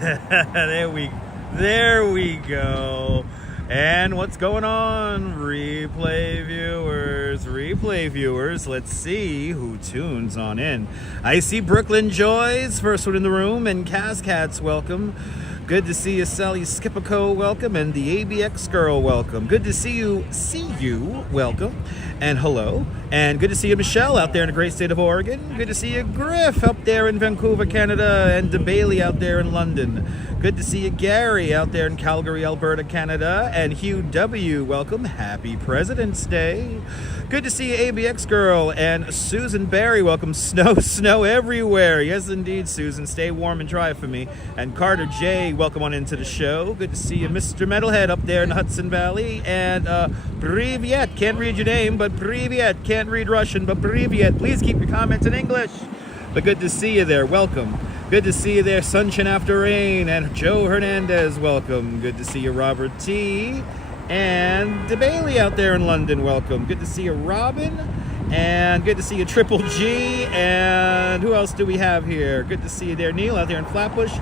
There we go. And what's going on, replay viewers? Let's see who tunes on in. I see Brooklyn Joys, first one in the room, and Cascats, welcome. Good to see you, Sally Skipico, welcome, and the ABX girl, welcome. Good to see you, welcome, and hello. And good to see you, Michelle, out there in the great state of Oregon. Good to see you, Griff, up there in Vancouver, Canada, and DeBailey out there in London. Good to see you, Gary, out there in Calgary, Alberta, Canada, and Hugh W, welcome. Happy President's Day. Good to see you, ABX girl, and Susan Barry, welcome. Snow everywhere. Yes, indeed, Susan. Stay warm and dry for me. And Carter J, welcome on into the show. Good to see you, Mr. Metalhead, up there in the Hudson Valley. And Privyet, can't read your name, but Privyet, can't read Russian, but Privyet. Please keep your comments in English. But good to see you there. Welcome. Good to see you there, Sunshine After Rain. And Joe Hernandez, welcome. Good to see you, Robert T. And DeBailey out there in London, welcome. Good to see you, Robin. And good to see you, Triple G. And who else do we have here? Good to see you there, Neil, out there in Flatbush.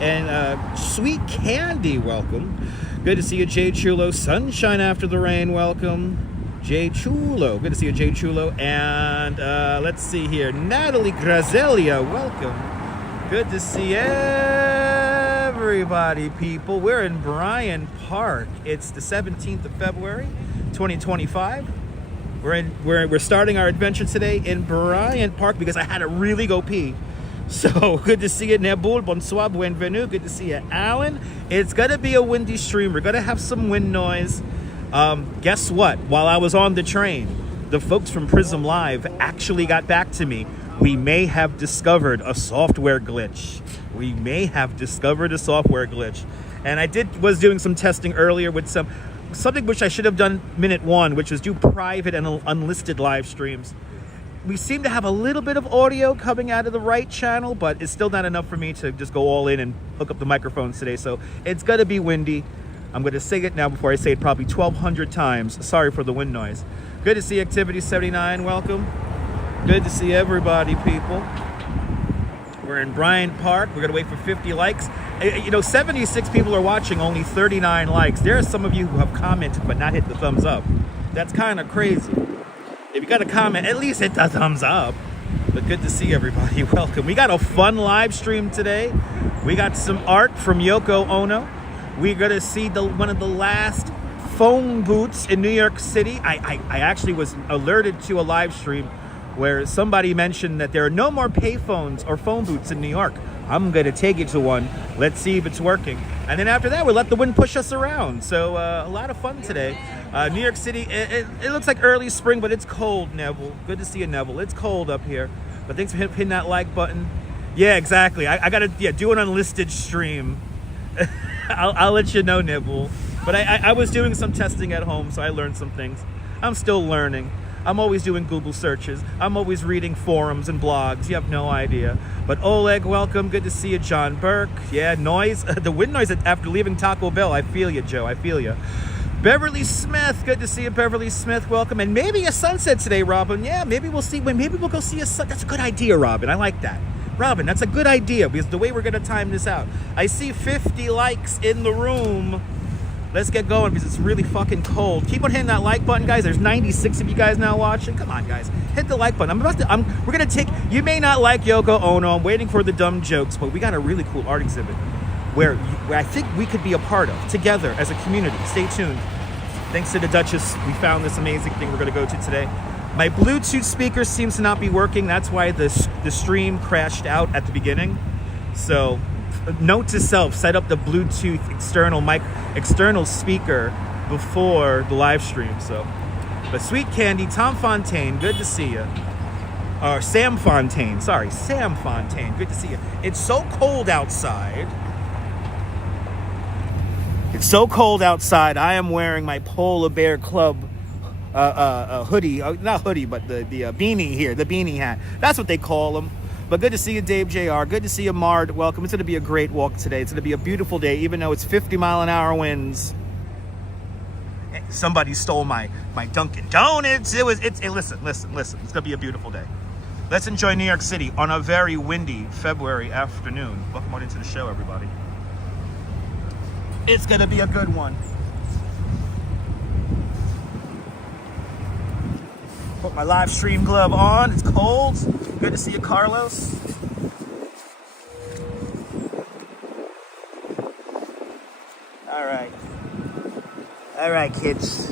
And Sweet Candy, welcome. Good to see you, Jay Chulo. Sunshine After the Rain, welcome. Jay Chulo. Good to see you, Jay Chulo. And let's see here, Natalie Grazelia, welcome. Good to see everybody, people. We're in Bryant Park. It's the 17th of February, 2025. We're starting our adventure today in Bryant Park because I had to really go pee. So good to see you, Nebul. Bonsoir, bienvenue. Good to see you, Alan. It's gonna be a windy stream. We're gonna have some wind noise. Guess what? While I was on the train, the folks from Prism Live actually got back to me. We may have discovered a software glitch. And I was doing some testing earlier with something which I should have done minute one, which was do private and unlisted live streams. We seem to have a little bit of audio coming out of the right channel, but it's still not enough for me to just go all in and hook up the microphones today. So it's gonna be windy. I'm gonna say it now before I say it probably 1,200 times. Sorry for the wind noise. Good to see Activity 79, welcome. Good to see everybody, people. We're in Bryant Park. We're gonna wait for 50 likes. 76 people are watching, only 39 likes. There are some of you who have commented but not hit the thumbs up. That's kind of crazy. If you got a comment, at least hit the thumbs up. But good to see everybody, welcome. We got a fun live stream today. We got some art from Yoko Ono. We're gonna see one of the last phone booths in New York City. I actually was alerted to a live stream where somebody mentioned that there are no more payphones or phone booths in New York. I'm gonna take it to one. Let's see if it's working. And then after that, we'll let the wind push us around. So a lot of fun today. New York City, it looks like early spring, but it's cold, Neville. Good to see you, Neville. It's cold up here. But thanks for hitting that like button. Yeah, exactly. I gotta do an unlisted stream. I'll let you know, Nibble. But I was doing some testing at home, so I learned some things. I'm still learning. I'm always doing Google searches. I'm always reading forums and blogs. You have no idea. But Oleg, welcome. Good to see you, John Burke. Yeah, noise. The wind noise after leaving Taco Bell. I feel you, Joe. I feel you. Beverly Smith. Good to see you, Beverly Smith. Welcome. And maybe a sunset today, Robin. Yeah, maybe we'll see. Maybe we'll go see a sun. That's a good idea, Robin. I like that. Robin, that's a good idea because the way we're going to time this out. I see 50 likes in the room. Let's get going because it's really fucking cold. Keep on hitting that like button, guys. There's 96 of you guys now watching. Come on, guys. Hit the like button. We're going to take... You may not like Yoko Ono. I'm waiting for the dumb jokes, but we got a really cool art exhibit where I think we could be a part of together as a community. Stay tuned. Thanks to the Duchess, we found this amazing thing we're going to go to today. My Bluetooth speaker seems to not be working. That's why the stream crashed out at the beginning. So, note to self, set up the Bluetooth external speaker before the live stream. So, but Sweet Candy, Tom Fontaine, good to see you. Or Sam Fontaine, sorry, Sam Fontaine, good to see you. It's so cold outside. It's so cold outside. I am wearing my Polar Bear Club hoodie, not hoodie, but the beanie here, the beanie hat. That's what they call them. But good to see you, Dave JR. Good to see you, Mard. Welcome. It's going to be a great walk today. It's going to be a beautiful day, even though it's 50-mile-an-hour winds. Somebody stole my Dunkin' Donuts. Listen. It's going to be a beautiful day. Let's enjoy New York City on a very windy February afternoon. Welcome on into the show, everybody. It's gonna be a good one. Put my live stream glove on. It's cold. Good to see you, Carlos. All right, kids.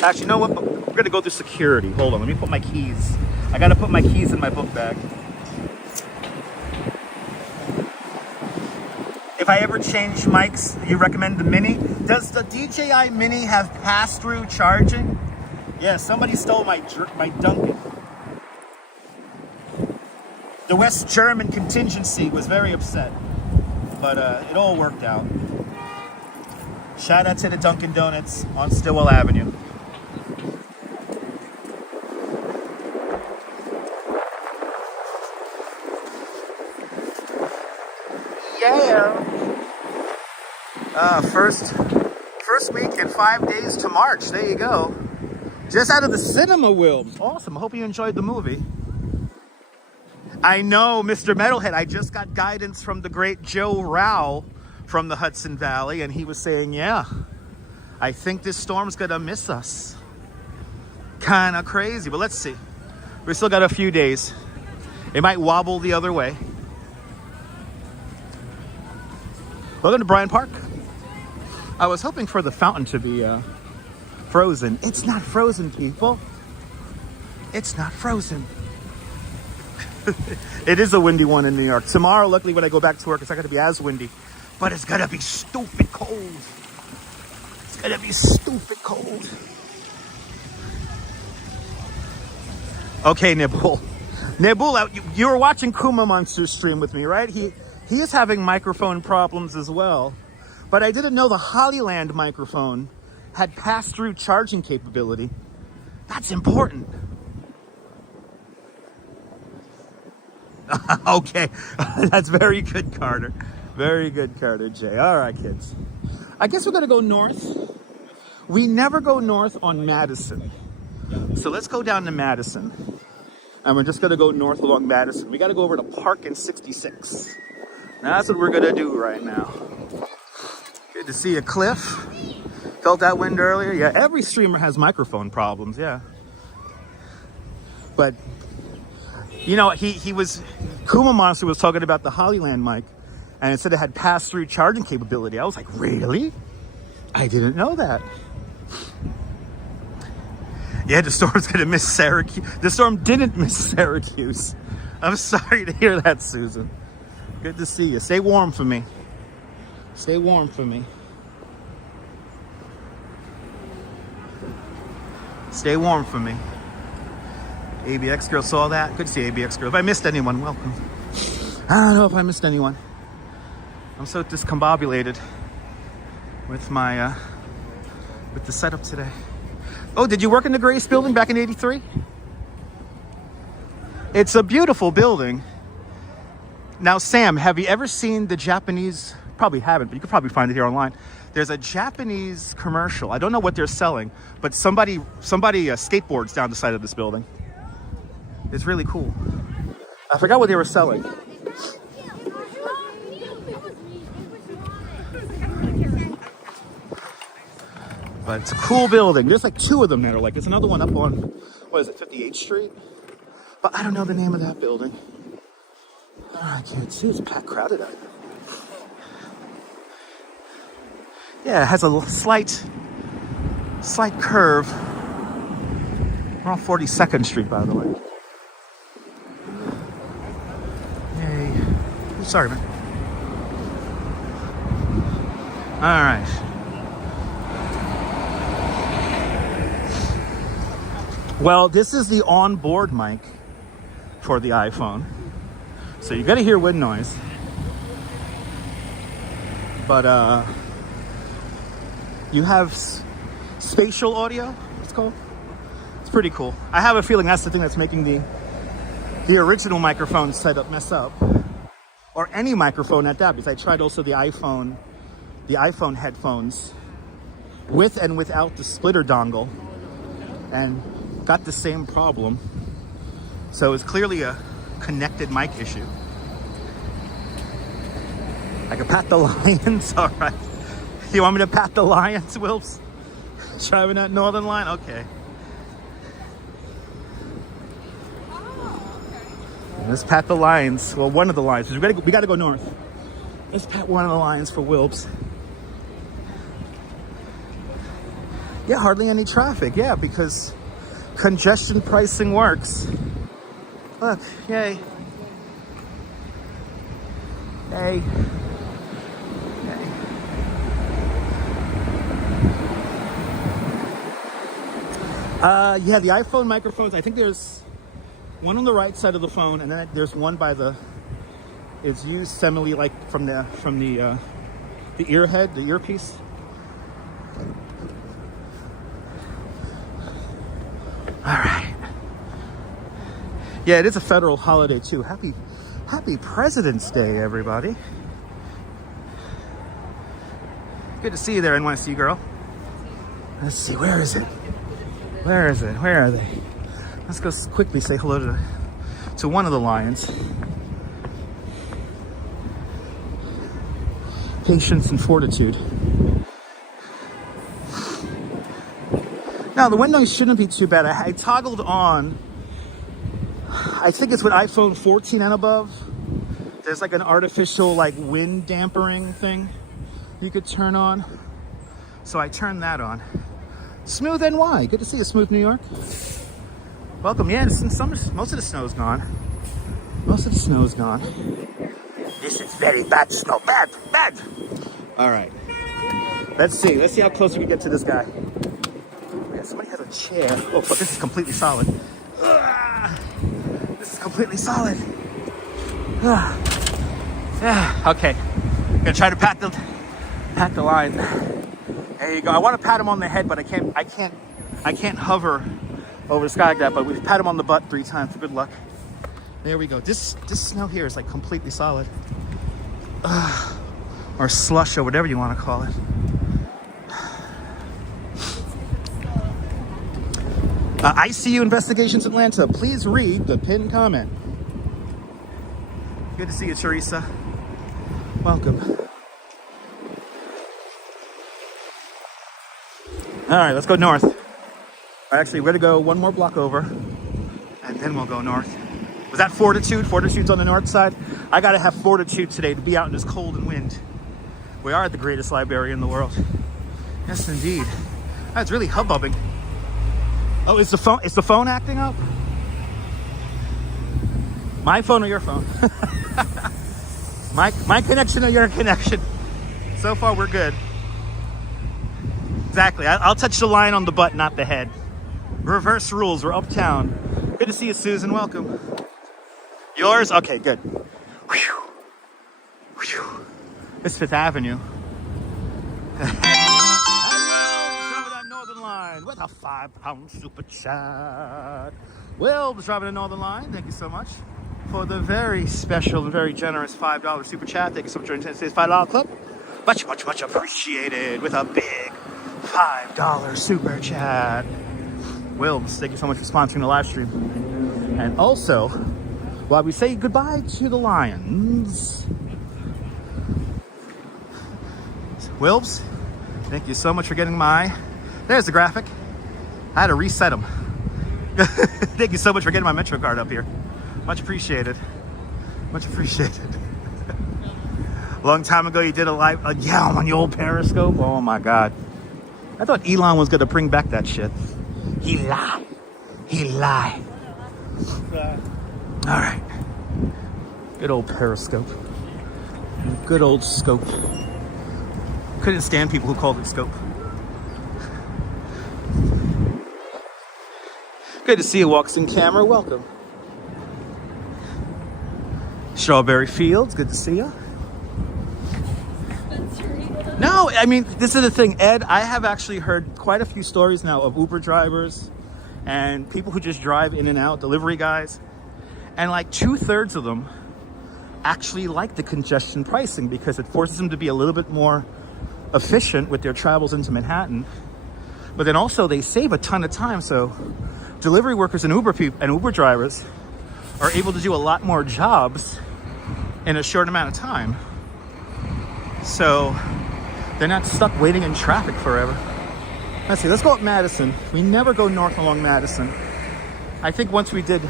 Actually, you know what? We're gonna go through security. Hold on, let me put my keys. I gotta put my keys in my book bag. If I ever change mics, you recommend the Mini? Does the DJI Mini have pass-through charging? Yeah, somebody stole my Duncan. The West German contingency was very upset, but it all worked out. Shout out to the Dunkin' Donuts on Stillwell Avenue. Yeah. First week in 5 days to March. There you go. Just out of the cinema, Will. Awesome. I hope you enjoyed the movie. I know, Mr. Metalhead. I just got guidance from the great Joe Rao from the Hudson Valley, and he was saying, yeah, I think this storm's gonna miss us. Kind of crazy, but let's see. We still got a few days. It might wobble the other way. Welcome to Byrant Park. I was hoping for the fountain to be frozen. It's not frozen, people. It's not frozen. It is a windy one in New York. Tomorrow, luckily, when I go back to work, it's not going to be as windy. But it's gonna be stupid cold. It's gonna be stupid cold. Okay, Nibul. Nibul, you were watching Kuma Monster's stream with me, right? He is having microphone problems as well. But I didn't know the Hollyland microphone had pass-through charging capability. That's important. Okay, that's very good, Carter. Very good, Carter J. All right, kids. I guess we're gonna go north. We never go north on Madison. So let's go down to Madison. And we're just gonna go north along Madison. We gotta go over to Park and 66. Now that's what we're gonna do right now. Good to see you, Cliff. Felt that wind earlier? Yeah, every streamer has microphone problems, yeah. But, you know, Kuma Monster was talking about the Hollyland mic. And it said it had pass-through charging capability. I was like, really? I didn't know that. Yeah, the storm's gonna miss Syracuse. The storm didn't miss Syracuse. I'm sorry to hear that, Susan. Good to see you. Stay warm for me. Stay warm for me. Stay warm for me. ABX girl saw that. Good to see ABX girl. If I missed anyone, welcome. I don't know if I missed anyone. I'm so discombobulated with my with the setup today. Oh, did you work in the Grace building back in '83? It's a beautiful building. Now, Sam, have you ever seen the Japanese? Probably haven't, but you could probably find it here online. There's a Japanese commercial. I don't know what they're selling, but somebody skateboards down the side of this building. It's really cool. I forgot what they were selling. But it's a cool building. There's like two of them that are like, there's another one up on, what is it, 58th Street? But I don't know the name of that building. Oh, I can't see, it's packed crowded out. Yeah, it has a slight curve. We're on 42nd Street, by the way. Yay. Oh, sorry, man. All right. Well, this is the onboard mic for the iPhone. So you're gonna hear wind noise. But you have spatial audio, it's called. It's pretty cool. I have a feeling that's the thing that's making the original microphone setup mess up. Or any microphone at that, because I tried also the iPhone headphones with and without the splitter dongle and got the same problem. So it's clearly a connected mic issue. I can pat the lions, all right. You want me to pat the lions, Wilps? Driving that northern line? Okay. Let's pat the lions. Well, one of the lions. We got to go north. Let's pat one of the lions for Wilps. Yeah, hardly any traffic. Yeah, because congestion pricing works. Look, yay. Yay. Yeah, the iPhone microphones, I think there's one on the right side of the phone, and then there's one by the, it's used similarly like from the ear head, the earpiece. All right. Yeah, it is a federal holiday too. Happy President's Day, everybody. Good to see you there, NYC girl. Let's see, where is it? Where is it? Where are they? Let's go quickly say hello to one of the lions. Patience and fortitude. Now, the window shouldn't be too bad. I toggled on, I think it's with iPhone 14 and above. There's like an artificial like wind dampering thing you could turn on. So I turned that on. Smooth NY, good to see you, Smooth New York. Welcome. Yeah, most of the snow's gone. Most of the snow's gone. This is very bad snow. Bad. All right. Let's see how close we can get to this guy. Yeah, somebody has a chair. Oh, fuck, this is completely solid. This is completely solid. Yeah, okay. Gonna try to pat the line. There you go. I want to pat him on the head, but I can't hover over the sky like that. But we pat him on the butt 3 times for good luck. There we go. This snow here is like completely solid, or slush, or whatever you want to call it. ICU Investigations Atlanta. Please read the pinned comment. Good to see you, Teresa. Welcome. All right, let's go north. Actually, we're gonna go one more block over, and then we'll go north. Was that Fortitude? Fortitude's on the north side. I gotta have fortitude today to be out in this cold and wind. We are the greatest library in the world. Yes, indeed. That's really hubbubbing. Oh, is the phone acting up? My phone or your phone? my connection or your connection? So far, we're good. Exactly. I'll touch the line on the butt, not the head. Reverse rules. We're uptown. Good to see you, Susan. Welcome. Yours? Okay, good. Whew. Whew. It's 5th Avenue. Driving that Northern Line with a £5 super chat. Will was driving the Northern Line. Thank you so much for the very special and very generous $5 super chat. Thank you so much for joining today's $5 club. Much appreciated with a big $5 super chat. Wills, thank you so much for sponsoring the live stream. And also, while we say goodbye to the lions, Wills, thank you so much for getting there's the graphic. I had to reset them. Thank you so much for getting my Metro card up here. Much appreciated. Much appreciated. A long time ago, you did a live, on the old Periscope. Oh my God. I thought Elon was going to bring back that shit. He lied. All right. Good old Periscope. Good old scope. Couldn't stand people who called it scope. Good to see you, Walks in Camera. Welcome. Strawberry Fields. Good to see you. No, I mean, this is the thing, Ed. I have actually heard quite a few stories now of Uber drivers and people who just drive in and out, delivery guys. And like 2/3 of them actually like the congestion pricing because it forces them to be a little bit more efficient with their travels into Manhattan. But then also they save a ton of time. So delivery workers and Uber drivers are able to do a lot more jobs in a short amount of time. So they're not stuck waiting in traffic forever. Let's see, let's go up Madison. We never go north along Madison. I think once we did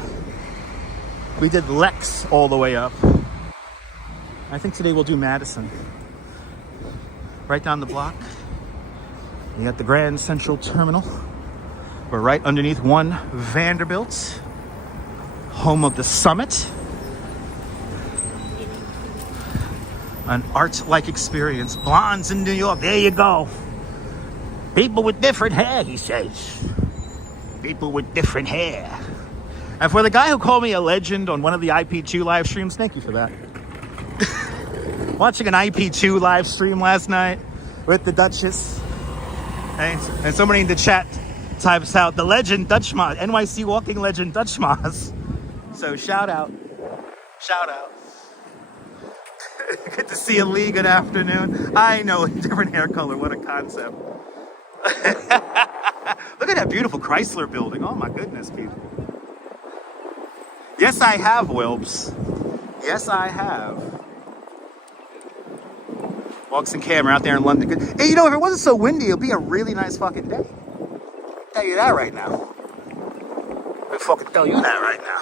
Lex all the way up. I think today we'll do Madison. Right down the block, you got the Grand Central Terminal. We're right underneath One Vanderbilt, home of the Summit. An art-like experience. Blondes in New York, there you go. People with different hair, he says. People with different hair. And for the guy who called me a legend on one of the IP2 live streams, thank you for that. Watching an IP2 live stream last night with the Duchess. And somebody in the chat types out the legend Dutch Moz, NYC walking legend Dutch Moz. So shout out. Shout out. Good to see you, Lee. Good afternoon. I know, different hair color. What a concept. Look at that beautiful Chrysler building. Oh my goodness, people. Yes, I have, Wilbs. Yes, I have. Walks and camera out there in London. Hey, you know, if it wasn't so windy, it'd be a really nice fucking day. I'll tell you that right now. I'll fucking tell you that right now.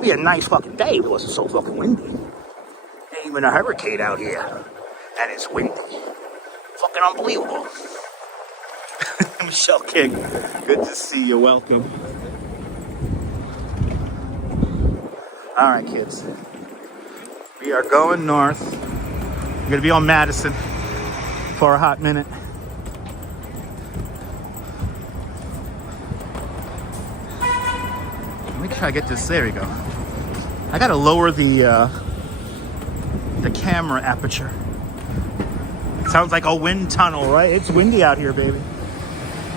Be a nice fucking day if it wasn't so fucking windy. Ain't even a hurricane out here. And it's windy. Fucking unbelievable. Michelle King, good to see you. Welcome. All right, kids. We are going north. We're gonna be on Madison for a hot minute. Let me try to get this. There we go. I gotta lower the camera aperture. It sounds like a wind tunnel, right? It's windy out here, baby.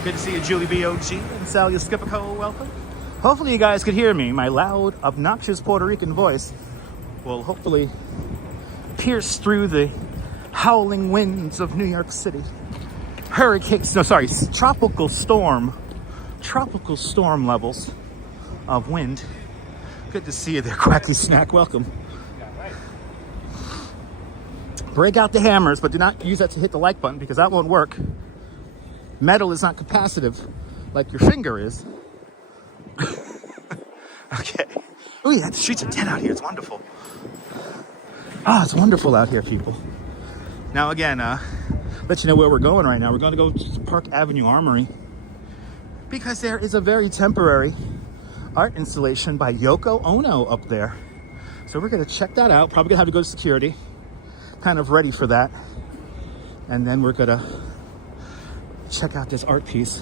Good to see you, Julie B.O.G. and Sally Skipico. Welcome. Hopefully you guys could hear me. My loud, obnoxious Puerto Rican voice will hopefully pierce through the howling winds of New York City. Tropical storm levels of wind. Good to see you there, Quacky Snack. Welcome. Break out the hammers, but do not use that to hit the like button because that won't work. Metal is not capacitive like your finger is. Okay. Oh yeah, the streets are dead out here. It's wonderful. It's wonderful out here, people. Now again, let you know where we're going right now. We're going to go to Park Avenue Armory because there is a very temporary art installation by Yoko Ono up there. So we're going to check that out. Probably going to have to go to security. Kind of ready for that. And then we're going to check out this art piece.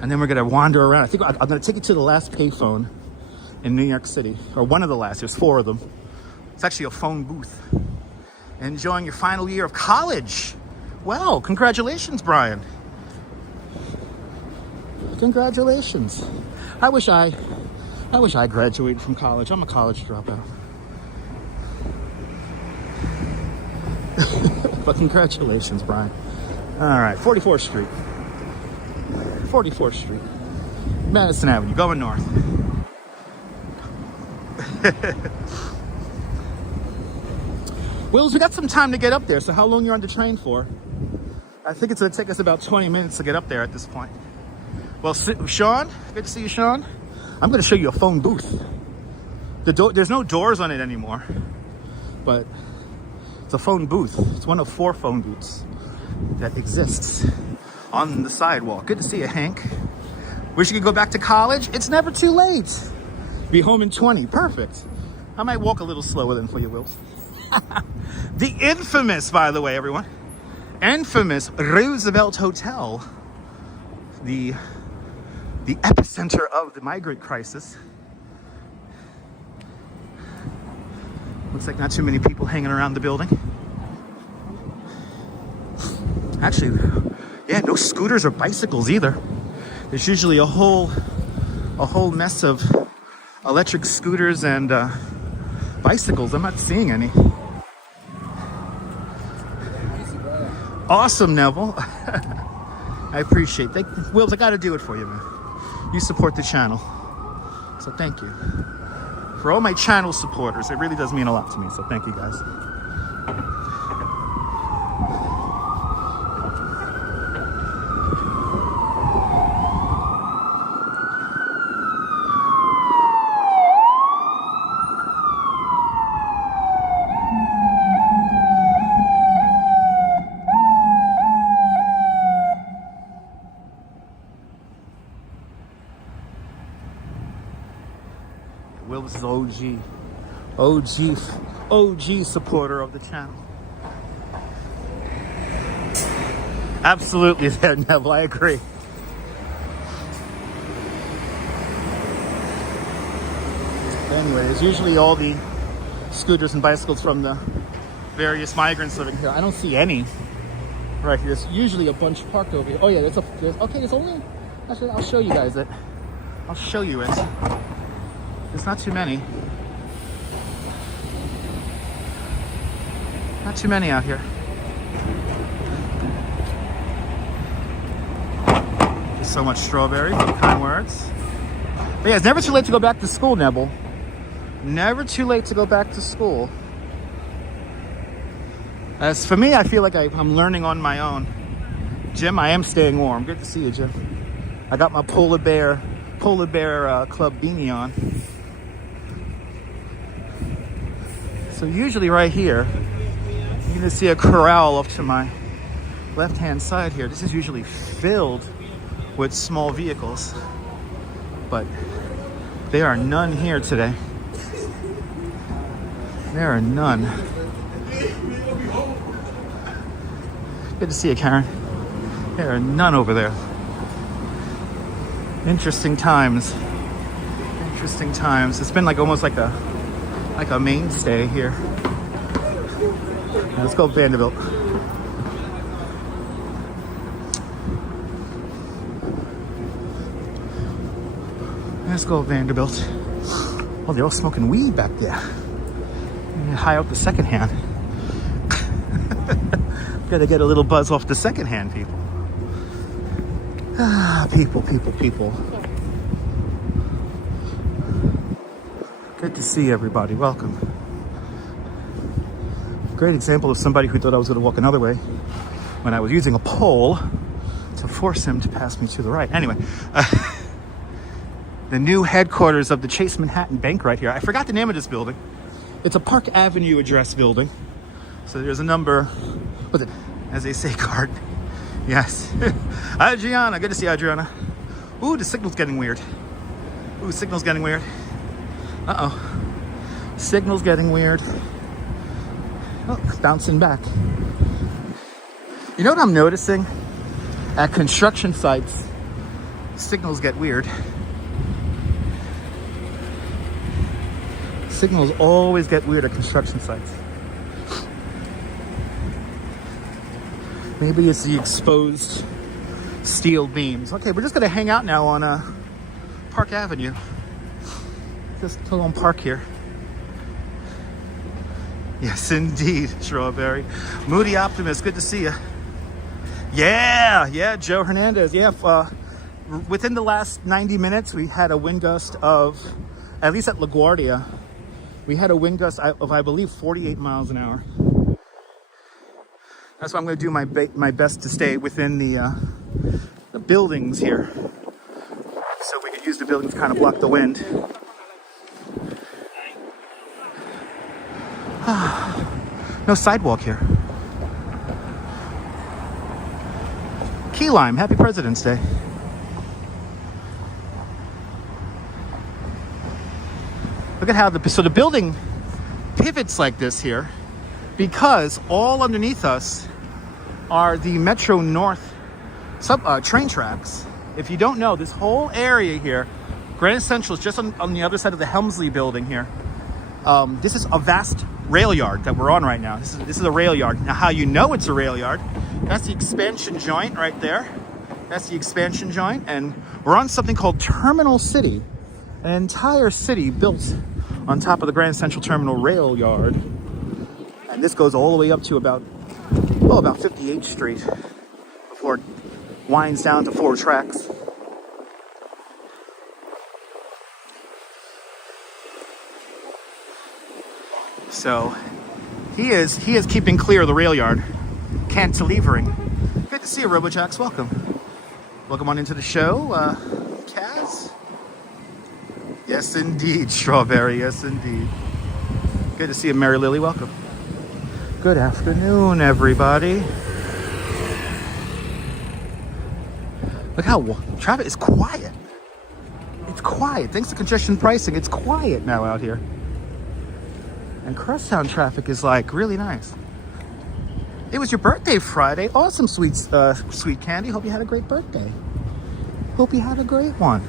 And then we're going to wander around. I think I'm going to take you to the last payphone in New York City. Or one of the last. There's 4 of them. It's actually a phone booth. Enjoying your final year of college. Well, congratulations, Brian. Congratulations. I wish I graduated from college. I'm a college dropout. But congratulations, Brian. All right, 44th Street. 44th Street. Madison Avenue, going north. Wills, we got some time to get up there, so how long you're on the train for? I think it's going to take us about 20 minutes to get up there at this point. Well, Sean, good to see you, Sean. I'm going to show you a phone booth. There's no doors on it anymore, but it's a phone booth. It's one of 4 phone booths that exists on the sidewalk. Good to see you, Hank. Wish you could go back to college. It's never too late. Be home in 20. Perfect. I might walk a little slower than for you, Wills. The infamous, by the way, everyone, infamous Roosevelt Hotel, the epicenter of the migrant crisis. Looks like not too many people hanging around the building. Actually, yeah, no scooters or bicycles either. There's usually a whole mess of electric scooters and bicycles. I'm not seeing any. Awesome, Neville. I appreciate it. Wills, I got to do it for you, man. You support the channel, so thank you. For all my channel supporters, it really does mean a lot to me, so thank you, guys. Will, this is OG supporter of the channel. Absolutely there, Neville, I agree. Anyway, there's usually all the scooters and bicycles from the various migrants living here. I don't see any right here. There's usually a bunch parked over here. Oh yeah, there's only, actually, I'll show you guys it. I'll show you it. There's not too many. Not too many out here. There's so much strawberry, kind words. But yeah, it's never too late to go back to school, Neville. Never too late to go back to school. As for me, I feel like I'm learning on my own. Jim, I am staying warm. Good to see you, Jim. I got my Polar Bear Club beanie on. So usually right here, you're gonna see a corral off to my left-hand side here. This is usually filled with small vehicles, but there are none here today. There are none. Good to see you, Karen. There are none over there. Interesting times. Interesting times. It's been like almost like a mainstay here. Now, let's go Vanderbilt. Let's go Vanderbilt. Oh, they're all smoking weed back there. High out the second hand. Gotta get a little buzz off the second hand, people. People. Good to see everybody. Welcome. Great example of somebody who thought I was going to walk another way when I was using a pole to force him to pass me to the right. Anyway, the new headquarters of the Chase Manhattan Bank right here. I forgot the name of this building. It's a Park Avenue address building. So there's a number, what's it, as they say, card. Yes. Adriana, good to see Adriana. Ooh, the signal's getting weird. Ooh, signal's getting weird. Uh-oh. Signal's getting weird. Oh, it's bouncing back. You know what I'm noticing? At construction sites, signals get weird. Signals always get weird at construction sites. Maybe it's the exposed steel beams. Okay, we're just gonna hang out now on Park Avenue. Just a little park here. Yes, indeed, Strawberry. Moody Optimist, good to see you. Yeah, Joe Hernandez. Yeah, within the last 90 minutes, we had a wind gust of, at least at LaGuardia, we had a wind gust of, I believe, 48 miles an hour. That's why I'm going to do my best to stay within the buildings here, so we could use the buildings to kind of block the wind. No sidewalk here. Key lime, happy President's Day. Look at how the building pivots like this here, because all underneath us are the Metro North train tracks. If you don't know, this whole area here, Grand Central, is just on the other side of the Helmsley building here. This is a vast rail yard that we're on right now. This is a rail yard. Now, how you know it's a rail yard? That's the expansion joint right there. That's the expansion joint, and we're on something called Terminal City, an entire city built on top of the Grand Central Terminal rail yard. And this goes all the way up to about 58th Street before it winds down to 4 tracks. So he is keeping clear of the rail yard, cantilevering. Good to see you, RoboJax. Welcome on into the show, Kaz. Yes, indeed, Strawberry. Yes, indeed. Good to see you, Mary Lily. Welcome. Good afternoon, everybody. Look how traffic is quiet. It's quiet. quiet. Thanks to congestion pricing, it's quiet now out here. And crosstown traffic is like really nice. It was your birthday Friday. Awesome, sweet candy. Hope you had a great birthday. Hope you had a great one.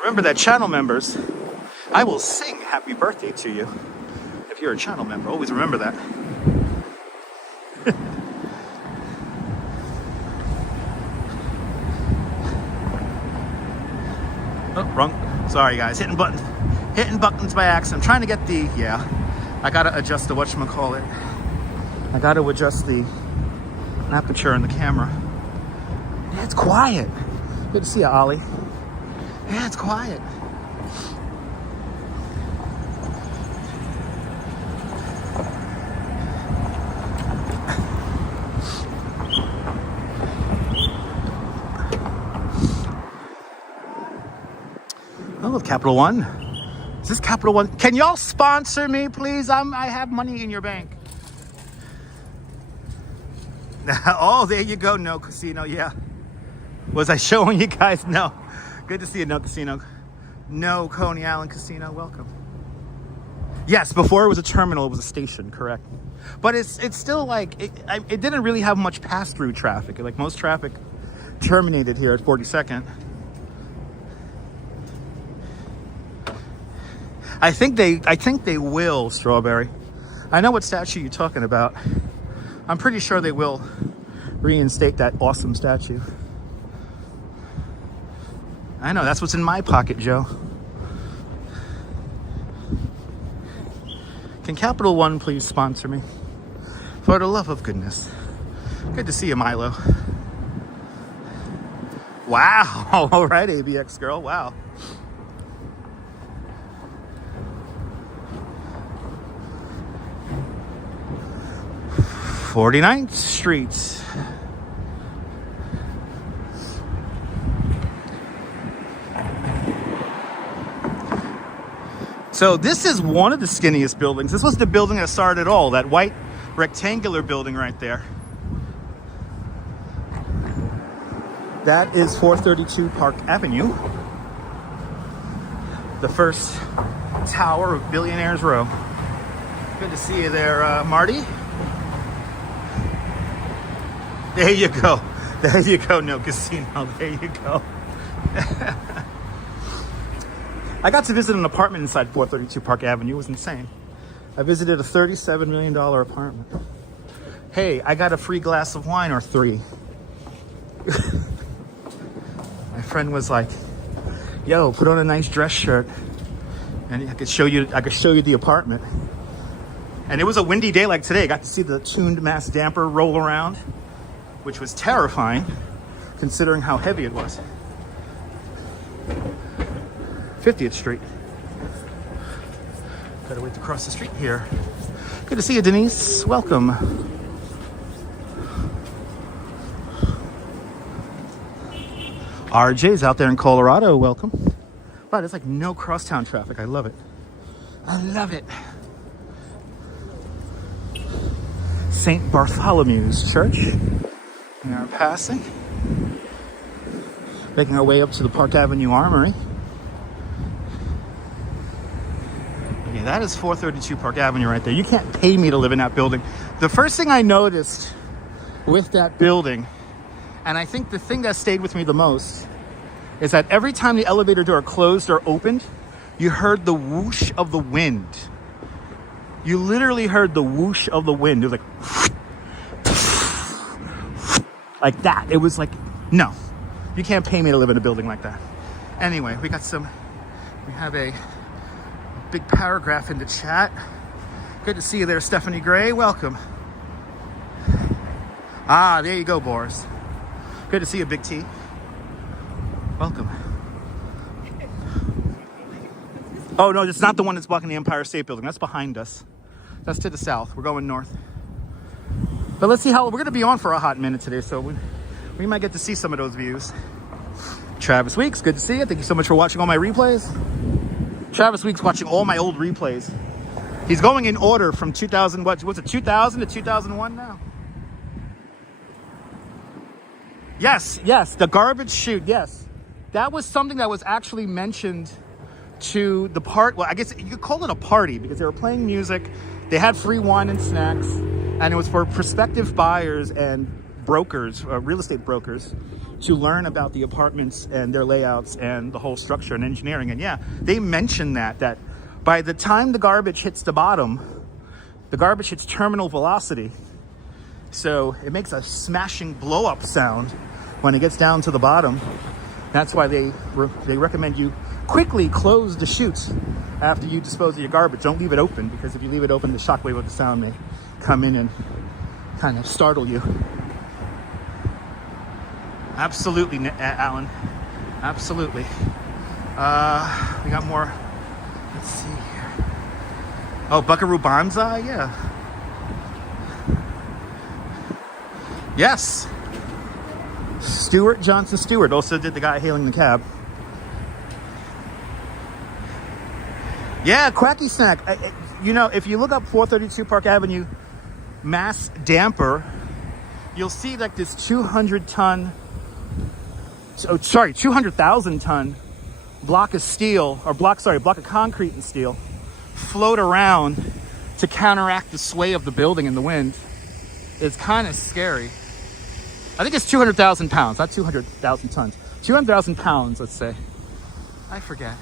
Remember that, channel members, I will sing happy birthday to you. If you're a channel member, always remember that. Oh, wrong. Sorry guys, hitting buttons by accident. I'm trying to get the, I gotta adjust the whatchamacallit. I gotta adjust the aperture in the camera. Yeah, it's quiet. Good to see you, Ollie. Yeah, it's quiet. Oh, Capital One. Is this Capital One? Can y'all sponsor me, please? I have money in your bank. Oh, there you go. No Casino. Yeah. Was I showing you guys? No. Good to see you, No Casino. No Coney Island Casino. Welcome. Yes, before it was a terminal, it was a station. Correct. But it's still like it didn't really have much pass-through traffic. Like most traffic terminated here at 42nd. I think they will, Strawberry. I know what statue you're talking about. I'm pretty sure they will reinstate that awesome statue. I know, that's what's in my pocket, Joe. Can Capital One please sponsor me? For the love of goodness. Good to see you, Milo. Wow, all right, ABX girl, wow. "49th Street." So this is one of the skinniest buildings. This was the building that started it all, that white rectangular building right there. That is 432 Park Avenue, the first tower of Billionaires Row. Good to see you there, Marty. There you go. There you go, No Casino. There you go. I got to visit an apartment inside 432 Park Avenue. It was insane. I visited a $37 million apartment. Hey, I got a free glass of wine or 3. My friend was like, "Yo, put on a nice dress shirt, and I could show you the apartment." And it was a windy day like today. I got to see the tuned mass damper roll around, which was terrifying, considering how heavy it was. 50th Street. Gotta wait to cross the street here. Good to see you, Denise. Welcome. RJ's out there in Colorado. Welcome. Wow, there's like no crosstown traffic. I love it. I love it. St. Bartholomew's Church. We are passing. Making our way up to the Park Avenue Armory. Yeah, that is 432 Park Avenue right there. You can't pay me to live in that building. The first thing I noticed with that building, and I think the thing that stayed with me the most, is that every time the elevator door closed or opened, you heard the whoosh of the wind. You literally heard the whoosh of the wind. It was like that. It was like, no, you can't pay me to live in a building like that. Anyway, we have a big paragraph in the chat. Good to see you there, Stephanie Gray. Welcome. Ah, there you go, Boris. Good to see you, Big T. Welcome. Oh, no, it's not the one that's blocking the Empire State Building. That's behind us. That's to the south. We're going north. But let's see how... We're going to be on for a hot minute today, so we might get to see some of those views. Travis Weeks, good to see you. Thank you so much for watching all my replays. Travis Weeks watching all my old replays. He's going in order from 2000, what's it, 2000 to 2001 now? Yes, yes, the garbage chute, yes. That was something that was actually mentioned to the well, I guess you could call it a party because they were playing music. They had free wine and snacks, and it was for prospective buyers and brokers, real estate brokers, to learn about the apartments and their layouts and the whole structure and engineering. And yeah, they mentioned that by the time the garbage hits the bottom, the garbage hits terminal velocity. So it makes a smashing blow up sound when it gets down to the bottom. That's why they recommend you quickly close the chutes after you dispose of your garbage. Don't leave it open, because if you leave it open, the shockwave of the sound may come in and kind of startle you. Absolutely, Alan. Absolutely. We got more. Let's see here. Oh, Buckaroo Banzai? Yeah. Yes. Stuart Johnson Stewart also did the guy hailing the cab. Yeah, Quacky Snack. You know, if you look up 432 Park Avenue mass damper, you'll see like this 200,000 ton block of steel, or block of concrete and steel float around to counteract the sway of the building in the wind. It's kind of scary. I think it's 200,000 pounds, not 200,000 tons. 200,000 pounds, let's say. I forget.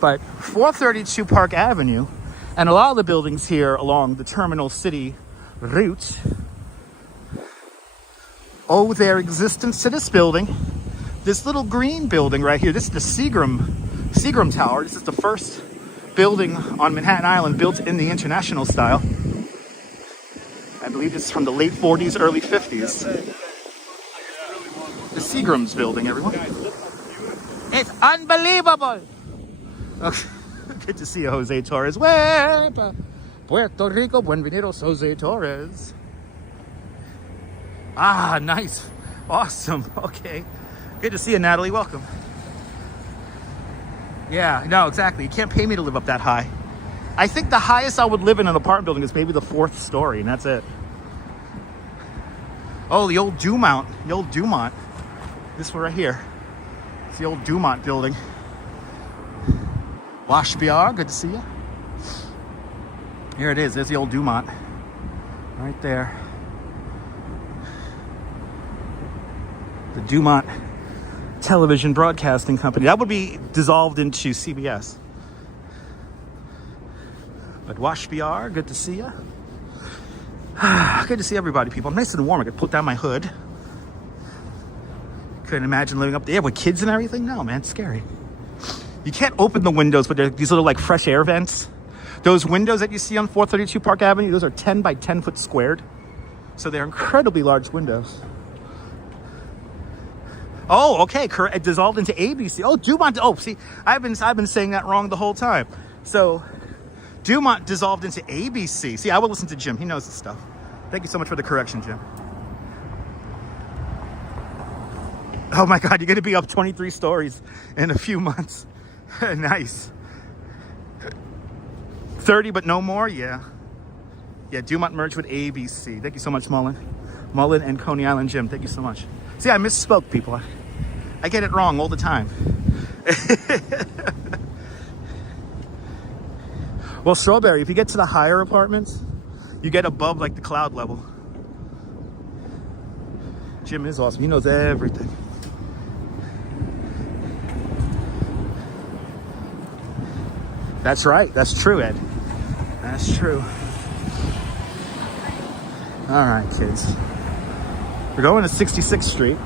But 432 Park Avenue and a lot of the buildings here along the Terminal City route owe their existence to this building. This little green building right here. This is the Seagram Tower. This is the first building on Manhattan Island built in the international style. I believe it's from the late 40s, early 50s. The Seagram's building, everyone. It's unbelievable. Okay. Good to see you, Jose Torres. Puerto Rico, buenvenidos, Jose Torres. Ah, nice. Awesome. Okay. Good to see you, Natalie. Welcome. Yeah, no, exactly. You can't pay me to live up that high. I think the highest I would live in an apartment building is maybe the 4th story, and that's it. Oh, the old Dumont. The old Dumont. This one right here. It's the old Dumont building. Washbiar, good to see you. Here it is. There's the old Dumont. Right there. The Dumont Television Broadcasting Company. That would be dissolved into CBS. But Washbiar, good to see you. Good to see everybody, people. I'm nice and warm. I could put down my hood. Couldn't imagine living up there with kids and everything. No, man, it's scary. You can't open the windows, but they're these little like fresh air vents. Those windows that you see on 432 Park Avenue, those are 10 by 10 foot squared. So they're incredibly large windows. Oh, okay, correct. It dissolved into ABC. Oh, Dumont. Oh, see, I've been saying that wrong the whole time. So Dumont dissolved into ABC. See, I will listen to Jim. He knows this stuff. Thank you so much for the correction, Jim. Oh my God, you're going to be up 23 stories in a few months. Nice. 30, but no more? Yeah. Yeah, Dumont merged with ABC. Thank you so much, Mullen. Mullen and Coney Island Jim. Thank you so much. See, I misspoke, people. I get it wrong all the time. Well, Strawberry, if you get to the higher apartments, you get above like the cloud level. Jim is awesome. He knows everything. That's right. That's true, Ed. That's true. All right, kids. We're going to 66th Street.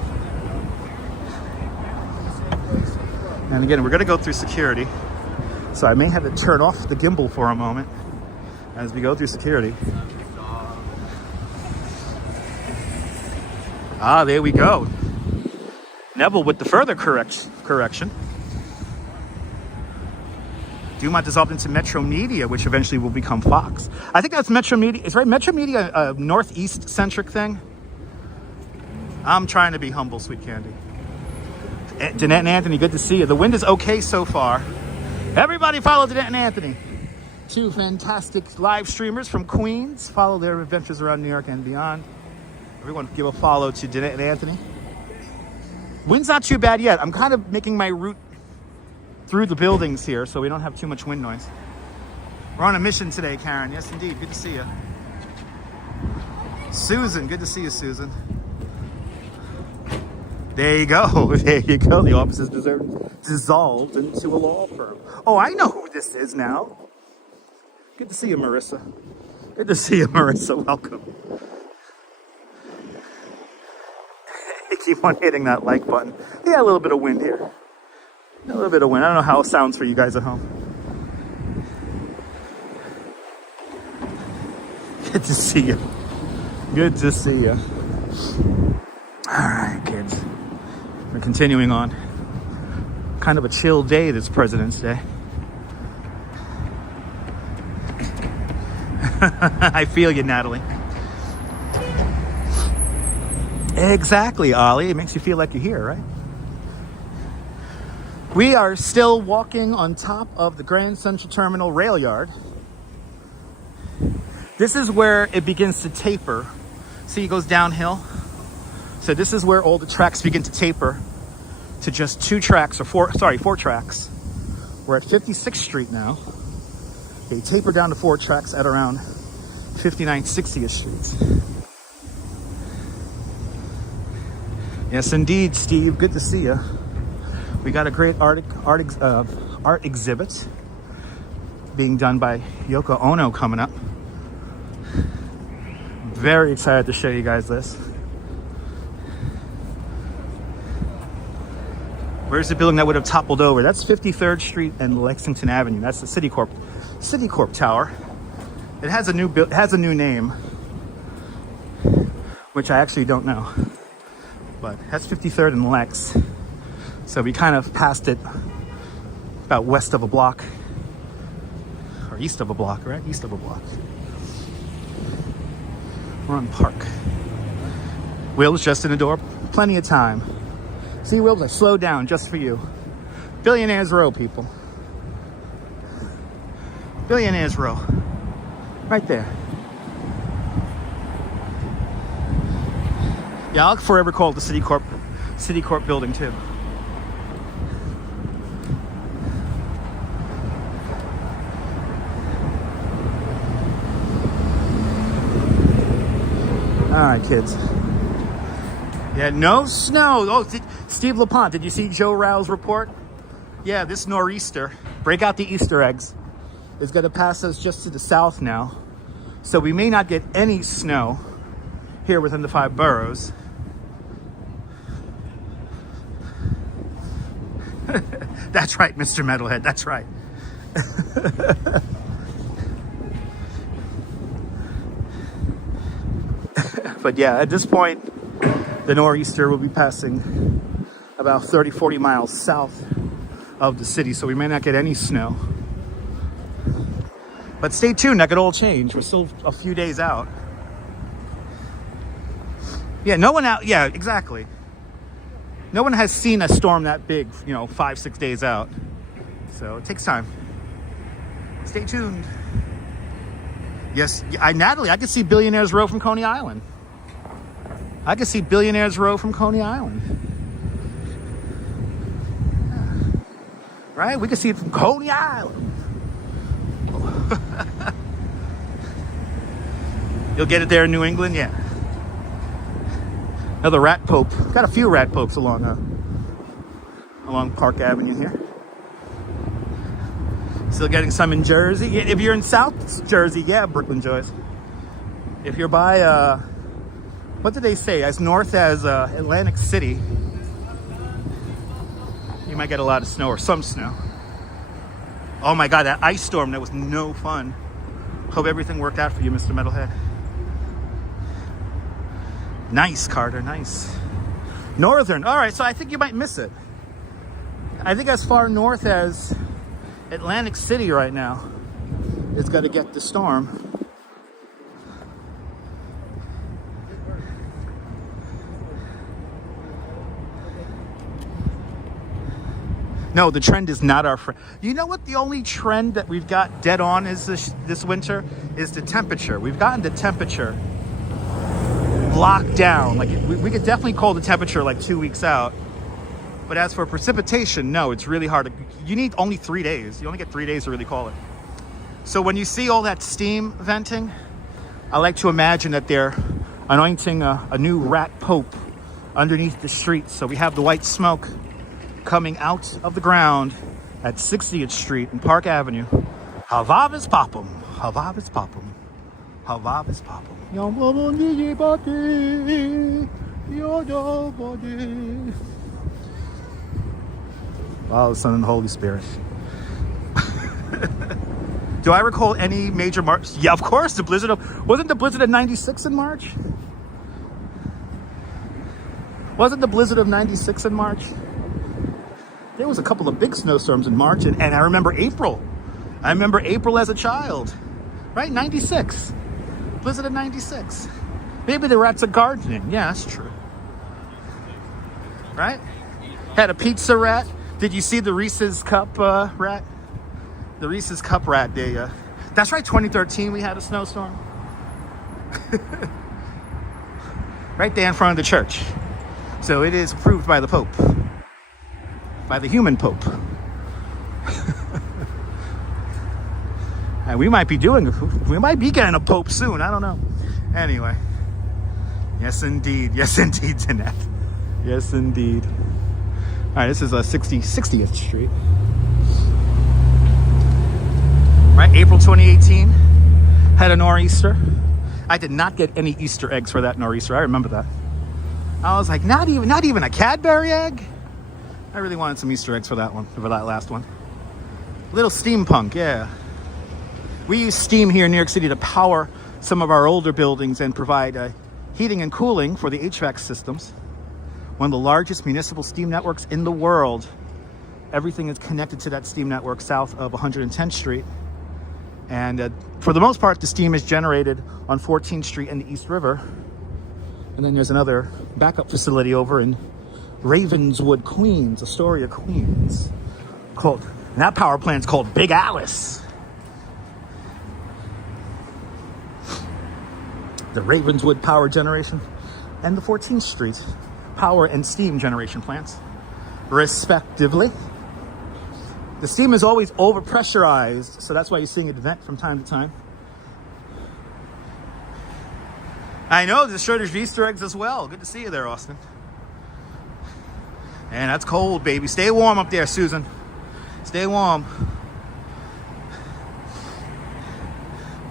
And again, we're going to go through security. So I may have to turn off the gimbal for a moment as we go through security. Ah, there we go. Neville with the further correction. Dumont dissolved into Metro Media, which eventually will become Fox. I think that's Metro Media. Is right? Metro Media a Northeast-centric thing? I'm trying to be humble, sweet candy. Danette and Anthony, good to see you. The wind is okay so far. Everybody follow Danette and Anthony. Two fantastic live streamers from Queens. Follow their adventures around New York and beyond. Everyone give a follow to Danette and Anthony. Wind's not too bad yet. I'm kind of making my route through the buildings here so we don't have too much wind noise. We're on a mission today, Karen. Yes, indeed. Good to see you. Susan, good to see you, Susan. There you go. There you go. The office is dissolved into a law firm. Oh, I know who this is now. Good to see you, Marissa. Good to see you, Marissa. Welcome. Keep on hitting that like button. Yeah, a little bit of wind here. A little bit of wind. I don't know how it sounds for you guys at home. Good to see you. Good to see you. All right, kids. We're continuing on. Kind of a chill day this President's Day. I feel you, Natalie. Exactly, Ollie. It makes you feel like you're here, right? We are still walking on top of the Grand Central Terminal rail yard. This is where it begins to taper. See, it goes downhill. So this is where all the tracks begin to taper to just four tracks. We're at 56th Street now. They taper down to 4 tracks at around 59 60th Street. Yes, indeed, Steve. Good to see you. We got a great art exhibit being done by Yoko Ono coming up. Very excited to show you guys this. Where's the building that would have toppled over? That's 53rd Street and Lexington Avenue. That's the Citicorp Tower. It has a new name, which I actually don't know. But that's 53rd and Lex. So we kind of passed it about west of a block. Or east of a block, right? East of a block. We're on Park. Will's just in the door. Plenty of time. See, Will's like, slow down just for you. Billionaires Row, people. Billionaires Row. Right there. Yeah, I'll forever call it the Citicorp building too. All right, kids. Yeah, no snow. Oh, Steve LaPont, did you see Joe Rao's report? Yeah, this nor'easter, break out the Easter eggs, is going to pass us just to the south now. So we may not get any snow here within the 5 boroughs. That's right, Mr. Metalhead. That's right. But yeah, at this point, the nor'easter will be passing about 30-40 miles south of the city, so we may not get any snow. But stay tuned, that could all change. We're still a few days out. Yeah, no one out. Yeah, exactly. No one has seen a storm that big, 5-6 days out. So it takes time. Stay tuned. Yes, Natalie, I could see Billionaires Row from Coney Island. I could see Billionaires Row from Coney Island. Yeah. Right? We could see it from Coney Island. You'll get it there in New England? Yeah. Another rat pope. Got a few rat popes along Park Avenue here. Still getting some in Jersey. If you're in South Jersey, yeah, Brooklyn Joyce. If you're by, what did they say? As north as Atlantic City, you might get a lot of snow or some snow. Oh my God, that ice storm, that was no fun. Hope everything worked out for you, Mr. Metalhead. Nice, Carter, nice. Northern, all right, so I think you might miss it. I think as far north as Atlantic City right now is going to get the storm. No, the trend is not our friend. You know what the only trend that we've got dead on is this winter is the temperature. We've gotten the temperature locked down. Like we could definitely call the temperature like 2 weeks out. But as for precipitation, no, it's really hard. You need only 3 days. You only get 3 days to really call it. So when you see all that steam venting, I like to imagine that they're anointing a new rat pope underneath the street. So we have the white smoke coming out of the ground at 60th Street and Park Avenue. Havavis popum, havavis popum, havavis popum. Father, Son, and Holy Spirit. Do I recall any major March? Yeah, of course, the blizzard of... Wasn't the blizzard of 96 in March? Wasn't the blizzard of 96 in March? There was a couple of big snowstorms in March, and I remember April. I remember April as a child. Right? 96. Blizzard of 96. Maybe the rats are gardening. Yeah, that's true. Right? Had a pizza rat. Did you see the Reese's Cup rat? The Reese's Cup rat. That's right, 2013 we had a snowstorm. Right there in front of the church. So it is approved by the Pope. By the human Pope. And we might be getting a Pope soon. I don't know. Anyway. Yes, indeed. Yes, indeed, Jeanette. Yes, indeed. All right, this is 60th Street. Right, April 2018, had a nor'easter. I did not get any Easter eggs for that nor'easter. I remember that. I was like, not even a Cadbury egg? I really wanted some Easter eggs for that one, for that last one. Little steampunk, yeah. We use steam here in New York City to power some of our older buildings and provide heating and cooling for the HVAC systems. One of the largest municipal steam networks in the world. Everything is connected to that steam network south of 110th Street. And for the most part, the steam is generated on 14th Street and the East River. And then there's another backup facility over in Ravenswood, Queens, Astoria, Queens. And that power plant's called Big Alice. The Ravenswood power generation and the 14th Street power and steam generation plants, respectively. The steam is always overpressurized, so that's why you're seeing it vent from time to time. I know, there's a shortage of Easter eggs as well. Good to see you there, Austin. And that's cold, baby. Stay warm up there, Susan. Stay warm.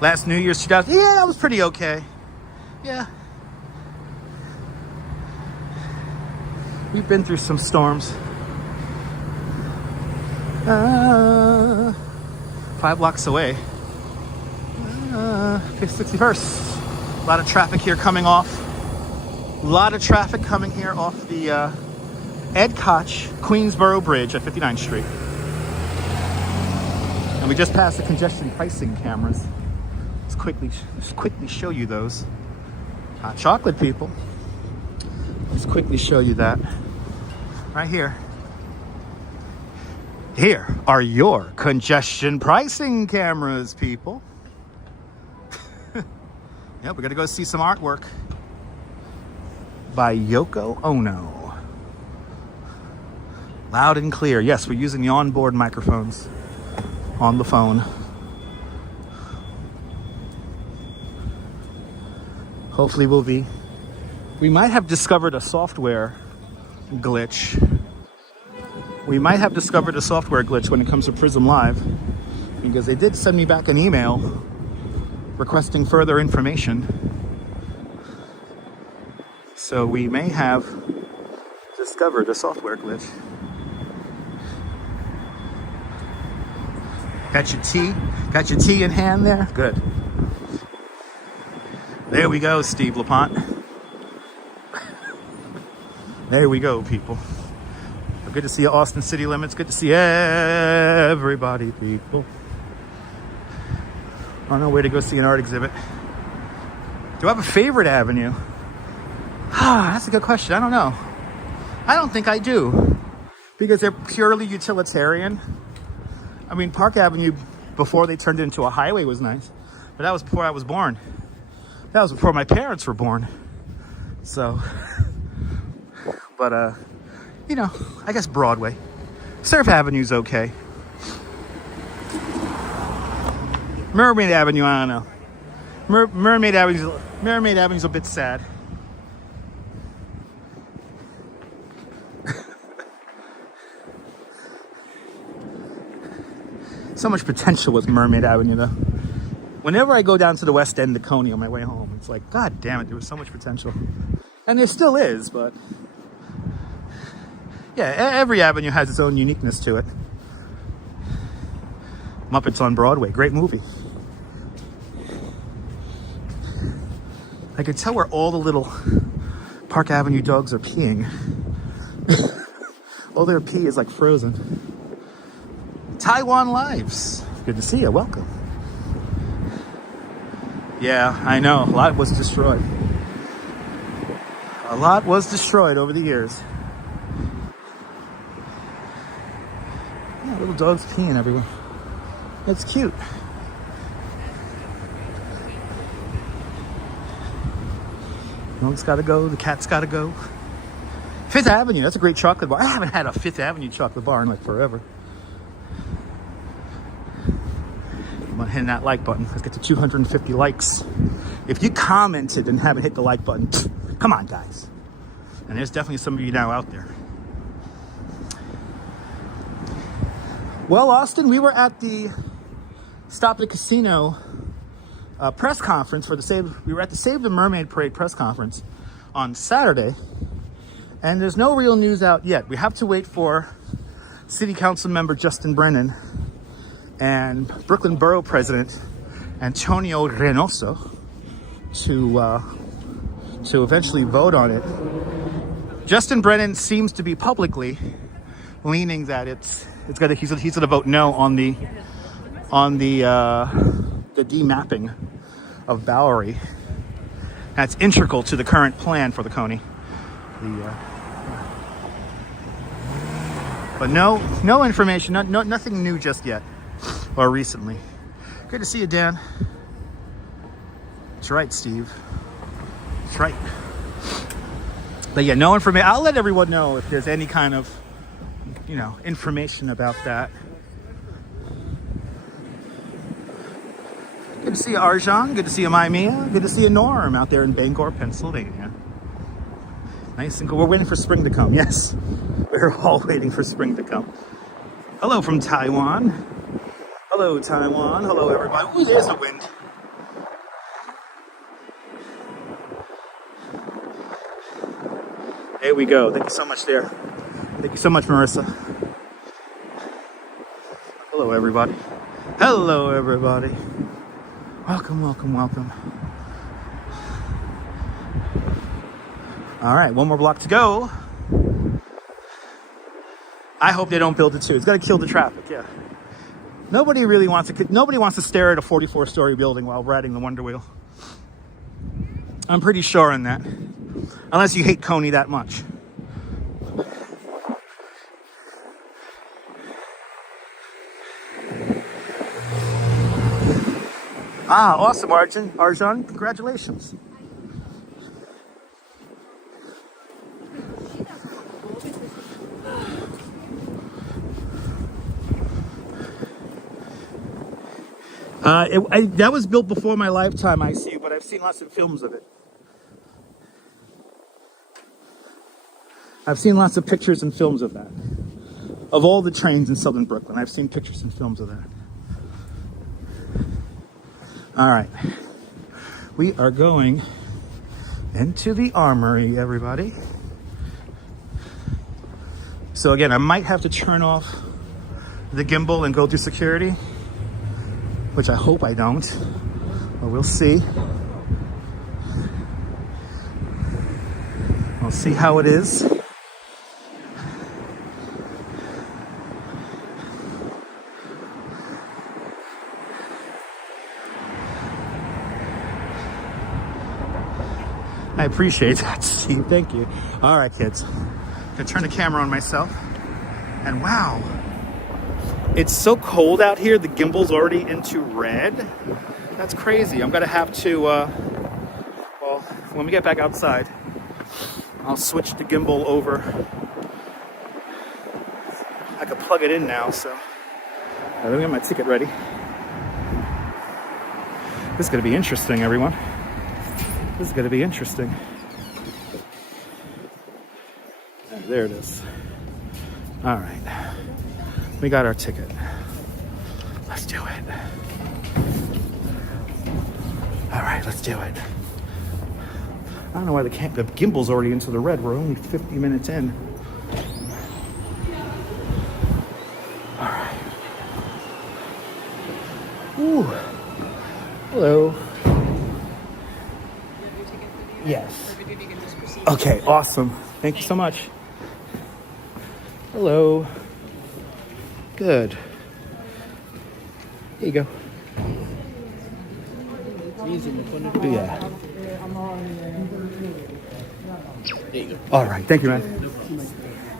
Last New Year's 2000, yeah, that was pretty okay. Yeah. We've been through some storms. 5 blocks away. 61st. A lot of traffic here coming off. A lot of traffic coming here off the Ed Koch Queensboro Bridge at 59th Street. And we just passed the congestion pricing cameras. Let's quickly show you those. Hot chocolate, people. Let's quickly show you that. Right here. Here are your congestion pricing cameras, people. Yep, we're gonna go see some artwork by Yoko Ono. Loud and clear. Yes, we're using the onboard microphones on the phone. Hopefully we might have discovered a software glitch. We might have discovered a software glitch when it comes to Prism Live, because they did send me back an email requesting further information. So we may have discovered a software glitch. Got your tea in hand there? Good. There we go, Steve LaPont. There we go, people. Good to see you, Austin City Limits. Good to see everybody, people. On our way to go see an art exhibit. Do I have a favorite avenue? That's a good question. I don't know. I don't think I do, because they're purely utilitarian. I mean, Park Avenue, before they turned it into a highway, was nice, but that was before I was born. That was before my parents were born. So, but you know, I guess Broadway. Surf Avenue's okay. Mermaid Avenue, I don't know. Mermaid Avenue's a bit sad. So much potential with Mermaid Avenue, though. Whenever I go down to the West End of Coney on my way home, it's like, God damn it, there was so much potential. And there still is, but yeah, every avenue has its own uniqueness to it. Muppets on Broadway, great movie. I could tell where all the little Park Avenue dogs are peeing. All their pee is like frozen. Taiwan Lives. Good to see you. Welcome. Yeah, I know. A lot was destroyed. A lot was destroyed over the years. Yeah, little dogs peeing everywhere. It's cute. The dog's gotta go. The cat's gotta go. Fifth Avenue. That's a great chocolate bar. I haven't had a Fifth Avenue chocolate bar in like forever. I'm gonna hit that like button. Let's get to 250 likes. If you commented and haven't hit the like button, come on, guys. And there's definitely some of you now out there. Well, Austin, we were at the Stop the Casino press conference for we were at the Save the Mermaid Parade press conference on Saturday, and there's no real news out yet. We have to wait for City Council member Justin Brennan and Brooklyn Borough President Antonio Reynoso to eventually vote on it. Justin Brennan seems to be publicly leaning that he's gonna vote no on the demapping of Bowery. That's integral to the current plan for the Coney. But no information, nothing new just yet or recently. Good to see you, Dan. That's right, Steve. That's right. But yeah, no information. I'll let everyone know if there's any kind of, information about that. Good to see you, Arjan. Good to see you, Maya. Good to see you, Norm, out there in Bangor, Pennsylvania. Nice and cool. We're waiting for spring to come. Yes, we're all waiting for spring to come. Hello from Taiwan. Hello, Taiwan. Hello, everybody. Ooh, there's the wind. There we go. Thank you so much there. Thank you so much, Marissa. Hello, everybody. Hello, everybody. Welcome, welcome, welcome. All right, one more block to go. I hope they don't build it too. It's got to kill the traffic, yeah. Nobody wants to stare at a 44-story building while riding the Wonder Wheel. I'm pretty sure on that. Unless you hate Coney that much. Ah, awesome, Arjan. Congratulations. That was built before my lifetime, ICU, but I've seen lots of films of it. I've seen lots of pictures and films of that. Of all the trains in southern Brooklyn, I've seen pictures and films of that. All right. We are going into the Armory, everybody. So again, I might have to turn off the gimbal and go through security, which I hope I don't, but we'll see. We'll see how it is. I appreciate that, Steve. Thank you. All right, kids. I'm gonna turn the camera on myself. And wow, it's so cold out here. The gimbal's already into red. That's crazy. I'm gonna have to, well, when we get back outside, I'll switch the gimbal over. I could plug it in now, so. Let me get my ticket ready. This is going to be interesting, everyone. This is going to be interesting. There it is. All right. We got our ticket. Let's do it. All right, let's do it. I don't know why the gimbal's already into the red. We're only 50 minutes in. All right. Ooh. Hello. Yes. Okay, awesome. Thank you so much. Hello. Good. Here you go. Yeah. There you go. All right. Thank you, man.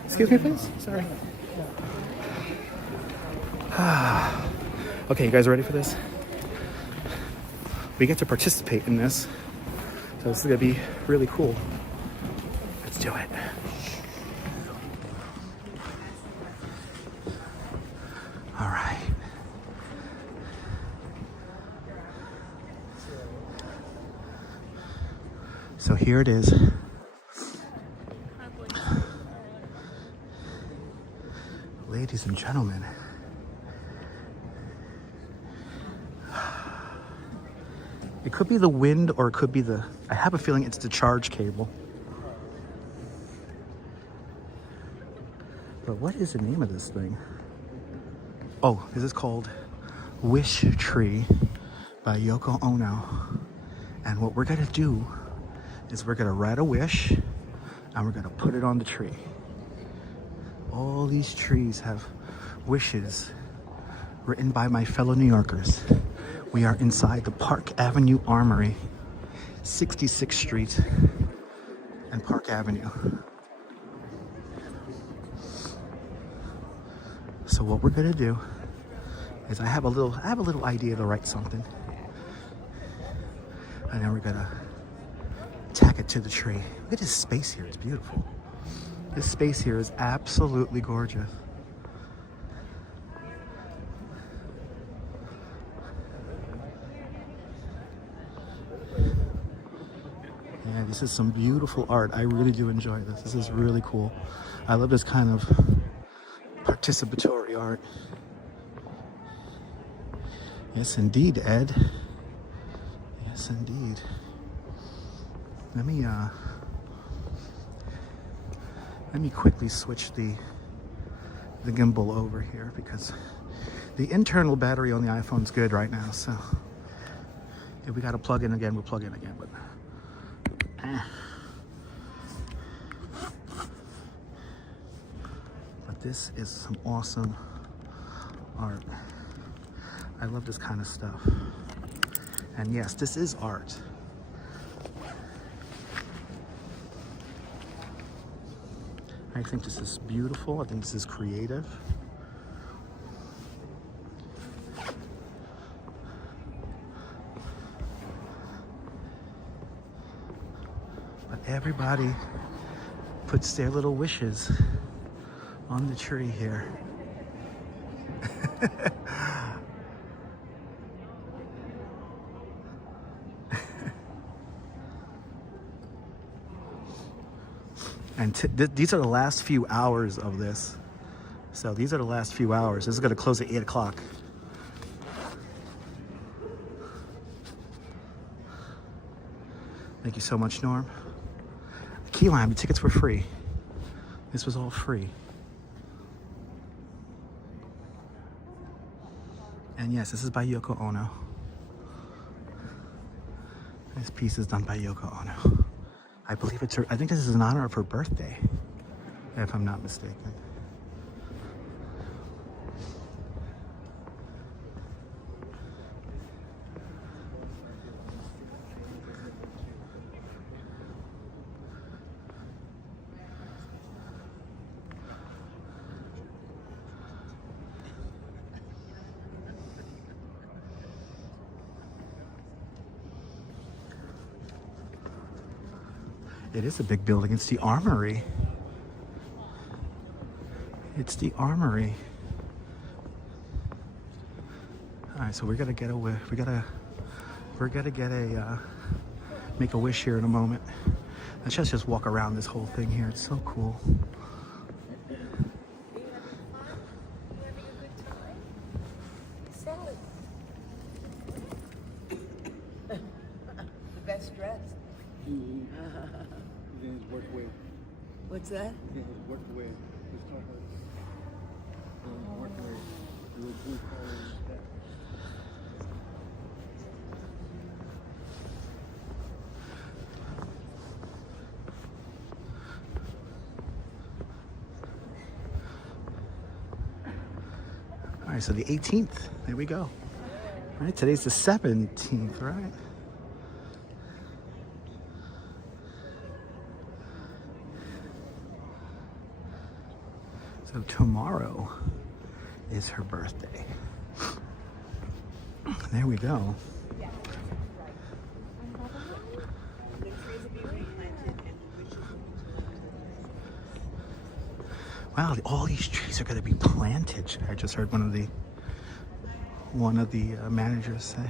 Excuse me, please. Sorry. Okay, you guys ready for this? We get to participate in this. So this is going to be really cool. Let's do it. All right. So here it is. Ladies and gentlemen. It could be the wind or it could be I have a feeling it's the charge cable. But what is the name of this thing? Oh, this is called Wish Tree by Yoko Ono. And what we're gonna do is we're gonna write a wish and we're gonna put it on the tree. All these trees have wishes written by my fellow New Yorkers. We are inside the Park Avenue Armory, 66th Street and Park Avenue. So what we're gonna do is I have a little idea to write something. And then we're gonna tack it to the tree. Look at this space here, it's beautiful. This space here is absolutely gorgeous. Yeah, this is some beautiful art. I really do enjoy this. This is really cool. I love this kind of participatory art. Yes, indeed, Ed. Yes, indeed. Let me quickly switch the gimbal over here because the internal battery on the iPhone's good right now. So if we got to plug in again, we'll plug in again. But this is some awesome art. I love this kind of stuff. And yes, this is art. I think this is beautiful. I think this is creative. But everybody puts their little wishes on the tree here. And these are the last few hours of this. So these are the last few hours. This is going to close at 8 o'clock. Thank you so much, Norm. Key lime, the tickets were free. This was all free. And yes, this is by Yoko Ono. This piece is done by Yoko Ono. I believe I think this is in honor of her birthday, if I'm not mistaken. It is a big building. It's the Armory. It's the Armory. All right, so we're gonna get a make a wish here in a moment. Let's just walk around this whole thing here. It's so cool. The best dressed. What's that? All right, so the 18th, there we go. All right, today's the 17th, right? So tomorrow is her birthday. There we go. Wow, all these trees are going to be planted. I just heard one of the managers say.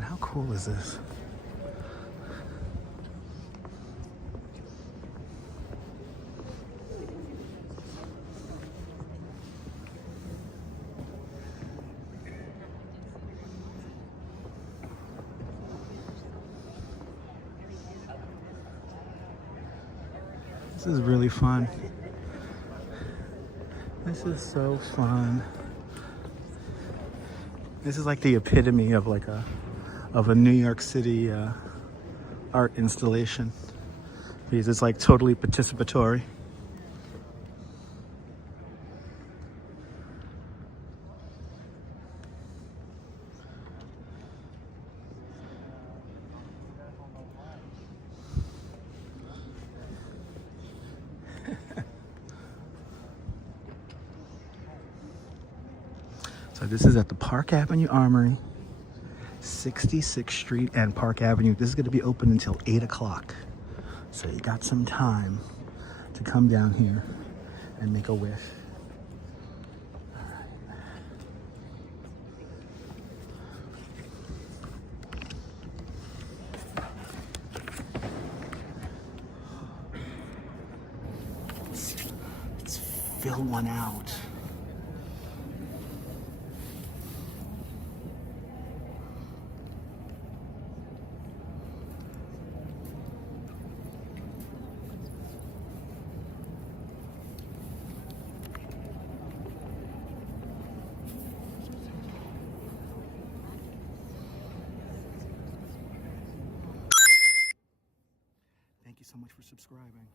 How cool is this? This is really fun. This is so fun. This is like the epitome of like a New York City art installation, because it's like totally participatory. So this is at the Park Avenue Armory, 66th Street and Park Avenue. This is going to be open until 8 o'clock. So you got some time to come down here and make a wish. Let's fill one out. Thank you so much for subscribing.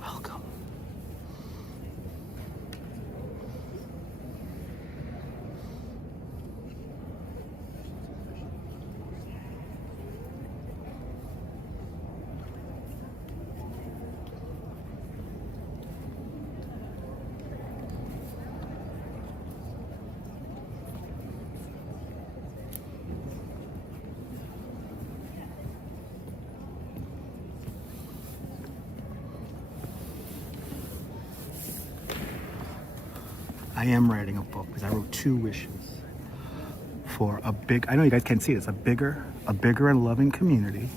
Welcome. I am writing a book because I wrote 2 wishes for a big, I know you guys can't see it, it's a bigger and loving community.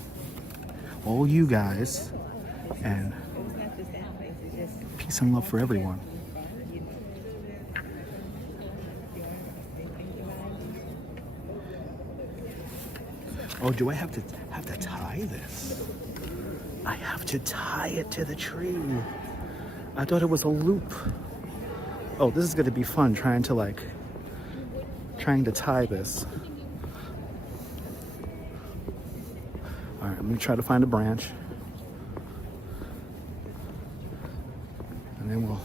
All you guys, and peace and love for everyone. Oh, do I have to tie this? I have to tie it to the tree. I thought it was a loop. Oh, this is gonna be fun trying to tie this. All right, I'm gonna try to find a branch. And then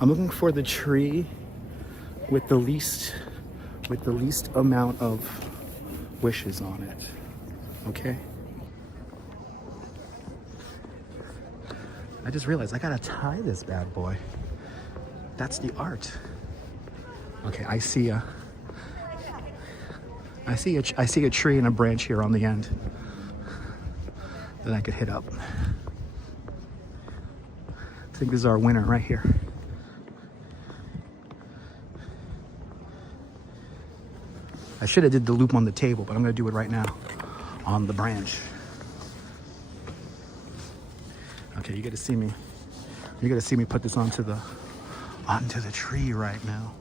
I'm looking for the tree with the least amount of wishes on it. Okay? I just realized I gotta tie this bad boy. That's the art. Okay, I see a tree and a branch here on the end that I could hit up. I think this is our winner right here. I should have did the loop on the table, but I'm gonna do it right now on the branch. Okay, you gotta see me put this onto the tree right now.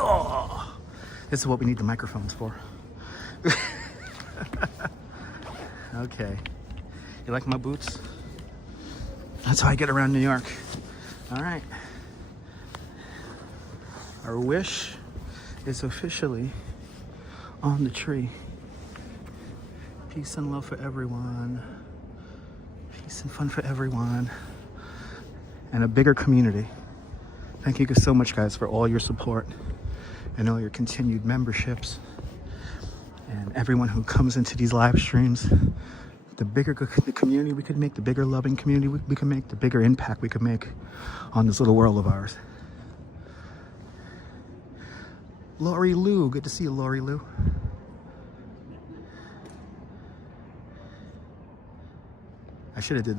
Oh, this is what we need the microphones for. Okay. You like my boots? That's how I get around New York. All right. Our wish is officially on the tree. Peace and love for everyone. Peace and fun for everyone. And a bigger community. Thank you so much, guys, for all your support and all your continued memberships. And everyone who comes into these live streams, the bigger the community we could make, the bigger loving community we can make, the bigger impact we could make on this little world of ours. Lori Lou, good to see you, Lori Lou. I should have did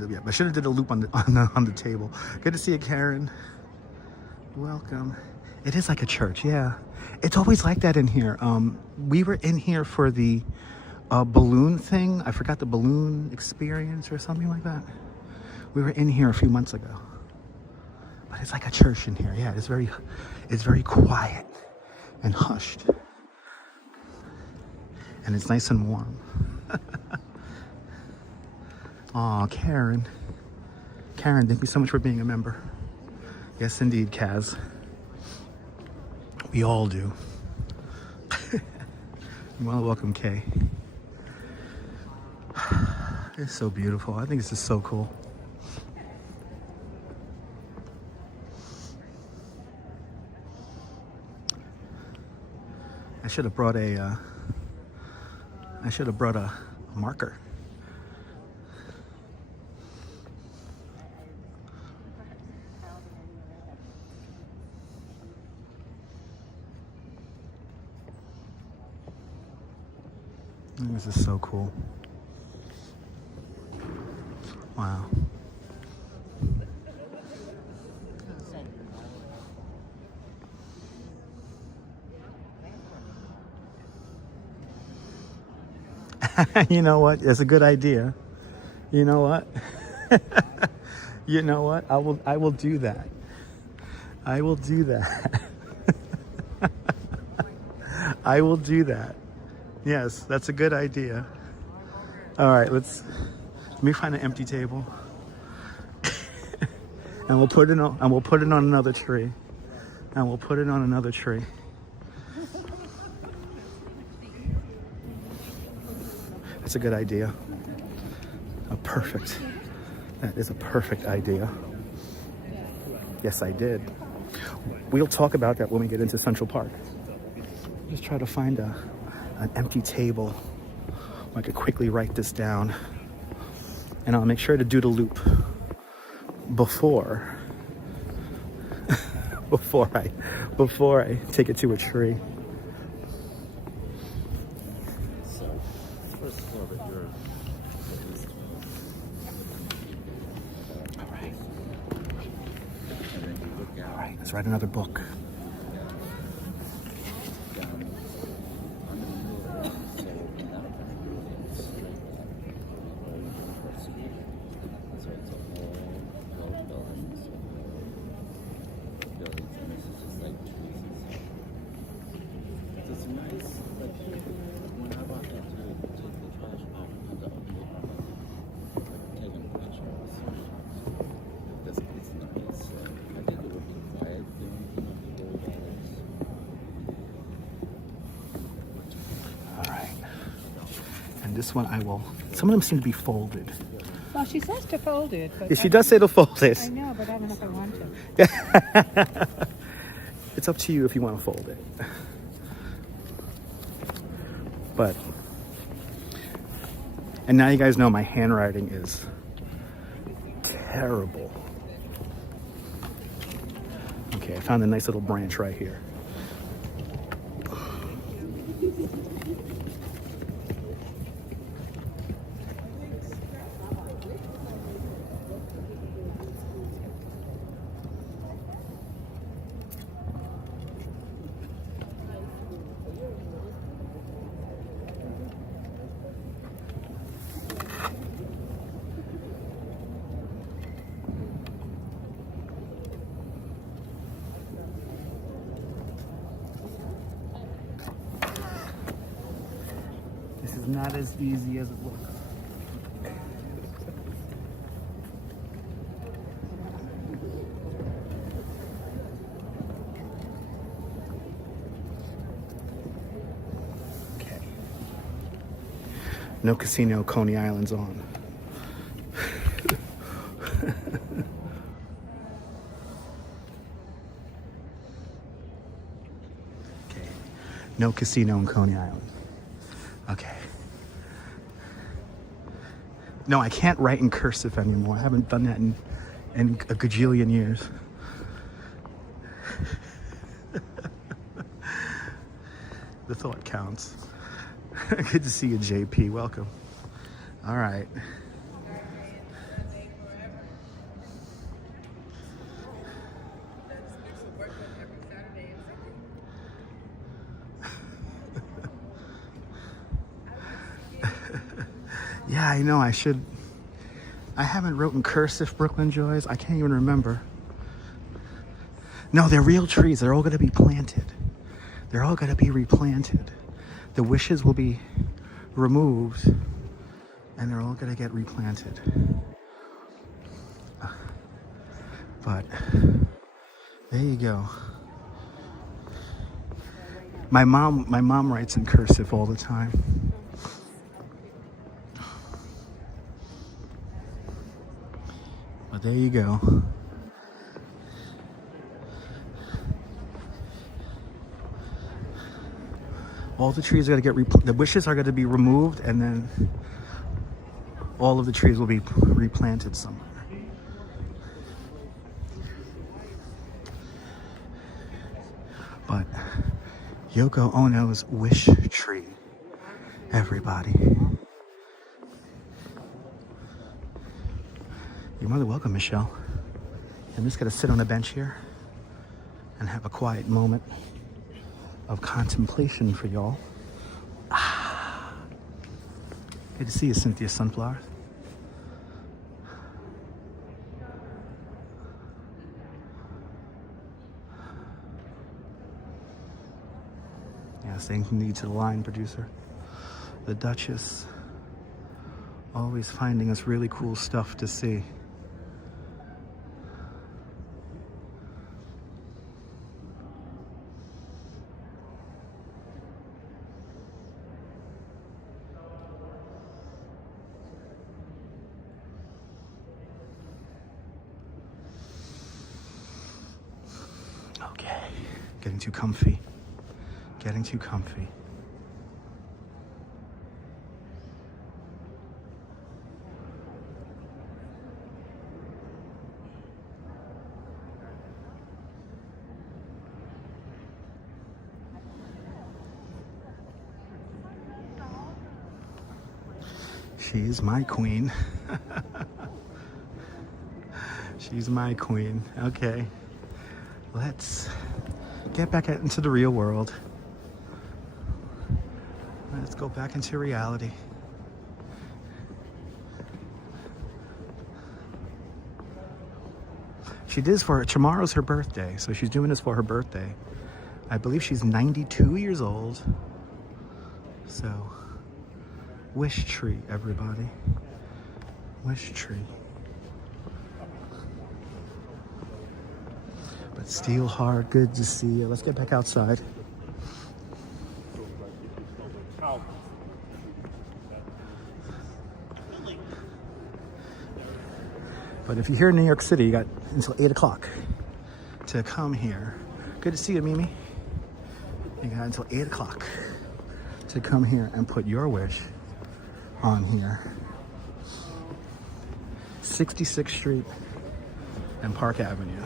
a loop on the table. Good to see you, Karen. Welcome. It is like a church, yeah. It's always like that in here. We were in here for the balloon thing. I forgot the balloon experience or something like that. We were in here a few months ago. But it's like a church in here. Yeah, it's very quiet and hushed. And it's nice and warm. Aw, Karen. Karen, thank you so much for being a member. Yes, indeed, Kaz. We all do. Well, welcome, Kay. It's so beautiful. I think this is so cool. I should have brought a marker. This is so cool. Wow. You know what? It's a good idea. You know what? You know what? I will do that. I will do that. I will do that. Yes, that's a good idea. All right, let's Let me find an empty table. And we'll put it on another tree. And we'll put it on another tree. That's a good idea. That is a perfect idea. Yes, I did. We'll talk about that when we get into Central Park. Just try to find an empty table. I could quickly write this down. And I'll make sure to do the loop before I take it to a tree. All right, let's write another book. This one some of them seem to be folded. Well, she says to fold it. But Yeah, she does say to fold it. I know, but I don't know if I want to. It's up to you if you want to fold it. And now you guys know my handwriting is terrible. Okay, I found a nice little branch right here. Not as easy as it looks. Okay. No casino, Coney Island's on. Okay. No casino in Coney Island. Okay. No, I can't write in cursive anymore. I haven't done that in a gajillion years. The thought counts. Good to see you, JP. Welcome. All right. Yeah, I know, I should. I haven't written cursive, Brooklyn Joys. I can't even remember. No, they're real trees. They're all going to be planted. They're all going to be replanted. The wishes will be removed, and they're all going to get replanted. But there you go. My mom writes in cursive all the time. But there you go. All the trees are going to get the wishes are going to be removed, and then all of the trees will be replanted somewhere. But Yoko Ono's wish tree, everybody. You're more than welcome, Michelle. I'm just going to sit on a bench here and have a quiet moment of contemplation for y'all. Good to see you, Cynthia Sunflower. Yeah, same thing to the line producer. The Duchess Always finding us really cool stuff to see. Okay, getting too comfy. Getting too comfy. She's my queen. She's my queen. Okay. Let's get back out into the real world. Let's go back into reality. She did this for tomorrow's her birthday, so she's doing this for her birthday. I believe she's 92 years old. So, wish tree, everybody. Wish tree. But Steelheart, good to see you. Let's get back outside. But if you're here in New York City, you got until 8 o'clock to come here. Good to see you, Mimi. You got until 8 o'clock to come here and put your wish on here. 66th Street and Park Avenue.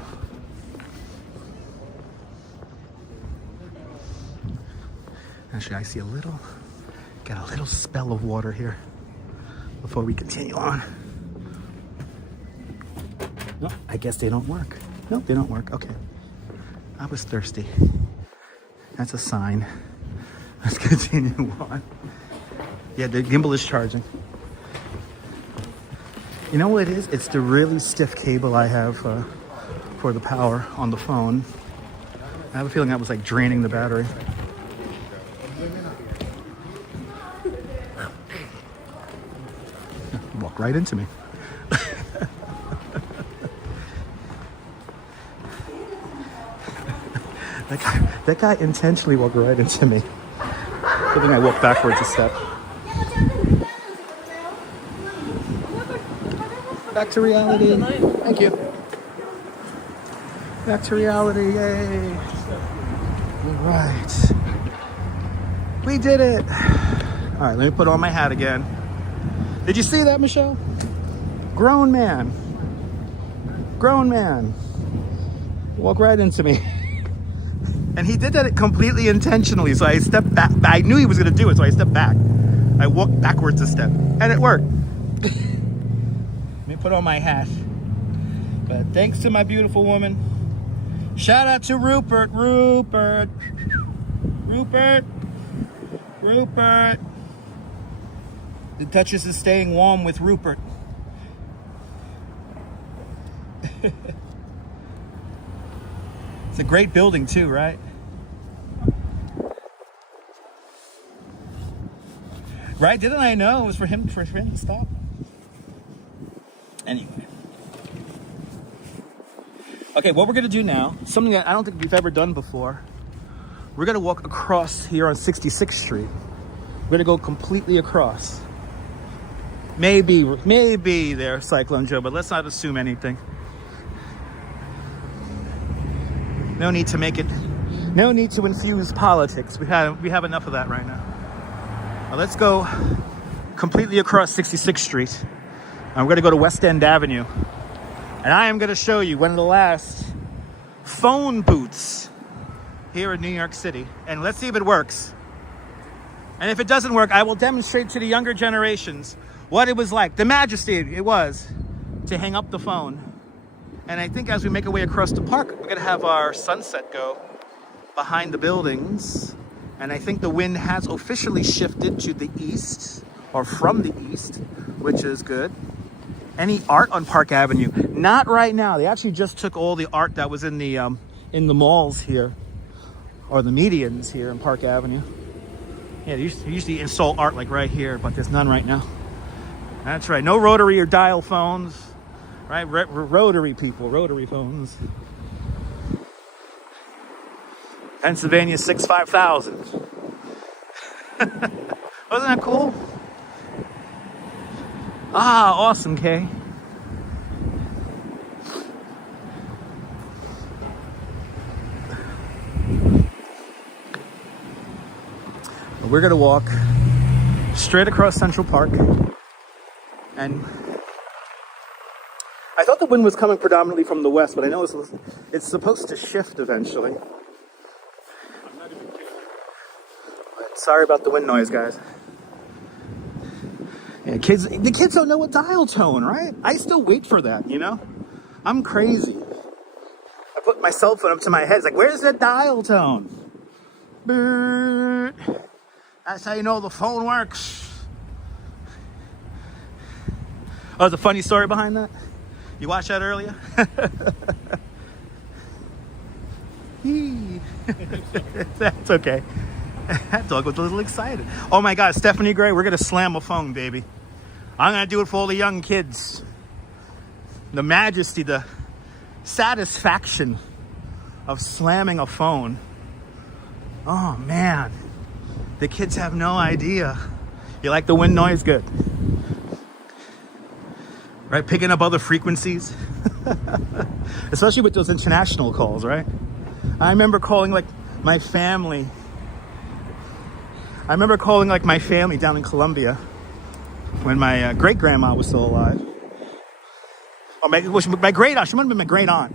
Actually, I see got a little spell of water here before we continue on. No, I guess they don't work. Nope, they don't work. Okay. I was thirsty. That's a sign. Let's continue on. Yeah, the gimbal is charging. You know what it is? It's the really stiff cable I have for the power on the phone. I have a feeling that was like draining the battery. You walked right into me. That guy intentionally walked right into me. I think I walked backwards a step. Back to reality. Thank you. Back to reality. Yay. All right. We did it. All right, let me put on my hat again. Did you see that, Michelle? Grown man. Grown man. Walk right into me. And he did that completely intentionally, so I stepped back. I knew he was going to do it, so I stepped back. I walked backwards a step, and it worked. Let me put on my hat. But thanks to my beautiful woman. Shout out to Rupert. Rupert. The Duchess is staying warm with Rupert. It's a great building too, right? Right? Didn't I know it was for him to stop? Anyway. Okay, what we're gonna do now, something that I don't think we've ever done before. We're gonna walk across here on 66th Street. We're gonna go completely across. Maybe there, Cyclone Joe, but let's not assume anything. No need to make it, no need to infuse politics. We have enough of that right now. Now let's go completely across 66th Street. And we're gonna go to West End Avenue. And I am gonna show you one of the last phone booths here in New York City. And let's see if it works. And if it doesn't work, I will demonstrate to the younger generations what it was like, the majesty it was to hang up the phone. And I think as we make our way across the park, we're gonna have our sunset go behind the buildings. And I think the wind has officially shifted to the east, or from the east, which is good. Any art on Park Avenue? Not right now. They actually just took all the art that was in the malls here, or the medians here in Park Avenue. Yeah, they usually install art like right here, but there's none right now. That's right. No rotary or dial phones. Right? Rotary people. Rotary phones. Pennsylvania 65000. Wasn't that cool? Ah, awesome, Kay. We're gonna walk straight across Central Park, and I thought the wind was coming predominantly from the west, but I know it's supposed to shift eventually. Sorry about the wind noise, guys. Yeah, the kids don't know what dial tone, right? I still wait for that, you know? I'm crazy. I put my cell phone up to my head. It's like, where's the dial tone? Brrr. That's how you know the phone works. Oh, there's a funny story behind that. You watched that earlier? That's okay. That dog was a little excited. Oh my God, Stephanie Gray, we're gonna slam a phone, baby. I'm gonna do it for all the young kids. The majesty, the satisfaction of slamming a phone. Oh man, the kids have no idea. You like the wind noise? Good. Right, picking up other frequencies. Especially with those international calls, right? I remember calling like my family. I remember calling like my family down in Colombia when my great-grandma was still alive. Or my great aunt, she might have been my great aunt.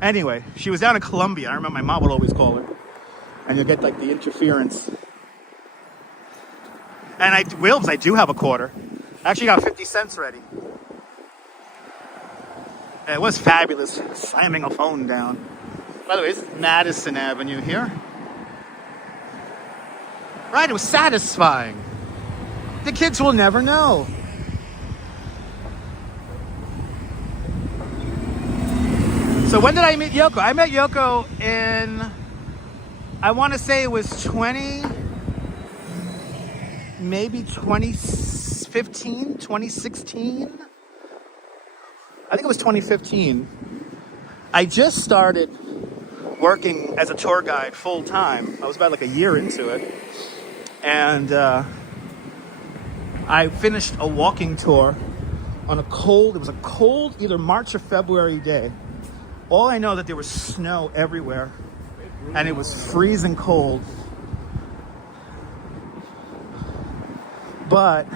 Anyway, she was down in Colombia. I remember my mom would always call her. And you'll get like the interference. And I do have a quarter. I actually got 50 cents ready. It was fabulous slamming a phone down. By the way, this is Madison Avenue here. Right, it was satisfying. The kids will never know. So when did I meet Yoko? I met Yoko in, I want to say it was 2015, 2016. I think it was 2015. I just started working as a tour guide full time. I was about like a year into it. And I finished a walking tour on it was a cold either March or February day. All I know that there was snow everywhere and it was freezing cold. But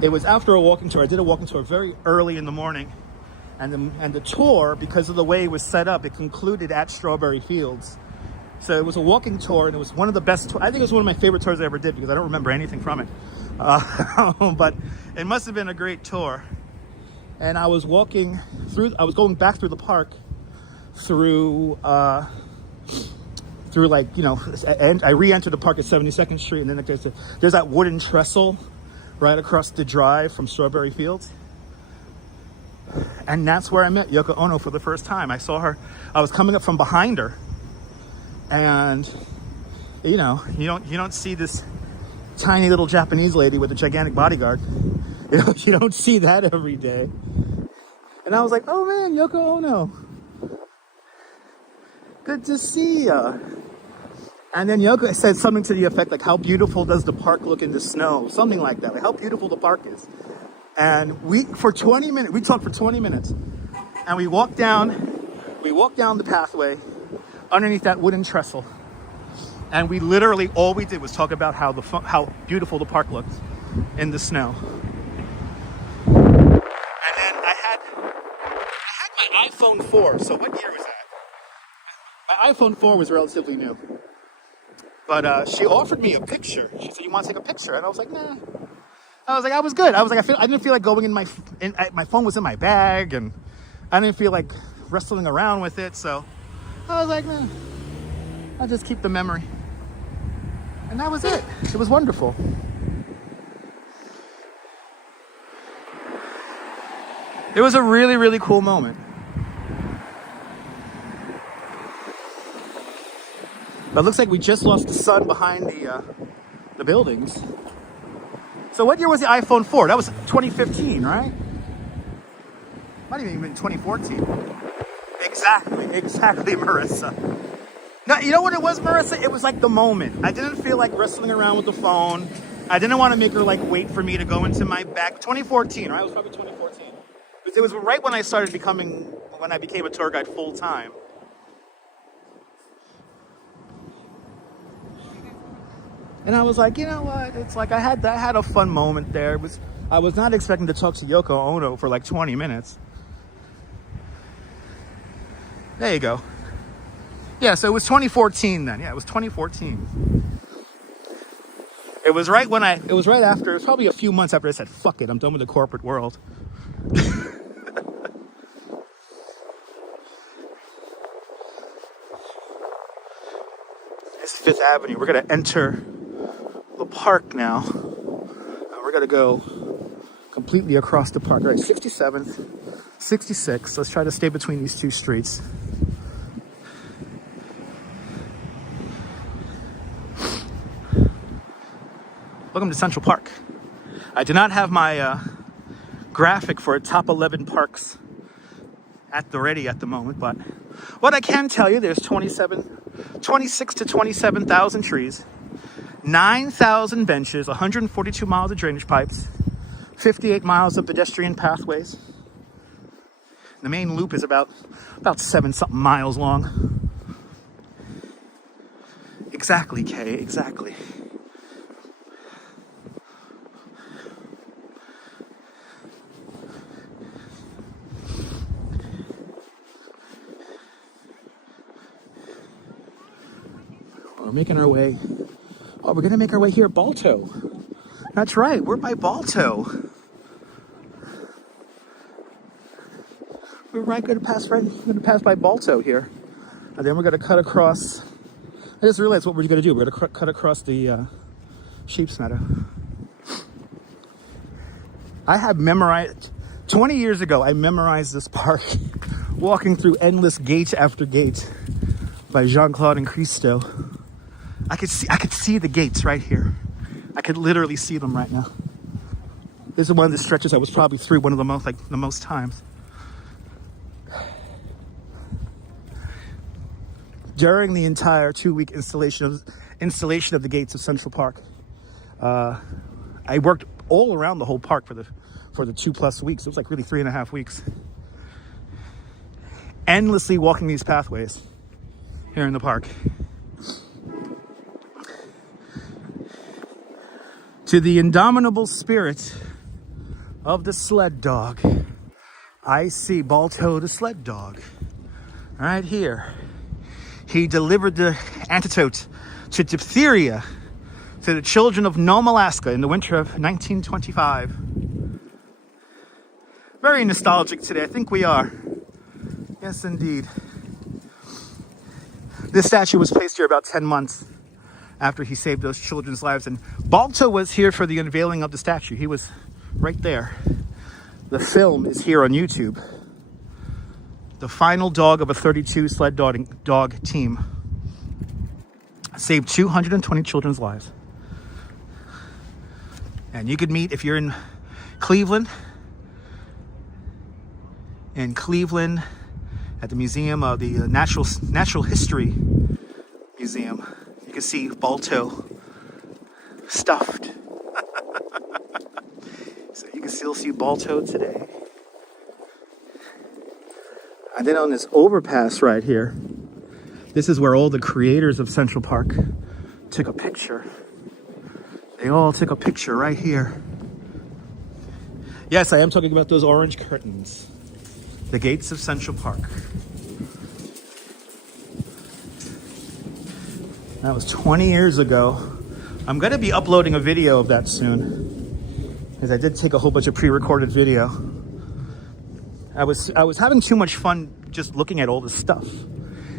it was after a walking tour. I did a walking tour very early in the morning. And the tour, because of the way it was set up, it concluded at Strawberry Fields. So it was a walking tour, and it was one of the best. I think it was one of my favorite tours I ever did because I don't remember anything from it. But it must have been a great tour. And I was walking through. I was going back through the park, through like, you know, and I re-entered the park at 72nd Street, and then there's that wooden trestle right across the drive from Strawberry Fields. And that's where I met Yoko Ono for the first time. I saw her. I was coming up from behind her. And, you know, you don't see this tiny little Japanese lady with a gigantic bodyguard. You don't see that every day. And I was like, oh man, Yoko Ono. Good to see ya. And then Yoko said something to the effect like, how beautiful does the park look in the snow? Something like that. Like how beautiful the park is. And we talked for 20 minutes. And we walked down the pathway underneath that wooden trestle. And we literally, all we did was talk about how beautiful the park looked in the snow. And then I had my iPhone 4. So what year was that? My iPhone 4 was relatively new. But she offered me a picture. She said, you want to take a picture? And I was like, nah. I was like, I was good. I was like, I didn't feel like going my phone was in my bag, and I didn't feel like wrestling around with it. So I was like, nah, I'll just keep the memory. And that was it. It was wonderful. It was a really, really cool moment. But it looks like we just lost the sun behind the buildings. So what year was the iPhone 4? That was 2015, right? Might have even been 2014. Exactly, Marissa. No, you know what it was, Marissa? It was like the moment. I didn't feel like wrestling around with the phone. I didn't want to make her like wait for me to go into my bag. 2014, right? It was probably 2014. It was right when I became a tour guide full time. And I was like, you know what? It's like I had a fun moment there. I was not expecting to talk to Yoko Ono for like 20 minutes. There you go. Yeah, so it was 2014 then. Yeah, it was 2014. It was right after, it was probably a few months after I said, fuck it, I'm done with the corporate world. It's 5th Avenue. We're going to enter the park now. We're going to go completely across the park. All right, 67th, 66. Let's try to stay between these two streets. Welcome to Central Park. I do not have my graphic for top 11 parks at the ready at the moment, but what I can tell you, there's 26 to 27,000 trees, 9,000 benches, 142 miles of drainage pipes, 58 miles of pedestrian pathways. The main loop is about 7-something miles long. Exactly, Kay, exactly. We're making our way. Oh, we're gonna make our way here at Balto. That's right, we're by Balto. We're gonna pass by Balto here, and then we're gonna cut across. I just realized what we're gonna do. We're gonna cut across the sheep's meadow. I have memorized. 20 years ago, I memorized this park, walking through endless gate after gate by Jean-Claude and Christo. I could see the gates right here. I could literally see them right now. This is one of the stretches I was probably through one of the most times. During the entire 2-week installation of the gates of Central Park, I worked all around the whole park for the 2+ weeks. It was like really 3.5 weeks. Endlessly walking these pathways here in the park. To the indomitable spirit of the sled dog, I see Balto the sled dog right here. He delivered the antidote to diphtheria to the children of Nome, Alaska in the winter of 1925. Very nostalgic today. I think we are. Yes, indeed. This statue was placed here about 10 months after he saved those children's lives. And Balto was here for the unveiling of the statue. He was right there. The film is here on YouTube. The final dog of a 32 sled dog team saved 220 children's lives. And you could meet, if you're in Cleveland, at the Museum of the Natural History Museum, you can see Balto stuffed. So you can still see Balto today. And then on this overpass right here, this is where all the creators of Central Park took a picture. They all took a picture right here. Yes, I am talking about those orange curtains. The gates of Central Park. That was 20 years ago. I'm going to be uploading a video of that soon, because I did take a whole bunch of pre-recorded video. I was having too much fun just looking at all this stuff,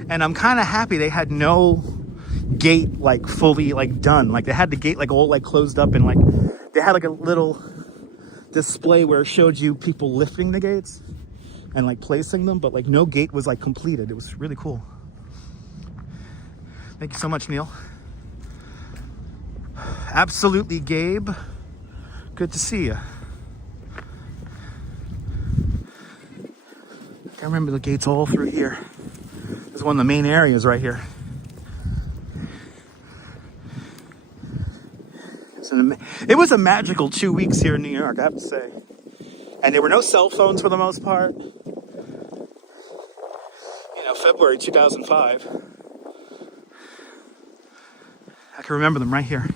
and I'm kind of happy they had no gate like fully like done. Like they had the gate like all like closed up, and like they had like a little display where it showed you people lifting the gates and like placing them, but like no gate was like completed. It was really cool. Thank you so much, Neil. Absolutely Gabe, Good to see you. I remember the gates all through here. This is one of the main areas right here. It was a magical 2 weeks here in New York, I have to say. And there were no cell phones for the most part. You know, February 2005. I can remember them right here.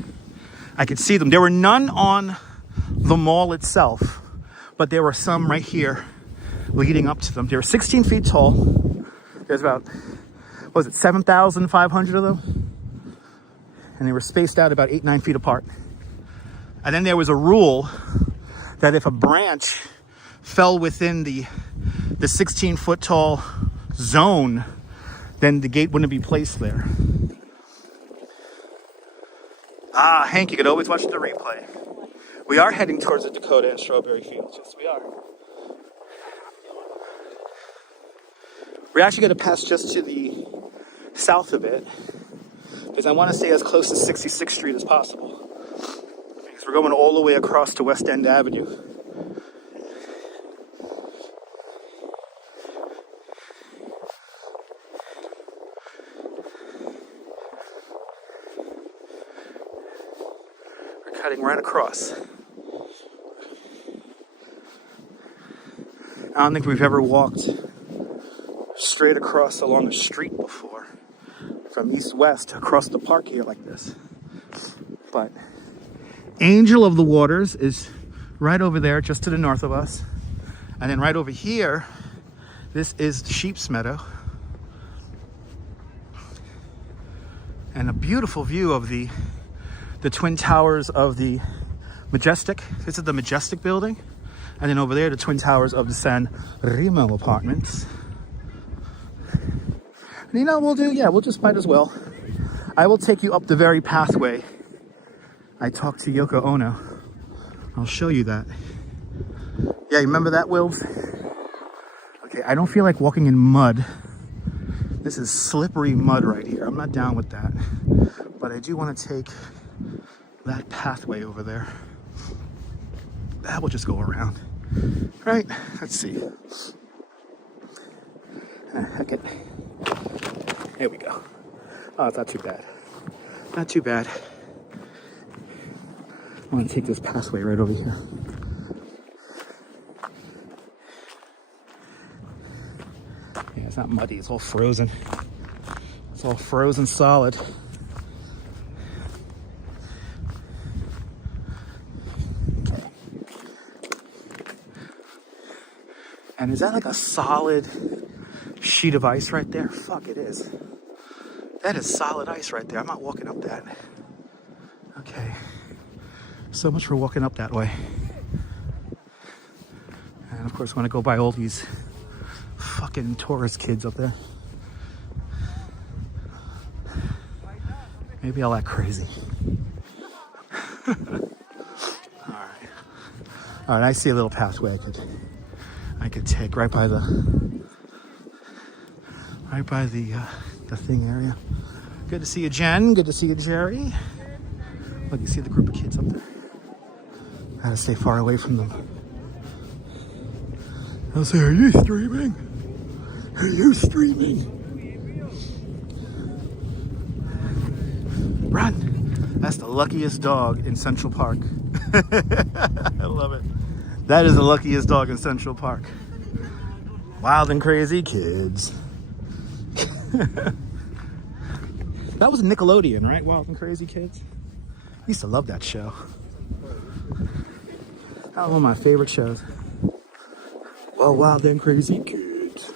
I could see them. There were none on the mall itself, but there were some right here leading up to them. They were 16 feet tall. There's about, what was it, 7,500 of them? And they were spaced out about 8-9 feet apart. And then there was a rule that if a branch fell within the 16-foot tall zone, then the gate wouldn't be placed there. Ah, Hank, you could always watch the replay. We are heading towards the Dakota and Strawberry Fields. Yes, we are. We're actually going to pass just to the south of it, because I want to stay as close to 66th Street as possible. Because we're going all the way across to West End Avenue. We're cutting right across. I don't think we've ever walked straight across along a street before, from east-west across the park here like this. But Angel of the Waters is right over there, just to the north of us. And then right over here, this is the Sheep's Meadow. And a beautiful view of the Twin Towers of the Majestic. This is the Majestic building. And then over there, the Twin Towers of the San Remo apartments. And you know what we'll do? Yeah, we'll just might as well. I will take you up the very pathway I talked to Yoko Ono. I'll show you that. Yeah, you remember that, Wills? Okay, I don't feel like walking in mud. This is slippery mud right here. I'm not down with that. But I do want to take that pathway over there. That will just go around. Right? Let's see. Heck it. There we go. Oh, it's not too bad. Not too bad. I want to take this pathway right over here. Yeah, it's not muddy. It's all frozen. It's all frozen solid. Okay. And is that like a solid sheet of ice right there? Fuck, it is. That is solid ice right there. I'm not walking up that. Okay. So much for walking up that way. And of course, when I go by all these fucking tourist kids up there, maybe I'll act crazy. All right. All right, I see a little pathway I could take right by the thing area. Good to see you, Jen. Good to see you, Jerry. Look, you see the group of kids up there. I gotta stay far away from them. I'll say, are you streaming? Are you streaming? Run! That's the luckiest dog in Central Park. I love it. That is the luckiest dog in Central Park. Wild and crazy kids. That was Nickelodeon, right? Wild and Crazy Kids. I used to love that show. That was one of my favorite shows. Well, Wild and Crazy Kids.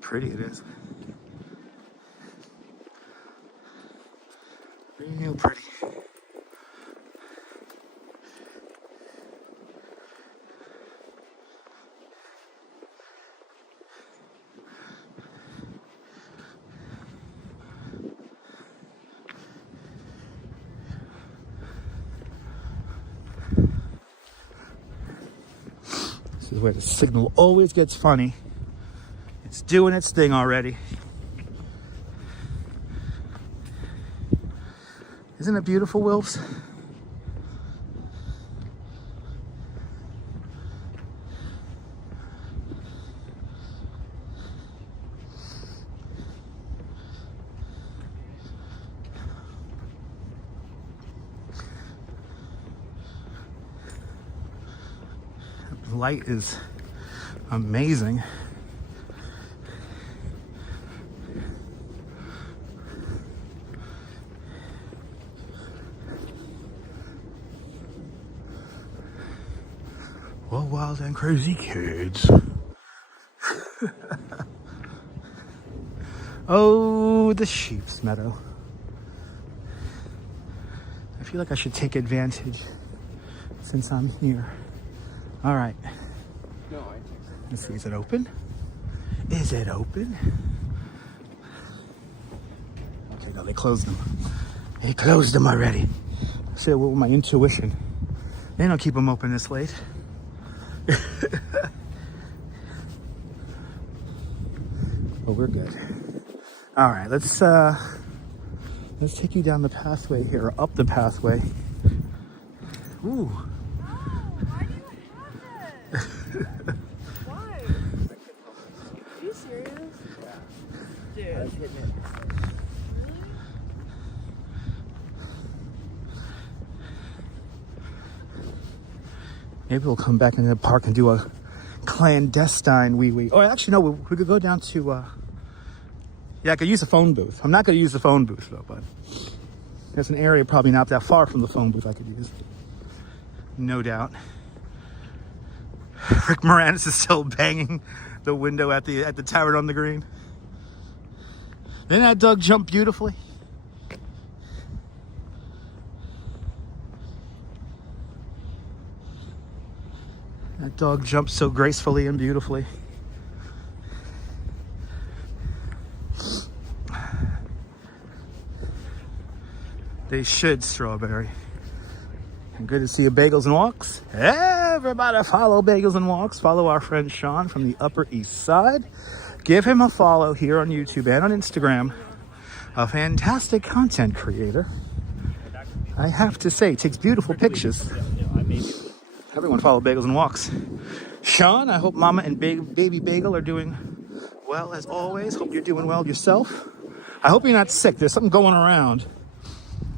Pretty it is. Real pretty. the way the signal always gets funny. It's doing its thing already. Isn't it beautiful, Wilfs? The light is amazing. Well, wild and crazy kids. Oh, the sheep's meadow. I feel like I should take advantage since I'm here. All right. Let's see, is it open? Is it open? Okay, no, they closed them. They closed them already. Say, what was my intuition? They don't keep them open this late. Well, we're good. All right, let's take you down the pathway here, or up the pathway. Ooh. Why do you have it? Why? Are you serious? Yeah. Dude. hitting it. Maybe we'll come back into the park and do a clandestine wee-wee. Oh, actually, no, we could go down to, yeah, I could use the phone booth. I'm not going to use the phone booth, though, but there's an area probably not that far from the phone booth I could use. No doubt. Rick Moranis is still banging the window at the Tavern on the Green. Didn't that dog jump beautifully? That dog jumped so gracefully and beautifully. They should, Strawberry. And good to see you, Bagels and Walks. Everybody follow Bagels and Walks. Follow our friend Sean from the Upper East Side. Give him a follow here on YouTube and on Instagram. A fantastic content creator. I have to say, takes beautiful pictures. Everyone follow Bagels and Walks. Sean, I hope Mama and Baby Bagel are doing well as always. Hope you're doing well yourself. I hope you're not sick. There's something going around.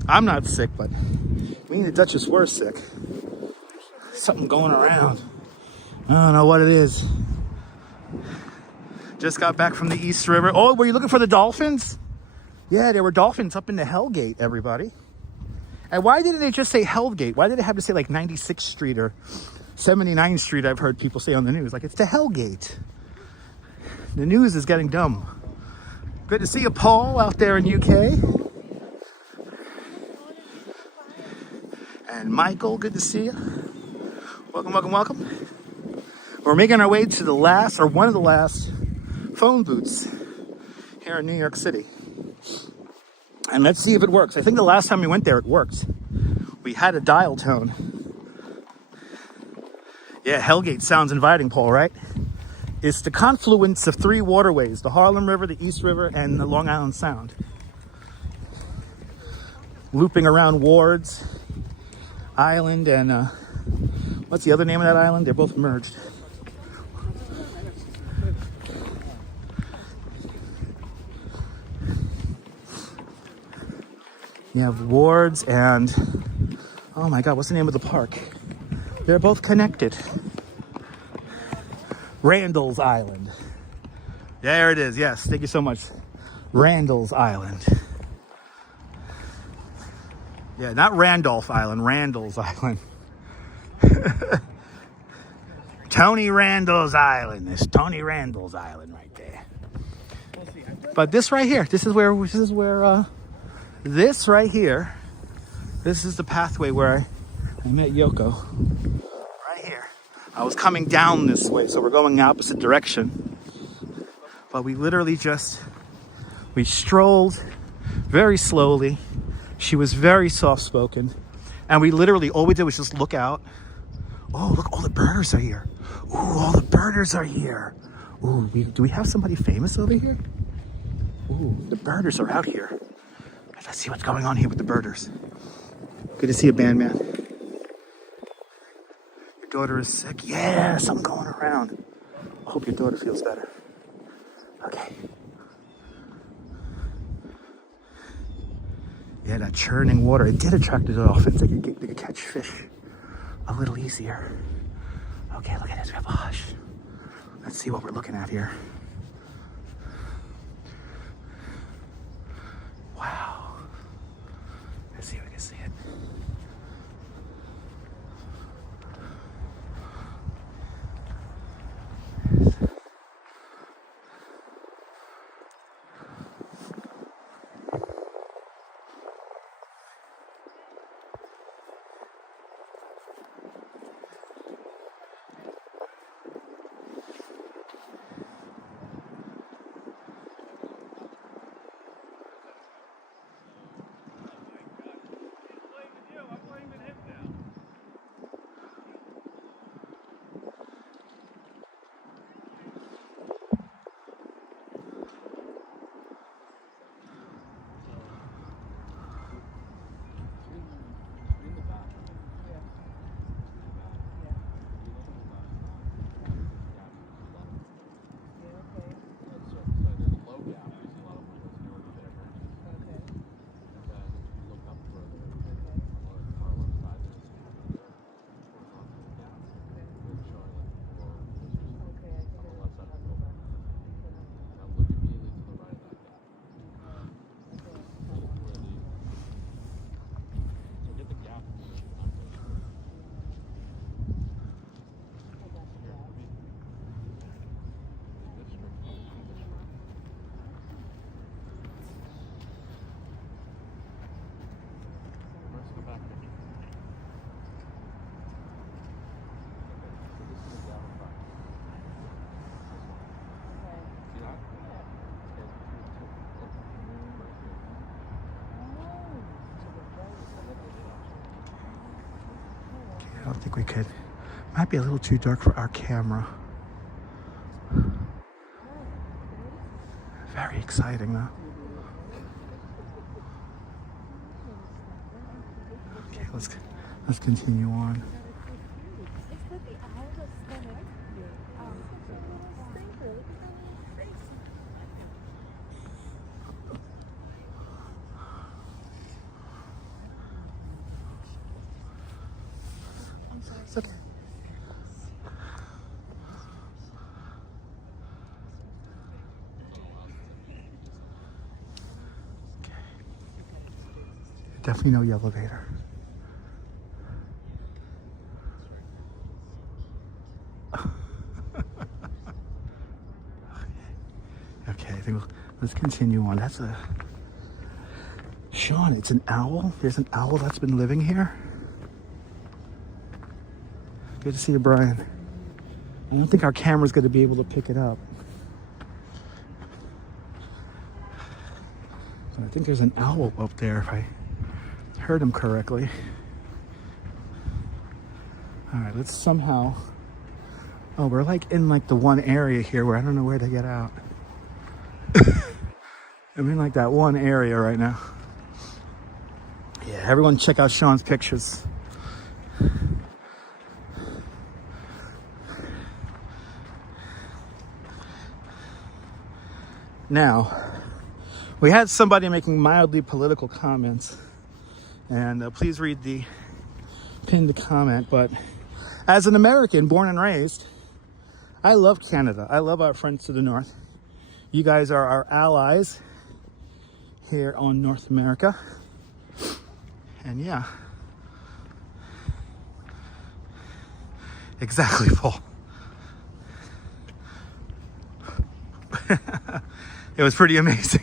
I'm not sick, but me and the Duchess were sick. Something going around. I don't know what it is. Just got back from the East River. Oh, were you looking for the dolphins? Yeah, there were dolphins up in the Hellgate, everybody. And why didn't they just say Hellgate? Why did it have to say like 96th Street or 79th Street? I've heard people say on the news. Like, it's the Hellgate. The news is getting dumb. Good to see you, Paul, out there in UK. And Michael, good to see you. Welcome, welcome, welcome. We're making our way to the last, or one of the last, phone booths here in New York City. And let's see if it works. I think the last time we went there, it worked. We had a dial tone. Yeah, Hellgate sounds inviting, Paul, right? It's the confluence of three waterways, the Harlem River, the East River, and the Long Island Sound. Looping around Wards Island and, what's the other name of that island? They're both merged. You have Wards and, oh my God, what's the name of the park? They're both connected. Randall's Island. There it is, yes, thank you so much. Randall's Island. Yeah, not Randolph Island, Randall's Island. Tony Randall's Island. It's Tony Randall's Island right there. But this right here, this right here, this is the pathway where I met Yoko. Right here. I was coming down this way, so we're going the opposite direction. But we literally we strolled very slowly. She was very soft-spoken. And we literally, all we did was just look out. Oh, look, all the birds are here. Ooh, all the birders are here. Ooh, do we have somebody famous over here? Ooh, the birders are out here. Let's see what's going on here with the birders. Good to see you, Bandman. Your daughter is sick? Yes, I'm going around. I hope your daughter feels better. Okay. Yeah, that churning water, it did attract the dolphins. They could catch fish a little easier. Okay, look at this. We have a hush. Let's see what we're looking at here. Wow. Let's see if we can see it. I don't think we could. Might be a little too dark for our camera. Very exciting though. Okay, let's continue on. It's okay. Definitely no elevator. Okay, I think let's continue on. That's a Sean. It's an owl. There's an owl that's been living here. Good to see you, Brian. I don't think our camera's going to be able to pick it up. But I think there's an owl up there, if I heard him correctly. All right, let's somehow... Oh, we're like in like the one area here where I don't know where to get out. I'm in like that one area right now. Yeah, everyone check out Sean's pictures. Now, we had somebody making mildly political comments, and please read the pinned comment, but as an American born and raised, I love Canada. I love our friends to the north. You guys are our allies here on North America. And yeah. Exactly, Paul. It was pretty amazing.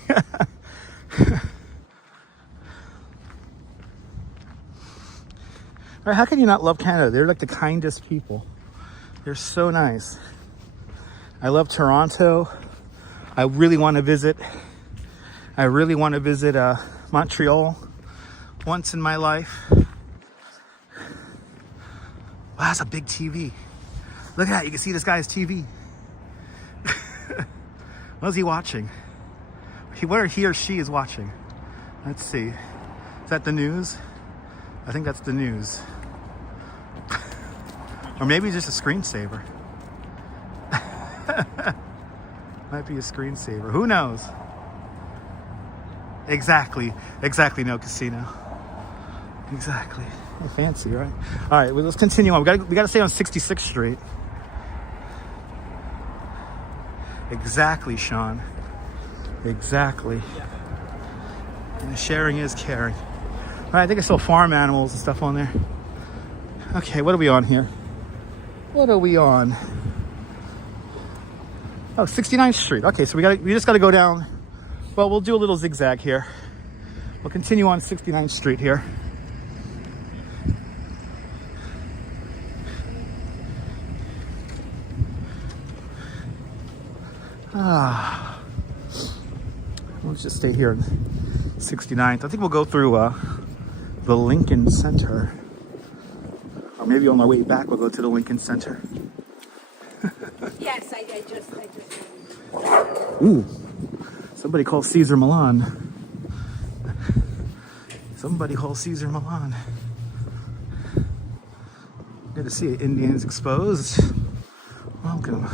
How can you not love Canada? They're like the kindest people. They're so nice. I love Toronto. I really want to visit. Montreal once in my life. Wow, that's a big TV. Look at that, you can see this guy's TV. What is he watching? What he or she is watching? Let's see. Is that the news? I think that's the news. Or maybe just a screensaver. Might be a screensaver. Who knows? Exactly. Exactly, no casino. Exactly. Fancy, right? All right, well, let's continue on. We got to stay on 66th Street. Exactly, Sean. Exactly. And sharing is caring. All right, I think I saw farm animals and stuff on there. Okay, what are we on here? What are we on? Oh, 69th Street. Okay, so we just got to go down. Well, we'll do a little zigzag here. We'll continue on 69th Street here. Let's just stay here in 69th. I think we'll go through the Lincoln Center. Or maybe on my way back we'll go to the Lincoln Center. Yes, I just. Ooh, somebody call Caesar Milan. Somebody call Caesar Milan. Good to see you, Indians Exposed. Welcome.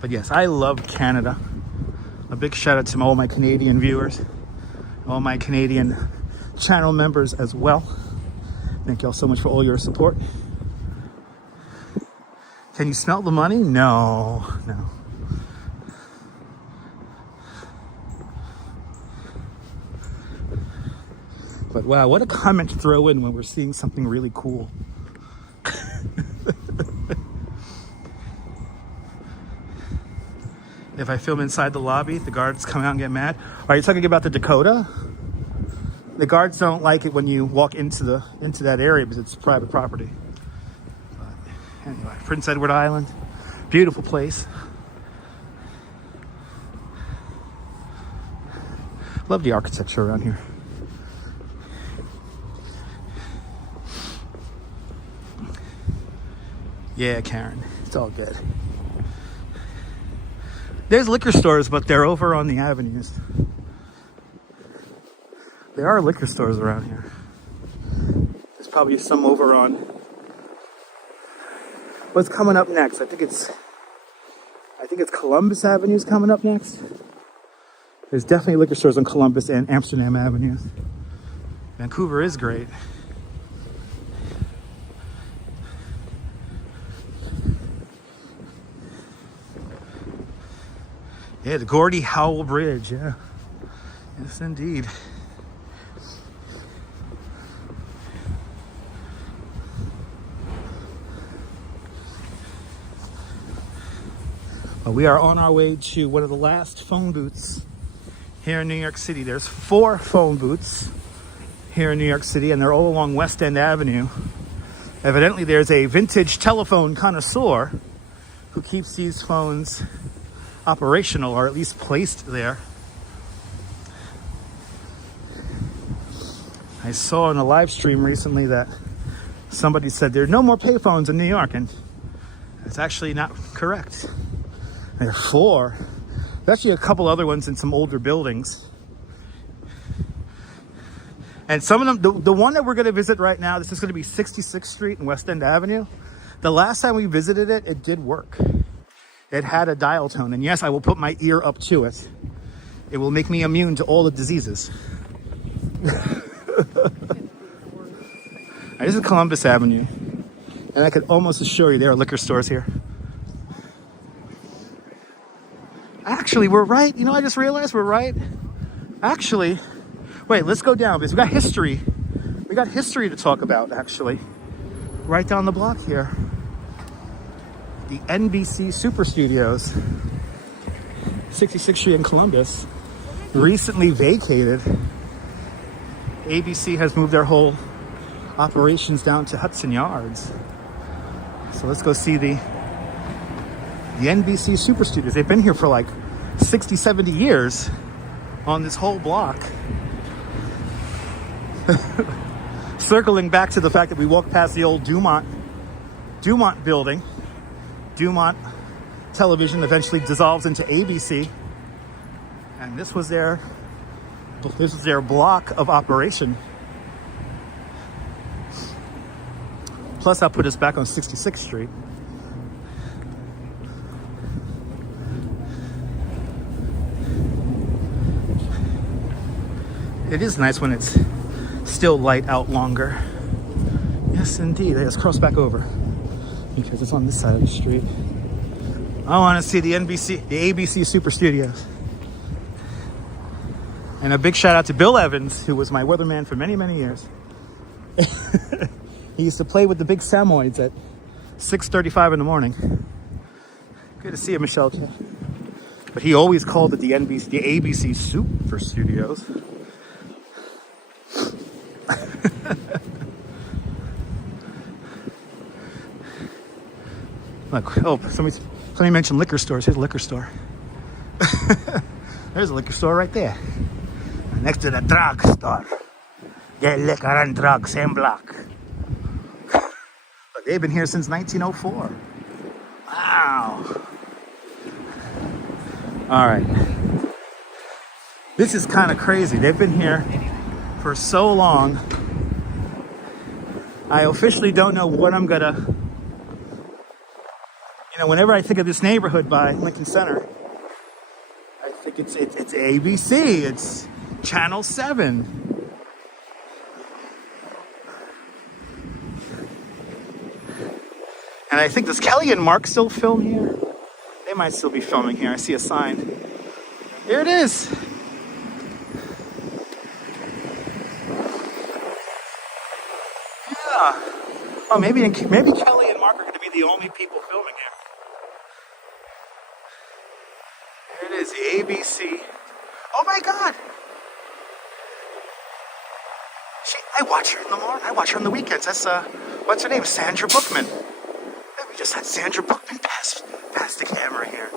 But yes, I love Canada. A big shout out to all my Canadian viewers, all my Canadian channel members as well. Thank you all so much for all your support. Can you smell the money? No. But wow, what a comment to throw in when we're seeing something really cool. If I film inside the lobby, the guards come out and get mad. Are you talking about the Dakota? The guards don't like it when you walk into that area because it's private property. But anyway, Prince Edward Island, beautiful place. Love the architecture around here. Yeah, Karen, it's all good. There's liquor stores, but they're over on the avenues. There are liquor stores around here. There's probably some over on... What's coming up next? I think it's Columbus Avenue's coming up next. There's definitely liquor stores on Columbus and Amsterdam Avenues. Vancouver is great. Yeah, the Gordie Howe Bridge, yeah. Yes, indeed. Well, we are on our way to one of the last phone booths here in New York City. There's 4 phone booths here in New York City, and they're all along West End Avenue. Evidently, there's a vintage telephone connoisseur who keeps these phones operational, or at least placed there. I saw in a live stream recently that somebody said there are no more payphones in New York, and it's actually not correct. There are 4. There's actually a couple other ones in some older buildings. And some of them, the one that we're going to visit right now, this is going to be 66th Street and West End Avenue. The last time we visited it, it did work. It had a dial tone, and yes, I will put my ear up to it. It will make me immune to all the diseases. This is Columbus Avenue, and I could almost assure you there are liquor stores here. Actually, we're right. You know, I just realized we're right. Actually, wait, let's go down because we got history. We got history to talk about, actually. Right down the block here. The NBC Super Studios, 66th Street in Columbus, recently vacated. ABC has moved their whole operations down to Hudson Yards. So let's go see the NBC Super Studios. They've been here for like 60, 70 years on this whole block. Circling back to the fact that we walked past the old Dumont Dumont building. Dumont Television eventually dissolves into ABC. And this was their block of operation. Plus, that put us back on 66th Street. It is nice when it's still light out longer. Yes, indeed. Let's cross back over because it's on this side of the street. I want to see the ABC Super Studios. And a big shout out to Bill Evans, who was my weatherman for many, many years. He used to play with the big Samoyeds at 6:35 in the morning. Good to see you, Michelle. But he always called it the ABC Super Studios. Look, somebody mentioned liquor stores. Here's a liquor store. There's a liquor store right there. Next to the drug store. Get liquor and drugs, same block. Look, they've been here since 1904. Wow. All right. This is kind of crazy. They've been here for so long. I officially don't know what I'm gonna... whenever I think of this neighborhood by Lincoln Center, I think it's ABC, it's Channel 7. And I think, does Kelly and Mark still film here? They might still be filming here. I see a sign. Here it is. Yeah. Oh, maybe Kelly and Mark are going to be the only people filming here. Here it is, the ABC. Oh my God! I watch her in the morning. I watch her on the weekends. That's what's her name? Sandra Bookman. We just had Sandra Bookman pass the camera here.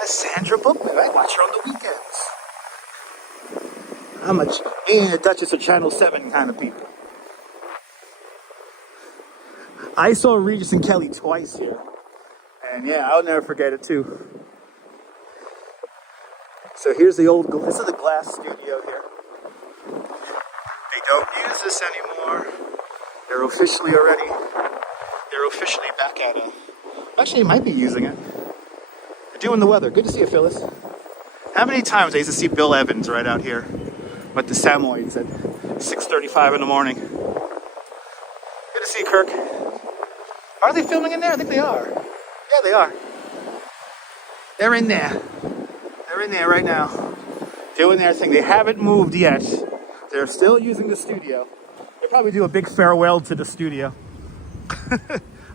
That's Sandra Bookman. I watch her on the weekends. How much? Me and the Duchess of Channel 7 kind of people. I saw Regis and Kelly twice here. And yeah, I'll never forget it too. So here's this is the glass studio here. They don't use this anymore. They're officially back at it. Actually, they might be using it. They're doing the weather. Good to see you, Phyllis. How many times I used to see Bill Evans right out here with the Samoyeds at 6:35 in the morning. Good to see you, Kirk. Are they filming in there? I think they are. Yeah, they are. They're in there. They're in there right now, doing their thing. They haven't moved yet. They're still using the studio. They'll probably do a big farewell to the studio.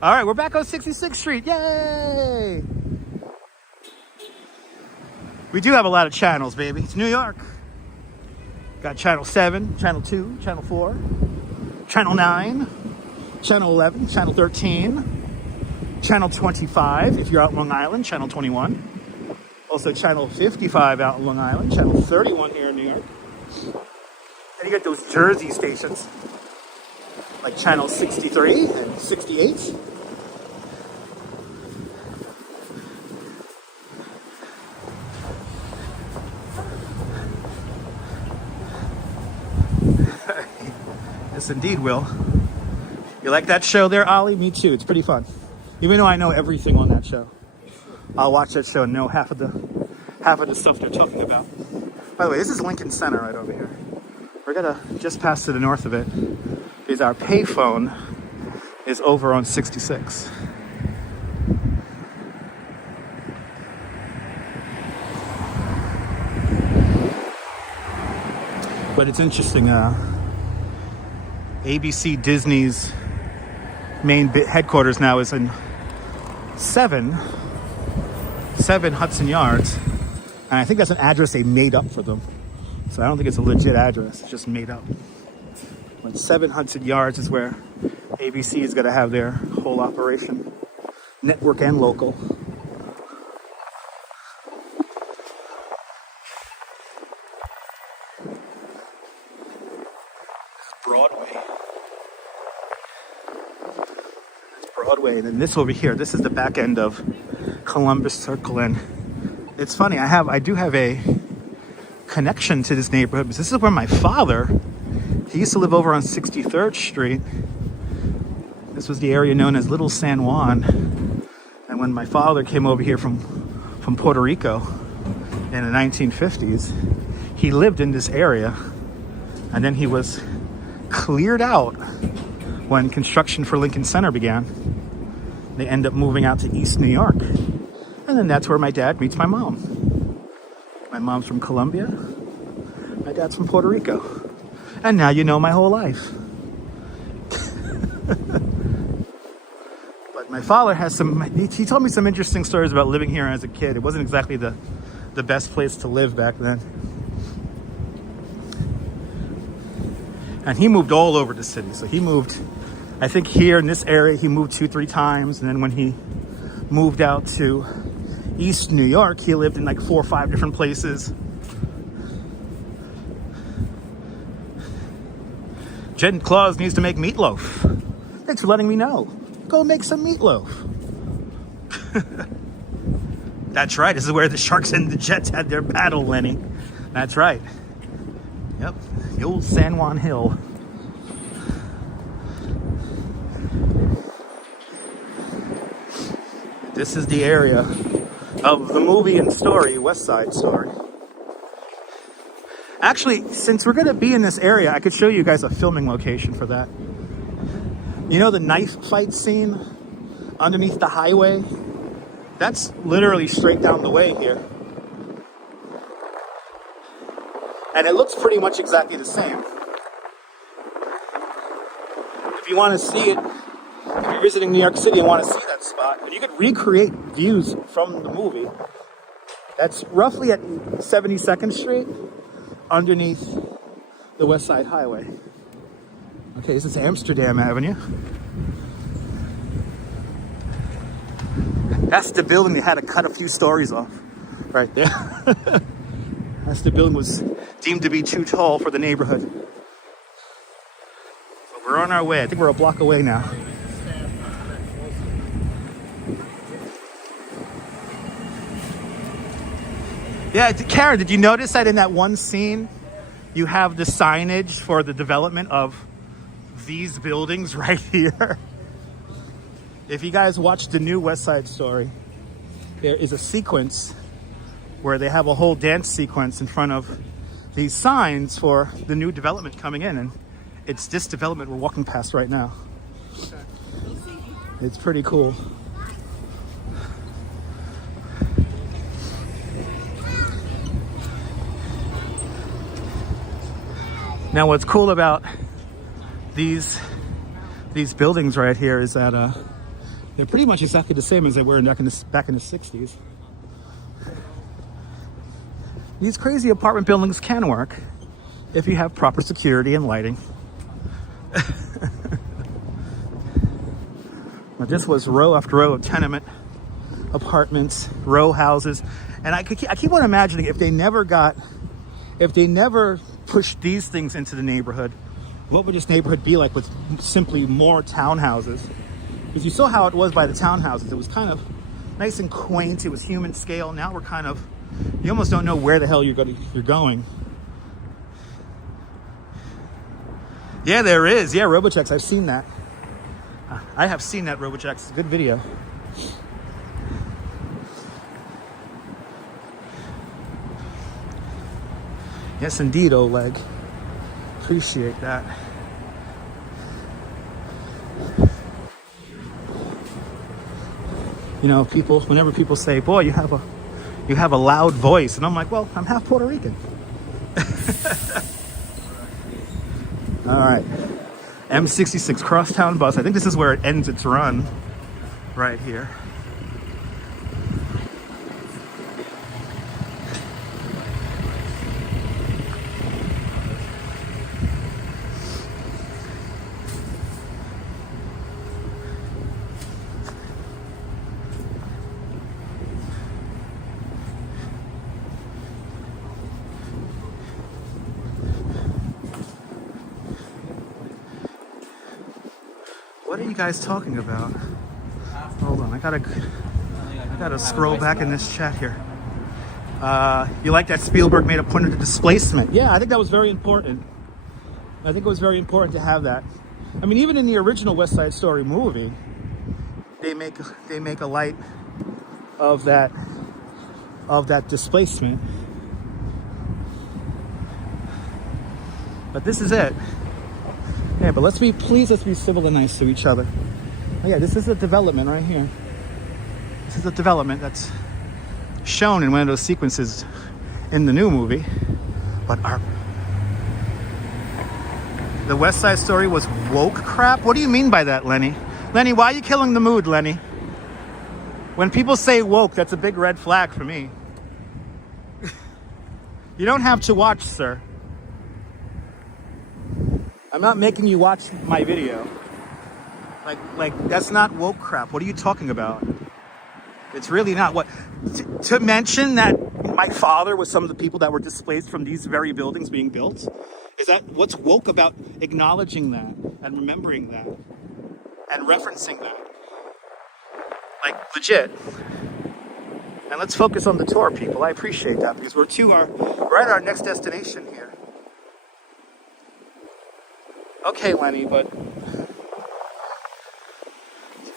All right, we're back on 66th Street. Yay! We do have a lot of channels, baby. It's New York. Got Channel 7, Channel 2, Channel 4, Channel 9, Channel 11, Channel 13, Channel 25 if you're out in Long Island, Channel 21. Also Channel 55 out in Long Island, Channel 31 here in New York. Then you get those Jersey stations, like Channel 63 and 68. Yes, indeed, Will. You like that show there, Ollie? Me too. It's pretty fun. Even though I know everything on that show, I'll watch that show and know half of the stuff they're talking about. By the way, this is Lincoln Center right over here. We're gonna just pass to the north of it because our payphone is over on 66. But it's interesting. ABC Disney's main headquarters now is in 7 Hudson Yards, and I think that's an address they made up for them. So I don't think it's a legit address; it's just made up. But 7 Hudson Yards is where ABC is going to have their whole operation, network and local. Broadway, and then this over here. This is the back end of Columbus Circle, and it's funny. I do have a connection to this neighborhood because this is where my father, he used to live over on 63rd Street. This was the area known as Little San Juan. And when my father came over here from Puerto Rico in the 1950s, he lived in this area. And then he was cleared out when construction for Lincoln Center began. They end up moving out to East New York. And then that's where my dad meets my mom. My mom's from Colombia. My dad's from Puerto Rico. And now you know my whole life. But my father has he told me some interesting stories about living here as a kid. It wasn't exactly the best place to live back then. And he moved all over the city. So he moved, I think here in this area, he moved 2-3 times. And then when he moved out to East New York, he lived in like 4 or 5 different places. Jen Claus needs to make meatloaf. Thanks for letting me know. Go make some meatloaf. That's right. This is where the Sharks and the Jets had their battle, Lenny. That's right. Yep. The old San Juan Hill. This is the area of the movie and story, West Side Story. Actually, since we're going to be in this area, I could show you guys a filming location for that. You know the knife fight scene underneath the highway? That's literally straight down the way here. And it looks pretty much exactly the same. If you want to see it, if you're visiting New York City and want to see that spot, and you could recreate views from the movie. That's roughly at 72nd Street, underneath the West Side Highway. Okay, this is Amsterdam Avenue. That's the building they had to cut a few stories off, right there. That's the building was deemed to be too tall for the neighborhood. But we're on our way. I think we're a block away now. Yeah, Karen, did you notice that in that one scene, you have the signage for the development of these buildings right here? If you guys watch the new West Side Story, there is a sequence where they have a whole dance sequence in front of these signs for the new development coming in, and it's this development we're walking past right now. It's pretty cool. Now, what's cool about these buildings right here is that they're pretty much exactly the same as they were back in the 60s. These crazy apartment buildings can work if you have proper security and lighting. But this was row after row of tenement apartments, row houses, and I keep on imagining if they never pushed these things into the neighborhood, what would this neighborhood be like with simply more townhouses? Because you saw how it was by the townhouses. It was kind of nice and quaint. It was human scale. Now we're kind of, you almost don't know where the hell you're going. Yeah, there is. Yeah, RoboChex. I've seen that. I have seen that, RoboChex. It's a good video. Yes, indeed, Oleg. Appreciate that. You know, whenever people say, boy, you have a loud voice. And I'm like, well, I'm half Puerto Rican. All right. M66 Crosstown bus. I think this is where it ends its run. Right here. What are you guys talking about? Hold on, I gotta scroll back in this chat here. You like that Spielberg made a point of the displacement? Yeah, I think that was very important. I think it was very important to have that. I mean, even in the original West Side Story movie, they make a light of that displacement. But this is it. Yeah, but let's be civil and nice to each other. Oh yeah, this is a development right here. This is a development that's shown in one of those sequences in the new movie. But the West Side Story was woke crap? What do you mean by that, Lenny? Lenny, why are you killing the mood, Lenny? When people say woke, that's a big red flag for me. You don't have to watch, sir. I'm not making you watch my video. Like that's not woke crap. What are you talking about? It's really not. What to mention that my father was some of the people that were displaced from these very buildings being built? Is that what's woke about acknowledging that and remembering that and referencing that? Like legit. And let's focus on the tour, people. I appreciate that because we're at our next destination here. Okay, Lenny, but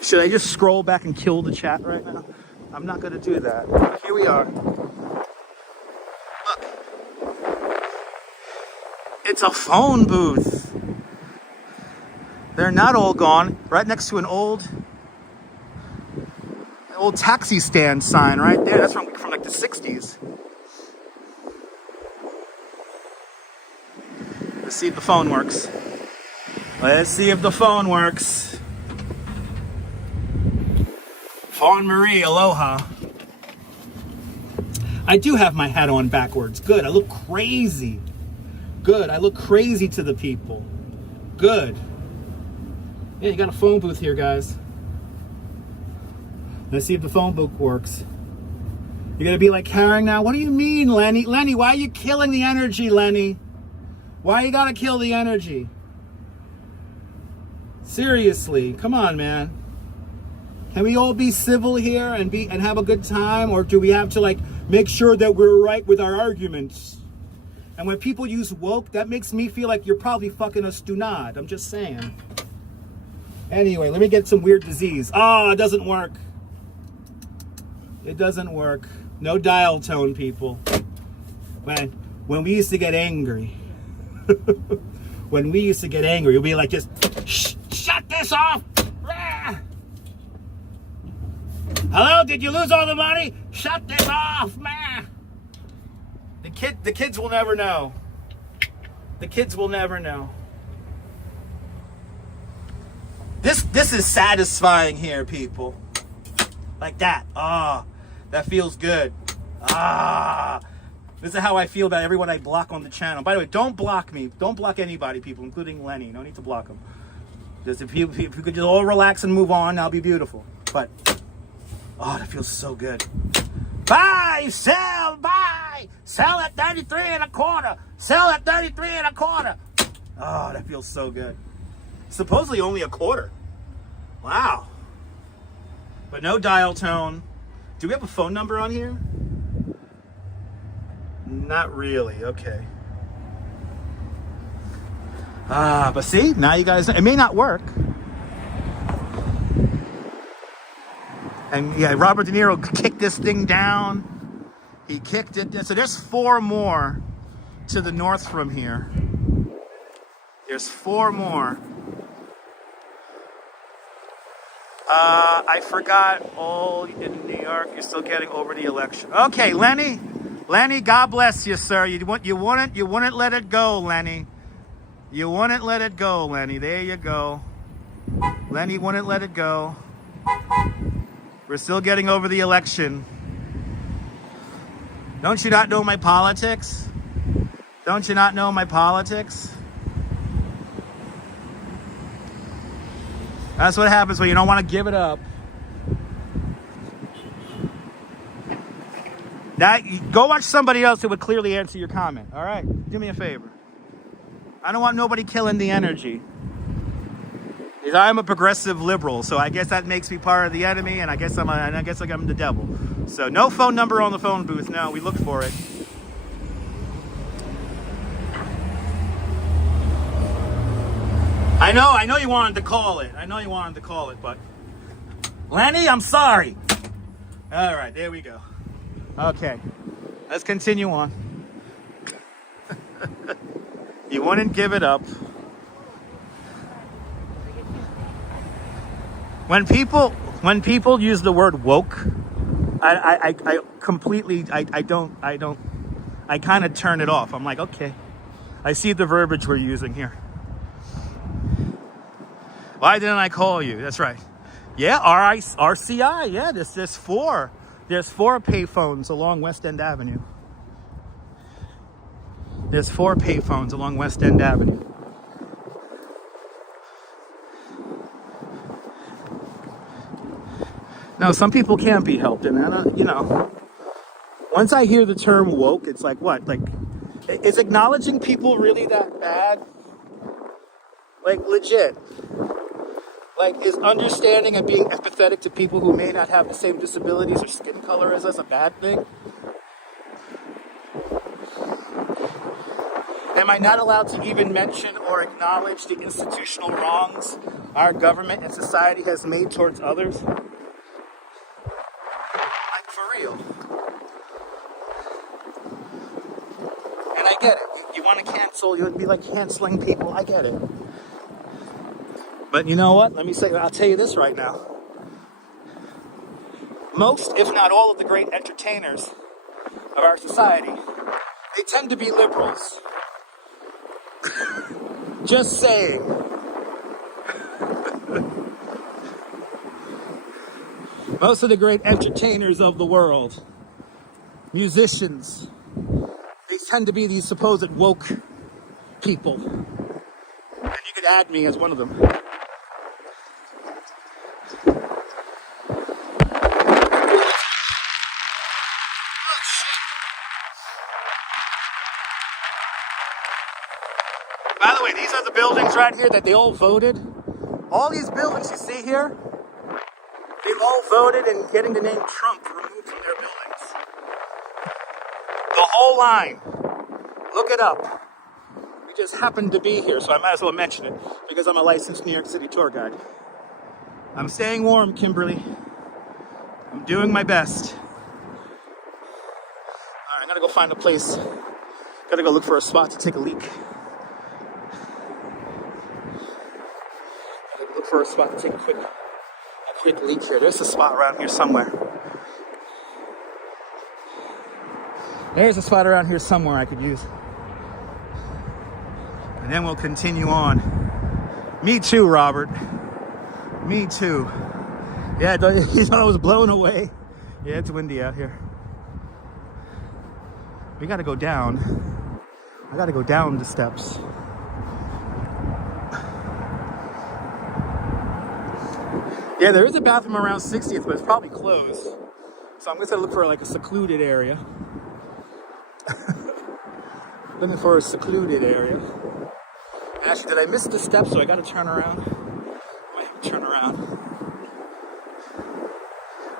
should I just scroll back and kill the chat right now? I'm not going to do that. Here we are. Look. It's a phone booth. They're not all gone. Right next to an old taxi stand sign right there. That's from like the 60s. Let's see if the phone works. Let's see if the phone works. Fawn Marie, aloha. I do have my hat on backwards. Good, I look crazy. Good, I look crazy to the people. Good. Yeah, you got a phone booth here, guys. Let's see if the phone booth works. You're gonna be like Karen now? What do you mean, Lenny? Lenny, why are you killing the energy, Lenny? Why you gotta kill the energy? Seriously, come on, man. Can we all be civil here and have a good time, or do we have to like make sure that we're right with our arguments? And when people use woke, that makes me feel like you're probably fucking a stunad. I'm just saying. Anyway, let me get some weird disease. Oh, it doesn't work. It doesn't work. No dial tone, people. When we used to get angry. When we used to get angry, we'd be like just, shut this off! Ah! Hello, did you lose all the money? Shut this off, man! The kids will never know. The kids will never know. This is satisfying here, people. Like that. Ah, that feels good. Ah. This is how I feel about everyone I block on the channel. By the way, don't block me. Don't block anybody, people, including Lenny. No need to block him. Just if you could just all relax and move on, that'll be beautiful. But, oh, that feels so good. Buy, sell, buy. Sell at 33 and a quarter. Sell at 33 and a quarter. Oh, that feels so good. Supposedly only a quarter. Wow. But no dial tone. Do we have a phone number on here? Not really. Okay. But see, now you guys, it may not work. And yeah, Robert De Niro kicked this thing down. He kicked it. So there's 4 more to the north from here. There's 4 more. I forgot all in New York. You're still getting over the election. Okay, Lenny. Lenny, God bless you, sir. You wouldn't let it go, Lenny. You wouldn't let it go, Lenny. There you go. Lenny wouldn't let it go. We're still getting over the election. Don't you not know my politics? Don't you not know my politics? That's what happens when you don't want to give it up. Now, go watch somebody else who would clearly answer your comment. All right? Do me a favor. I don't want nobody killing the energy. I'm a progressive liberal, so I guess that makes me part of the enemy, and I guess I'm the devil. So no phone number on the phone booth. No, we looked for it. I know you wanted to call it. But Lenny, I'm sorry. All right, there we go. Okay, let's continue on. You wouldn't give it up. When people use the word woke, I kind of turn it off. I'm like, okay, I see the verbiage we're using here. Why didn't I call you? That's right. Yeah, RCI. Yeah, there's four payphones along West End Avenue. There's 4 payphones along West End Avenue. No, some people can't be helped, and once I hear the term woke, it's like, what? Like, is acknowledging people really that bad? Like, legit. Like, is understanding and being empathetic to people who may not have the same disabilities or skin color as us a bad thing? Am I not allowed to even mention or acknowledge the institutional wrongs our government and society has made towards others? Like, for real. And I get it. You want to cancel, you would be like canceling people. I get it. But you know what? I'll tell you this right now. Most, if not all, of the great entertainers of our society, they tend to be liberals. Just saying. Most of the great entertainers of the world, musicians, they tend to be these supposed woke people. And you could add me as one of them. By the way, these are the buildings right here that they all voted. All these buildings you see here, they all voted in getting the name Trump removed from their buildings. The whole line. Look it up. We just happened to be here, so I might as well mention it because I'm a licensed New York City tour guide. I'm staying warm, Kimberly. I'm doing my best. All right, I gotta go find a place. Gotta go look for a spot to take a leak. For a spot to take a quick leak here. There's a spot around here somewhere. There's a spot around here somewhere I could use. And then we'll continue on. Me too, Robert. Me too. Yeah, you thought I was blown away. Yeah, it's windy out here. We gotta go down. I gotta go down the steps. Yeah, there is a bathroom around 60th, but it's probably closed. So I'm gonna look for like a secluded area. Looking for a secluded area. And actually, did I miss the steps? So I gotta turn around. I might have to turn around.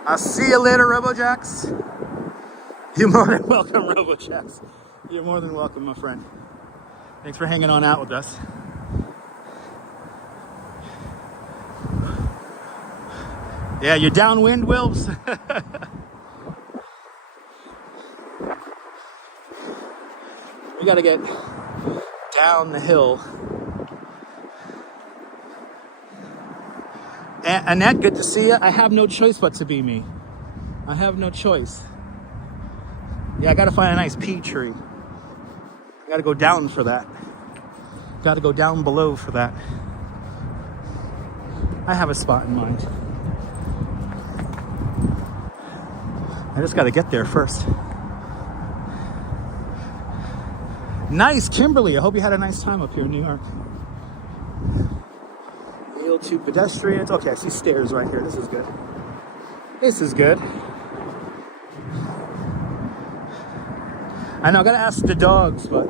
I'll see you later, RoboJax. You're more than welcome, RoboJax. You're more than welcome, my friend. Thanks for hanging on out with us. Yeah, you're downwind, Wilbs. We gotta get down the hill. Annette, good to see you. I have no choice but to be me. I have no choice. Yeah, I gotta find a nice pea tree. I gotta go down for that. Gotta go down below for that. I have a spot in mind. I just got to get there first. Nice, Kimberly. I hope you had a nice time up here in New York. Yield to pedestrians. Okay, I see stairs right here. This is good. This is good. I know, I got to ask the dogs, but...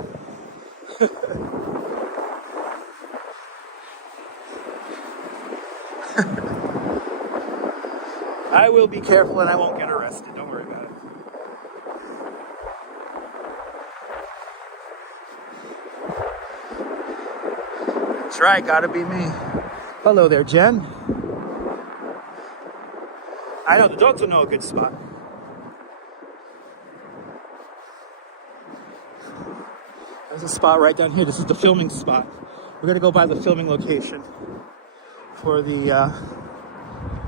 I will be careful and I won't get arrested. Don't worry about it. That's right, gotta be me. Hello there, Jen. I know, the dogs will know a good spot. There's a spot right down here. This is the filming spot. We're gonna go by the filming location for the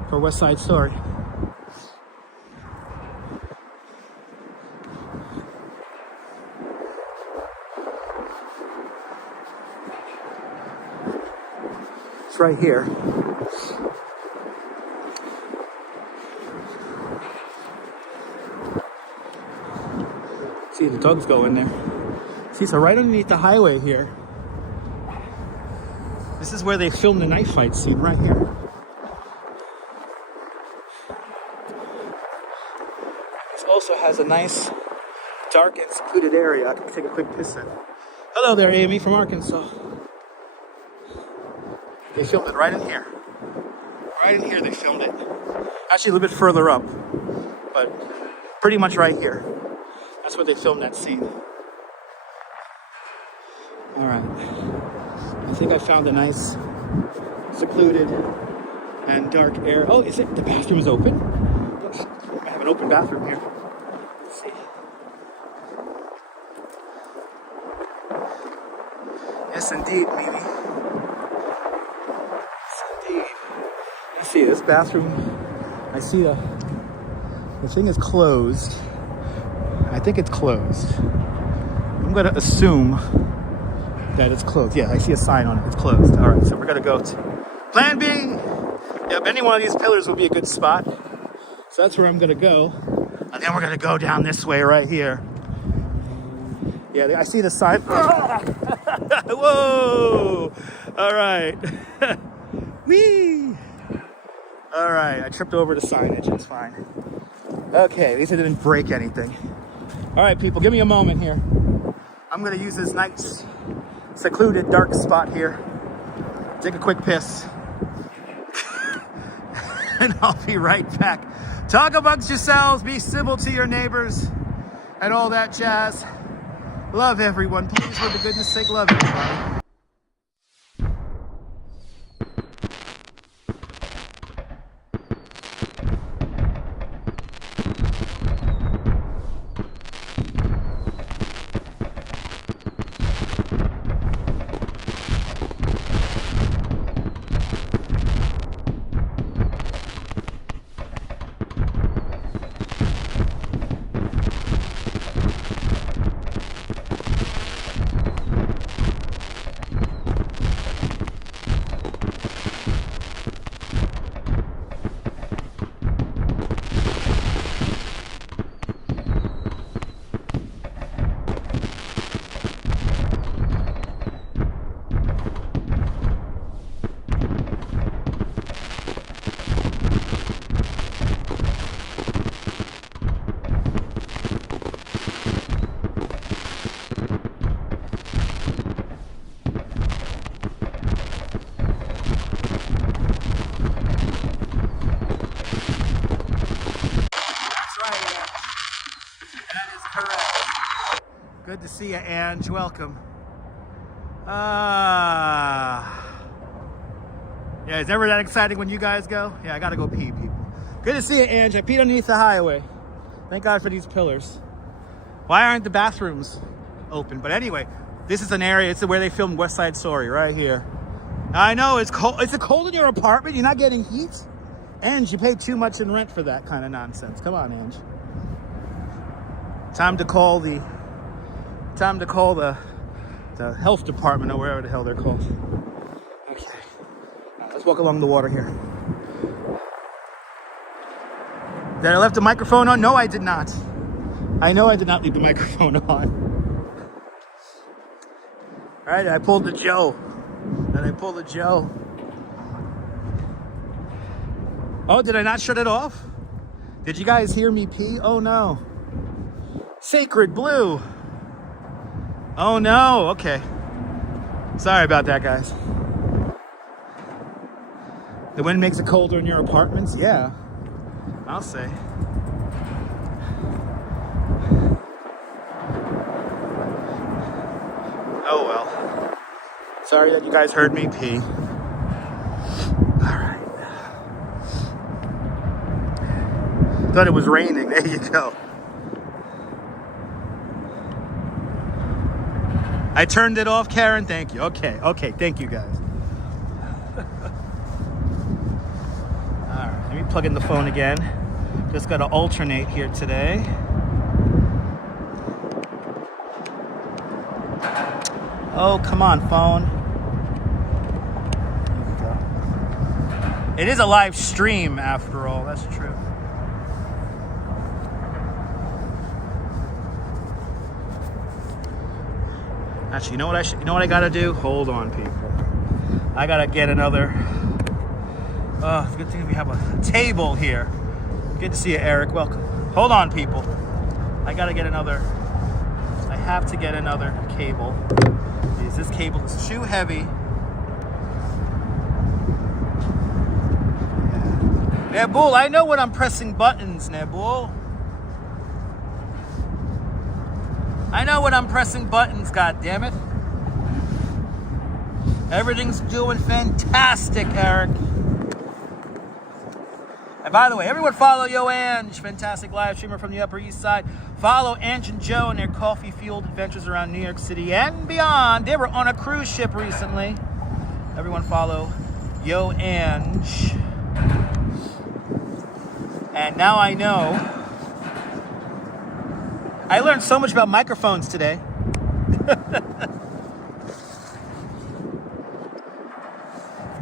for West Side Story. It's right here. See, the dogs go in there. See, so right underneath the highway here. This is where they filmed the knife fight scene, right here. This also has a nice, dark and secluded area I can take a quick piss in. Hello there, Amy from Arkansas. They filmed it right in here. Right in here they filmed it. Actually a little bit further up, but pretty much right here. That's where they filmed that scene. All right. I think I found a nice, secluded and dark area. Oh, is it? The bathroom is open? I have an open bathroom here. Let's see. Yes, indeed, Mimi. See this bathroom. I see the thing is closed. I think it's closed. I'm gonna assume that it's closed. Yeah, I see a sign on it. It's closed. All right, so we're gonna go to Plan B. Yep, any one of these pillars will be a good spot. So that's where I'm gonna go, and then we're gonna go down this way right here. Yeah, I see the sign. Whoa! All right. Whee! All right, I tripped over the signage. It's fine. Okay, at least I didn't break anything. All right, people, give me a moment here. I'm gonna use this nice, secluded, dark spot here. Take a quick piss. And I'll be right back. Talk amongst yourselves, be civil to your neighbors, and all that jazz. Love everyone. Please, for the goodness sake, love everybody. Good to see you, Ange. Welcome. Yeah, is it ever that exciting when you guys go? Yeah, I gotta go pee, people. Good to see you, Ange. I peed underneath the highway. Thank God for these pillars. Why aren't the bathrooms open? But anyway, this is an area. It's where they filmed West Side Story, right here. I know it's cold. Is it cold in your apartment? You're not getting heat? Ange, you pay too much in rent for that kind of nonsense. Come on, Ange. Time to call the health department or wherever the hell they're called. Okay, let's walk along the water here. Did I left the microphone on? No, I did not. I know I did not leave the microphone on. All right, I pulled the Joe. Oh, did I not shut it off? Did you guys hear me pee? Oh no. Sacred blue. Oh no, okay. Sorry about that, guys. The wind makes it colder in your apartments? Yeah. I'll say. Oh well. Sorry that you guys heard me pee. Alright. Thought it was raining. There you go. I turned it off, Karen. Thank you. Okay. Thank you, guys. Alright, let me plug in the phone again. Just got to alternate here today. Oh, come on, phone. It is a live stream, after all. That's true. Actually, you know what I gotta do? Hold on, people. I gotta get another. Oh, it's a good thing we have a table here. Good to see you, Eric. Welcome. Hold on, people. I gotta get another. I have to get another cable. Because this cable is too heavy. Yeah. Nebul, I know when I'm pressing buttons, Nebul. I know when I'm pressing buttons, goddammit. Everything's doing fantastic, Eric. And by the way, everyone follow Yo Ange, fantastic live streamer from the Upper East Side. Follow Ange and Joe and their coffee-fueled adventures around New York City and beyond. They were on a cruise ship recently. Everyone follow Yo Ange. And now I know. I learned so much about microphones today.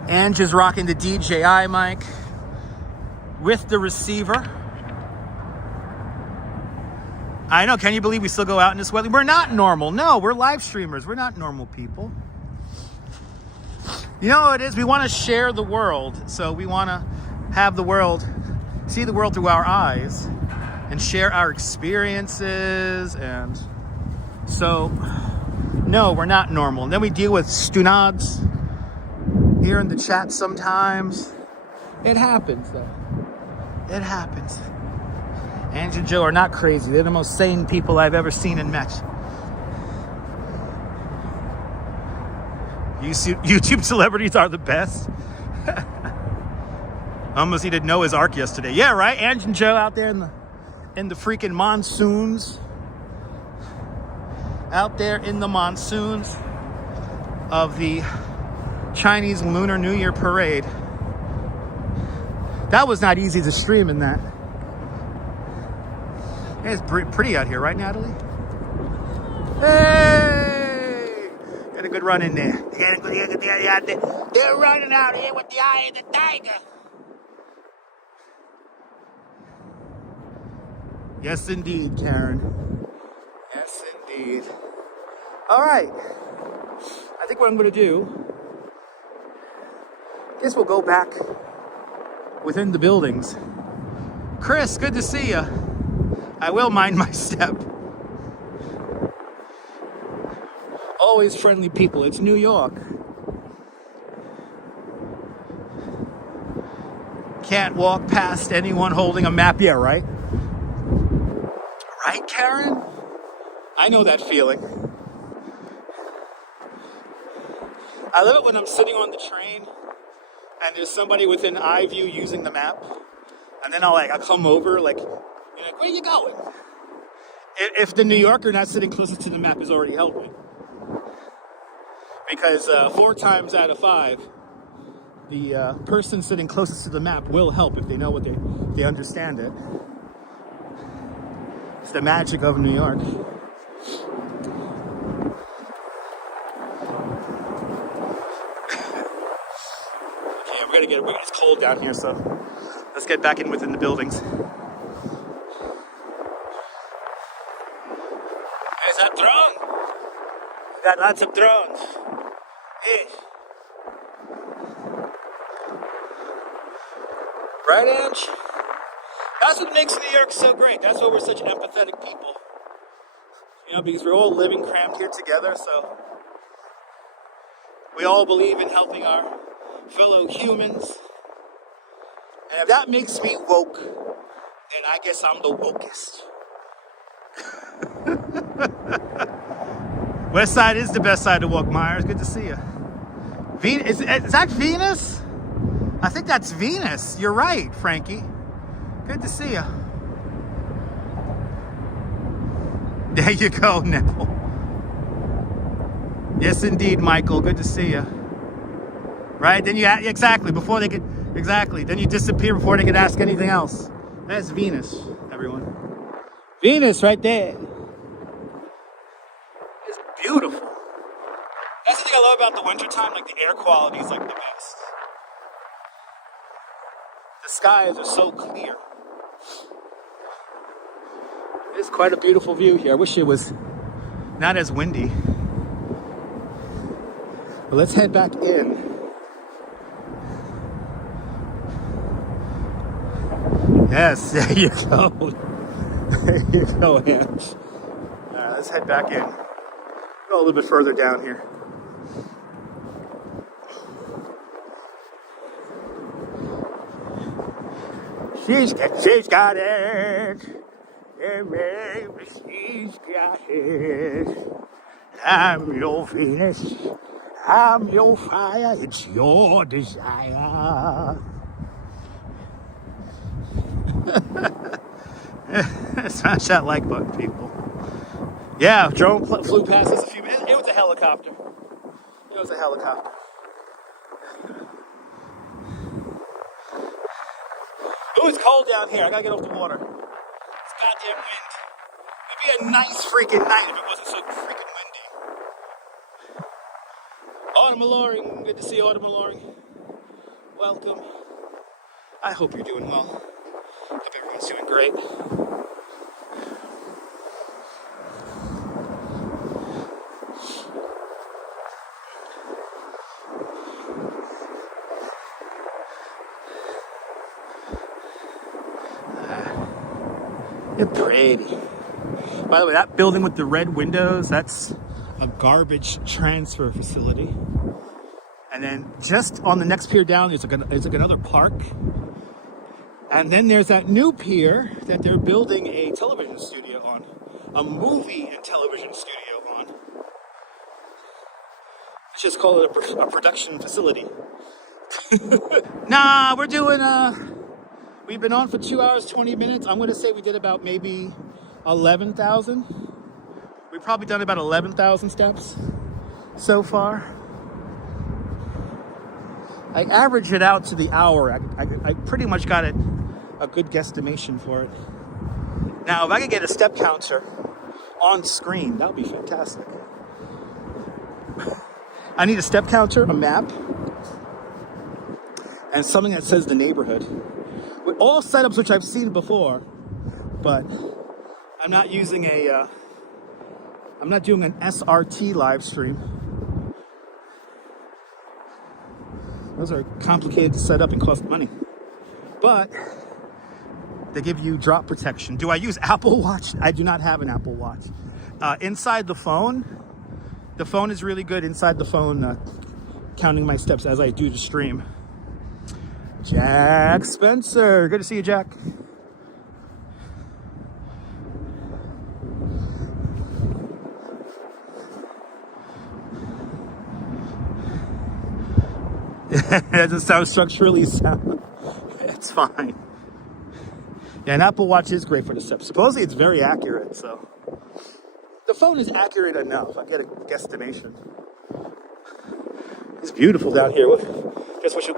Ange is rocking the DJI mic with the receiver. I know, can you believe we still go out in this weather? We're not normal. No, we're live streamers. We're not normal people. You know what it is? We want to share the world. So we want to have the world, see the world through our eyes and share our experiences. And so, no, we're not normal. And then we deal with stunads here in the chat sometimes. It happens, though. It happens. Ange and Joe are not crazy. They're the most sane people I've ever seen and met. YouTube celebrities are the best. I almost needed Noah's Ark yesterday. Yeah, right? Ange and Joe out there in the freaking monsoons. Out there in the monsoons of the Chinese Lunar New Year parade. That was not easy to stream in that. It's pretty out here, right, Natalie? Hey! Got a good run in there. They're running out here with the eye of the tiger. Yes, indeed, Karen. Yes, indeed. All right. I think what I'm going to do, I guess we'll go back within the buildings. Chris, good to see you. I will mind my step. Always friendly people. It's New York. Can't walk past anyone holding a map. Yeah, right? Right, Karen? I know that feeling. I love it when I'm sitting on the train and there's somebody within eye view using the map. And then I'll come over, you're like, where are you going? If the New Yorker not sitting closest to the map is already helping. Because 4 times out of 5, the person sitting closest to the map will help if they know what they understand it. It's the magic of New York. Okay, it's cold down here, so let's get back in within the buildings. There's a drone. We got lots of drones. Hey. Right, Ange? That's what makes New York so great. That's why we're such empathetic people. Because we're all living crammed here together, so we all believe in helping our fellow humans. And if that makes me woke, And I guess I'm the wokest. West Side is the best side to walk, Myers. Good to see you. Is that Venus? I think that's Venus. You're right, Frankie. Good to see you. There you go, Nipple. Yes, indeed, Michael. Good to see you. Right? Then you exactly before they could exactly. Then you disappear before they could ask anything else. That's Venus, everyone. Venus, right there. It's beautiful. That's the thing I love about the wintertime. Like the air quality is like the best. The skies are so clear. It's quite a beautiful view here. I wish it was not as windy. But let's head back in. Yes, there you go. There you go, Ange. All right, let's head back in. Go a little bit further down here. She's got it. She's got it. I'm your Venus. I'm your fire. It's your desire. Smash that like button, people. Yeah, drone flew past us a few minutes. It was a helicopter. It was a helicopter. Ooh, it's cold down here. I gotta get off the water. It's goddamn wind. It'd be a nice freaking night if it wasn't so freaking windy. Autumn Alluring. Good to see you, Autumn Alluring. Welcome. I hope you're doing well. Hope everyone's doing great. They're pretty. By the way, that building with the red windows, that's a garbage transfer facility. And then just on the next pier down, there's like another park. And then there's that new pier that they're building a television studio on. A movie and television studio on. Let's just call it a production facility. Nah, we're doing, we've been on for 2 hours, 20 minutes. I'm gonna say we did about maybe 11,000. We've probably done about 11,000 steps so far. I average it out to the hour. I pretty much got it a good guesstimation for it. Now, if I could get a step counter on screen, that would be fantastic. I need a step counter, a map, and something that says the neighborhood. With all setups which I've seen before, but I'm not using I'm not doing an SRT live stream. Those are complicated to set up and cost money. But they give you drop protection. Do I use Apple Watch? I do not have an Apple Watch. Inside the phone is really good inside the phone, counting my steps as I do the stream. Jack Spencer, good to see you, Jack. It doesn't sound structurally sound. It's fine. Yeah, an Apple Watch is great for the steps. Supposedly it's very accurate, so. The phone is accurate enough. I get a guesstimation. It's beautiful down here. Just wish it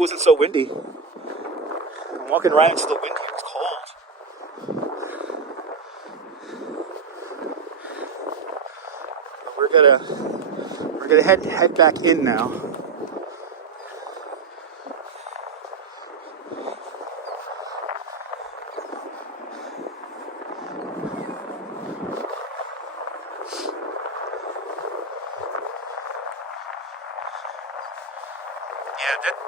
wasn't so windy. I'm walking right into the wind here. It's cold. We're gonna head back in now.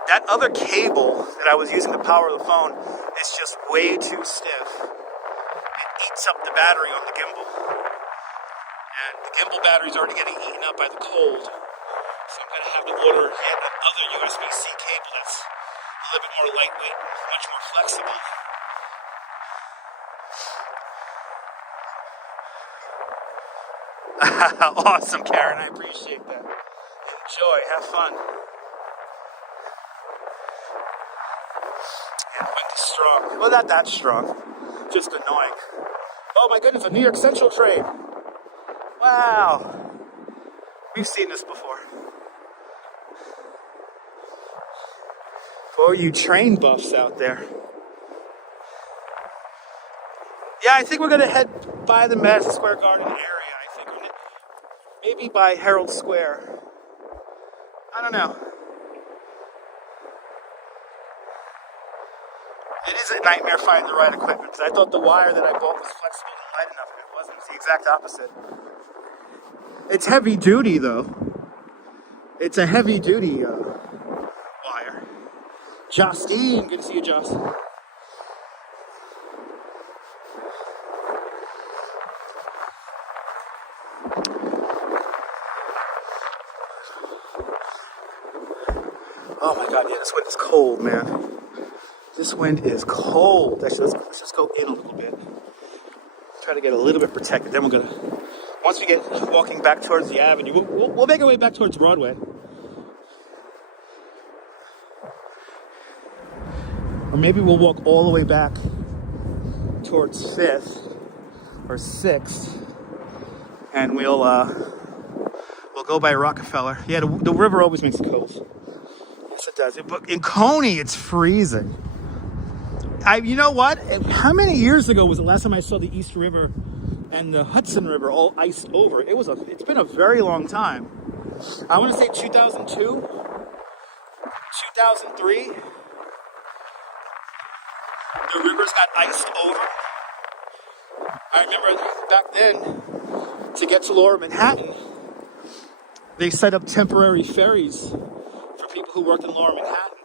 That other cable that I was using to power the phone is just way too stiff. It eats up the battery on the gimbal. And the gimbal battery is already getting eaten up by the cold. So I'm going to have to order yet another USB-C cable that's a little bit more lightweight and much more flexible. Awesome, Karen. I appreciate that. Enjoy. Have fun. Yeah, wind is strong. Well, not that strong. Just annoying. Oh my goodness, a New York Central train. Wow. We've seen this before. For you train buffs out there. Yeah, I think we're going to head by the Madison Square Garden area. I think maybe by Herald Square. I don't know. It is a nightmare finding the right equipment because I thought the wire that I bought was flexible and light enough, and it wasn't. It's the exact opposite. It's heavy duty, though. It's a heavy duty wire. Justine, good to see you, Joss. Oh my God, yeah, this wind is cold, man. This wind is cold. Actually, let's just go in a little bit. Try to get a little bit protected. Then we're gonna, once we get walking back towards the avenue, we'll make our way back towards Broadway. Or maybe we'll walk all the way back towards 5th or 6th, and we'll go by Rockefeller. Yeah, the river always makes it cold. Yes, it does. But in Coney, it's freezing. You know what? How many years ago was the last time I saw the East River and the Hudson River all iced over? It's been a very long time. I want to say 2002, 2003. The rivers got iced over. I remember back then, to get to Lower Manhattan, they set up temporary ferries for people who worked in Lower Manhattan.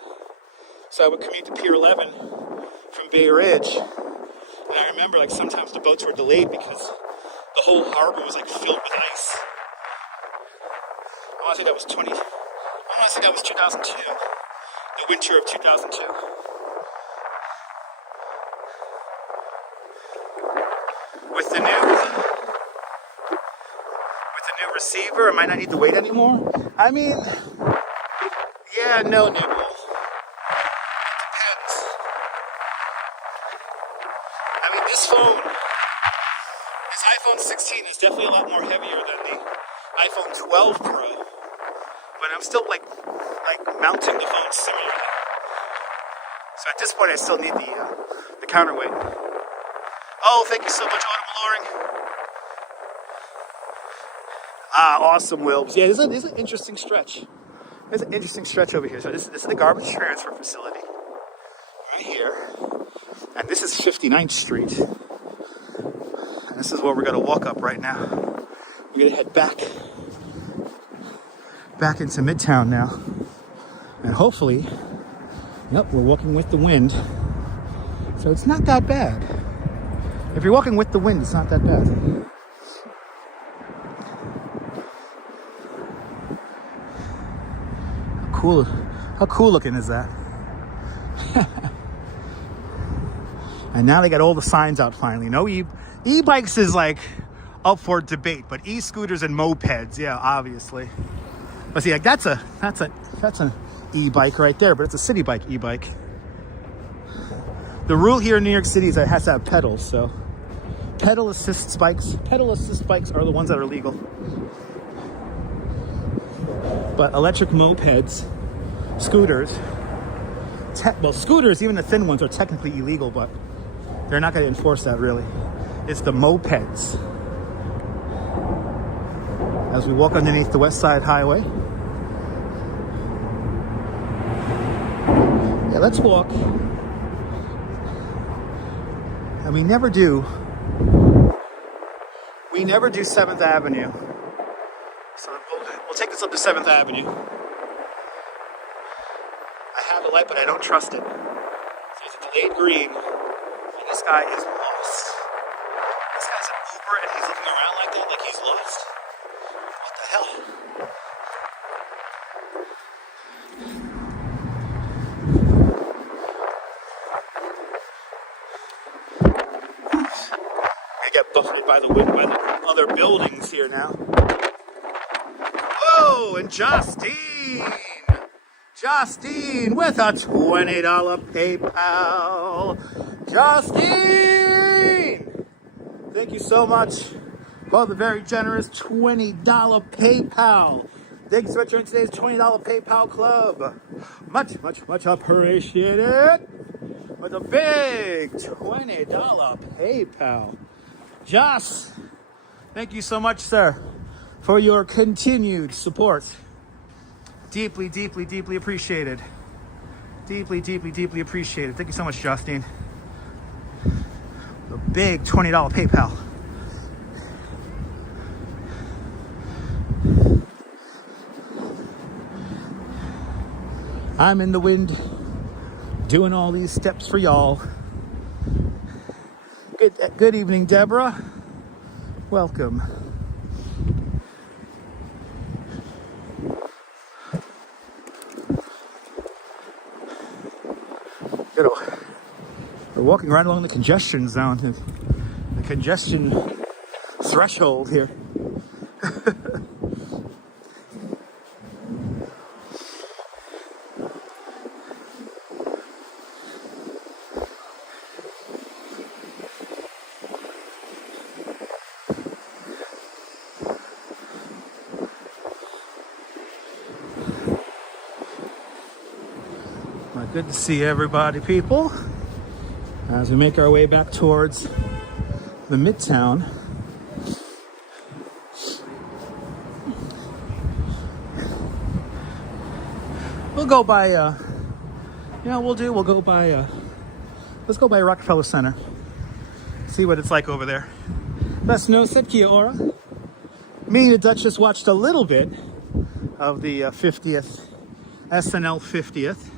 So I would commute to Pier 11 from Bay Ridge. And I remember like sometimes the boats were delayed because the whole harbor was like filled with ice. I want to say that was 2002. The winter of 2002. With the new receiver, I might not need to wait anymore. I mean, yeah, no, Nibble. It depends. I mean, this iPhone 16 is definitely a lot more heavier than the iPhone 12 Pro, but I'm still like mounting the phone similarly. So at this point, I still need the counterweight. Oh, thank you so much, Audible Loring. Awesome, Wilbs. Yeah, this is an interesting stretch. There's an interesting stretch over here. So this is the garbage transfer facility. Right here. And this is 59th Street. And this is where we're going to walk up right now. We're going to head back into Midtown now. And hopefully, yep, we're walking with the wind. So it's not that bad. If you're walking with the wind, it's not that bad. How cool looking is that? And now they got all the signs out finally. No e-bikes is like up for debate, but e-scooters and mopeds, yeah, obviously. But see, like that's an e-bike right there, but it's a city bike e-bike. The rule here in New York City is that it has to have pedals, so pedal assist bikes are the ones that are legal. But electric mopeds, scooters, scooters, even the thin ones, are technically illegal, but they're not going to enforce that really. It's the mopeds. As we walk underneath the West Side Highway. Yeah, let's walk. And we never do 7th Avenue. So we'll take this up to 7th Avenue. I have a light, but I don't trust it. There's a delayed green, and this guy is lost. This guy's an Uber, and he's looking around like that, like he's lost. What the hell? I get buffeted by by the other buildings here now. Whoa, and Justine with a $20 PayPal. Justine! Thank you so much for the very generous $20 PayPal. Thanks so much for today's $20 PayPal club. Much, much, much appreciated. With a big $20 PayPal. Joss, thank you so much, sir, for your continued support. Deeply, deeply, deeply appreciated. Deeply, deeply, deeply appreciated. Thank you so much, Justine. A big $20 PayPal. I'm in the wind, doing all these steps for y'all. Good evening, Deborah. Welcome. We're walking right along the congestion zone, the congestion threshold here. Good to see everybody, people, as we make our way back towards the Midtown. We'll go by, we'll go by, let's go by Rockefeller Center. See what it's like over there. Best no said kia ora. Me and the Duchess watched a little bit of the 50th, SNL 50th.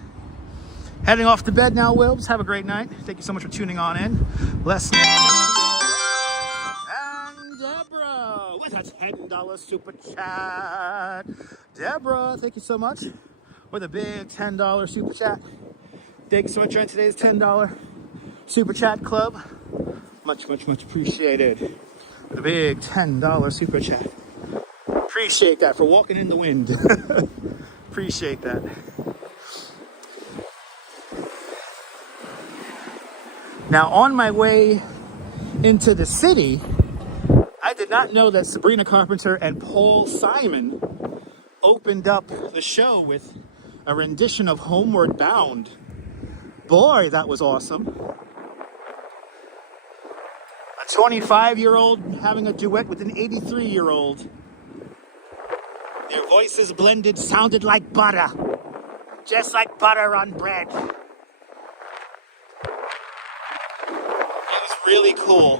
Heading off to bed now, Wilbs. Have a great night. Thank you so much for tuning on in. Bless you. And Deborah with a $10 super chat. Deborah, thank you so much with a big $10 super chat. Thank you so much for today's $10 super chat club. Much, much, much appreciated. With a big $10 super chat. Appreciate that for walking in the wind. Appreciate that. Now, on my way into the city, I did not know that Sabrina Carpenter and Paul Simon opened up the show with a rendition of Homeward Bound. Boy, that was awesome. A 25-year-old having a duet with an 83-year-old. Their voices blended, sounded like butter. Just like butter on bread. Really cool.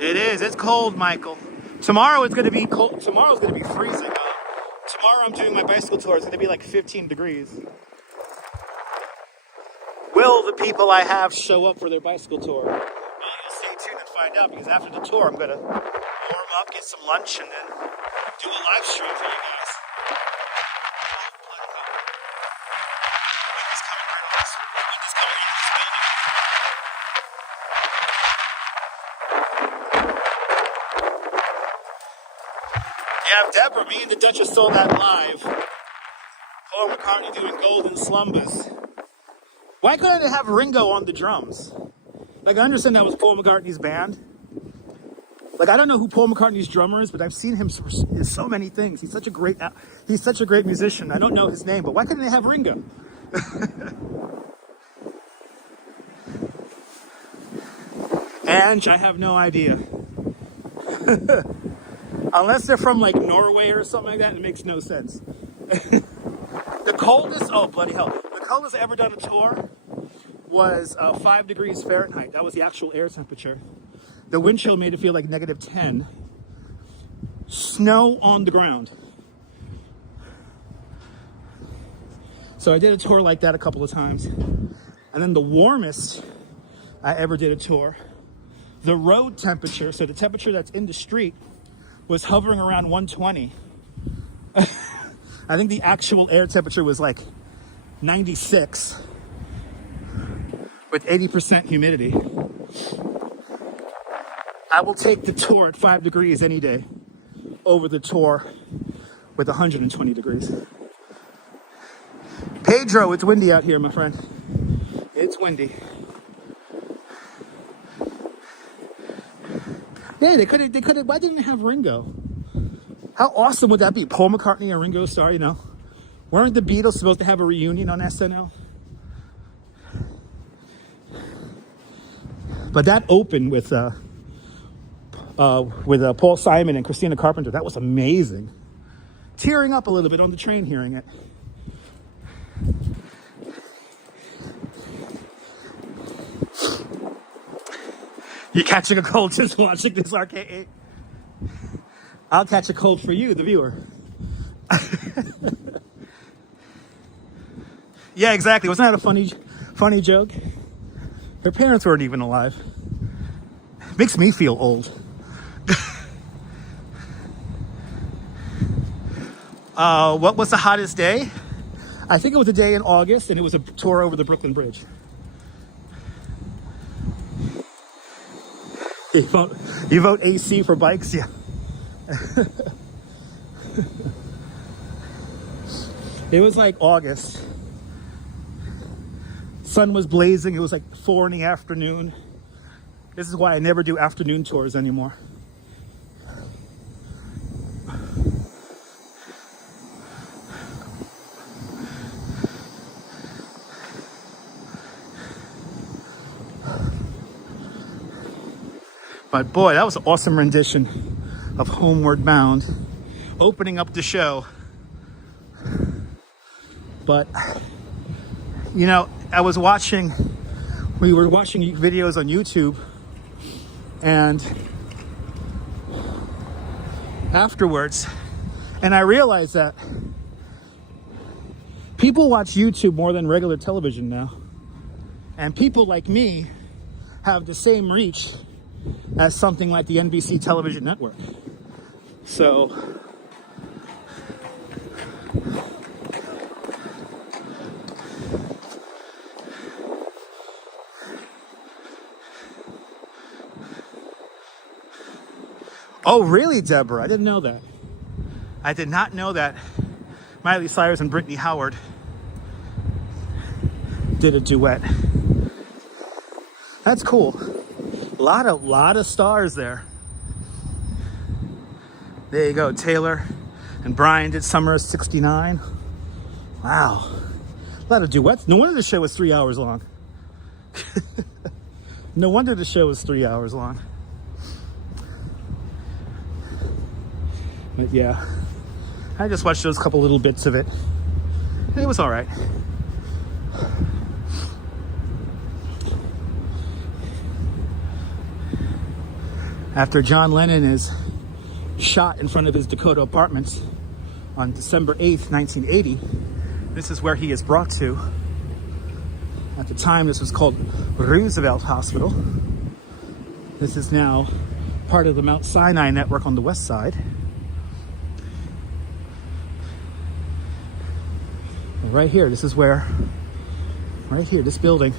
It is. It's cold, Michael. Tomorrow it's going to be cold. Tomorrow's going to be freezing. Tomorrow I'm doing my bicycle tour. It's going to be like 15 degrees. Will the people I have show up for their bicycle tour? Well, you'll stay tuned and find out, because after the tour I'm going to warm up, get some lunch, and then do a live stream for you guys. Yeah, Deborah, me and the Duchess saw that live. Paul McCartney doing Golden Slumbers. Why couldn't they have Ringo on the drums? Like, I understand that was Paul McCartney's band. Like, I don't know who Paul McCartney's drummer is, but I've seen him in so many things. He's such a great musician. I don't know his name, but why couldn't they have Ringo? Ange, I have no idea. Unless they're from like Norway or something like that, it makes no sense. The coldest, oh bloody hell, the coldest I ever done a tour was 5 degrees Fahrenheit. That was the actual air temperature. The wind chill made it feel like -10. Snow on the ground. So I did a tour like that a couple of times. And then the warmest I ever did a tour, the road temperature, so the temperature that's in the street, was hovering around 120. I think the actual air temperature was like 96 with 80% humidity. I will take the tour at 5 degrees any day over the tour with 120 degrees. Pedro, it's windy out here, my friend. It's windy. Yeah, they could have, why didn't they have Ringo? How awesome would that be? Paul McCartney and Ringo Starr, you know? Weren't the Beatles supposed to have a reunion on SNL? But that opened with Paul Simon and Christina Carpenter. That was amazing. Tearing up a little bit on the train hearing it. You're catching a cold just watching this arcade. I'll catch a cold for you, the viewer. Yeah, exactly. Wasn't that a funny joke? Her parents weren't even alive. Makes me feel old. What was the hottest day? I think it was a day in August, and it was a tour over the Brooklyn Bridge. You vote AC for bikes? Yeah. It was like August. Sun was blazing. It was like 4 in the afternoon. This is why I never do afternoon tours anymore. But boy, that was an awesome rendition of Homeward Bound, opening up the show. But, you know, we were watching videos on YouTube, and afterwards, and I realized that people watch YouTube more than regular television now. And people like me have the same reach as something like the NBC television network. So oh, really, Deborah? I didn't know that. I did not know that Miley Cyrus and Brittany Howard did a duet. That's cool. Lot of stars there. There you go. Taylor and Brian did Summer of '69. Wow. A lot of duets. No wonder the show was 3 hours long. No wonder the show was 3 hours long. But yeah, I just watched those couple little bits of it, and it was all right. After John Lennon is shot in front of his Dakota apartments on December 8th, 1980, this is where he is brought to. At the time, this was called Roosevelt Hospital. This is now part of the Mount Sinai network on the west side. Right here, this is where, right here, this building,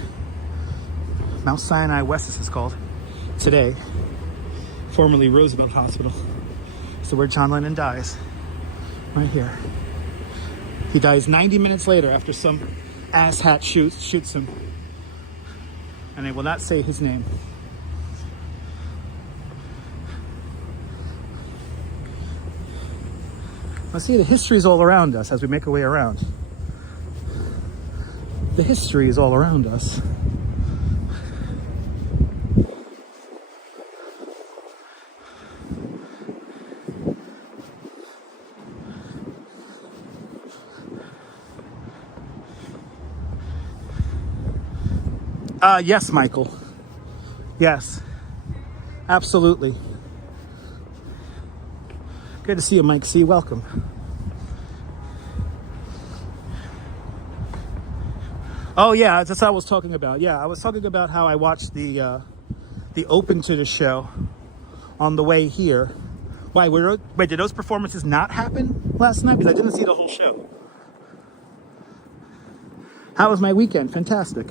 Mount Sinai West, this is called today, formerly Roosevelt Hospital. So where John Lennon dies, right here. He dies 90 minutes later after some asshat shoots him. And I will not say his name. Well, see, the history is all around us as we make our way around. The history is all around us. Yes, Michael. Yes, absolutely. Good to see you, Mike C. Welcome. Oh yeah, that's what I was talking about. Yeah, I was talking about how I watched the open to the show on the way here. Wait, did those performances not happen last night? Because I didn't see the whole show. How was my weekend? Fantastic.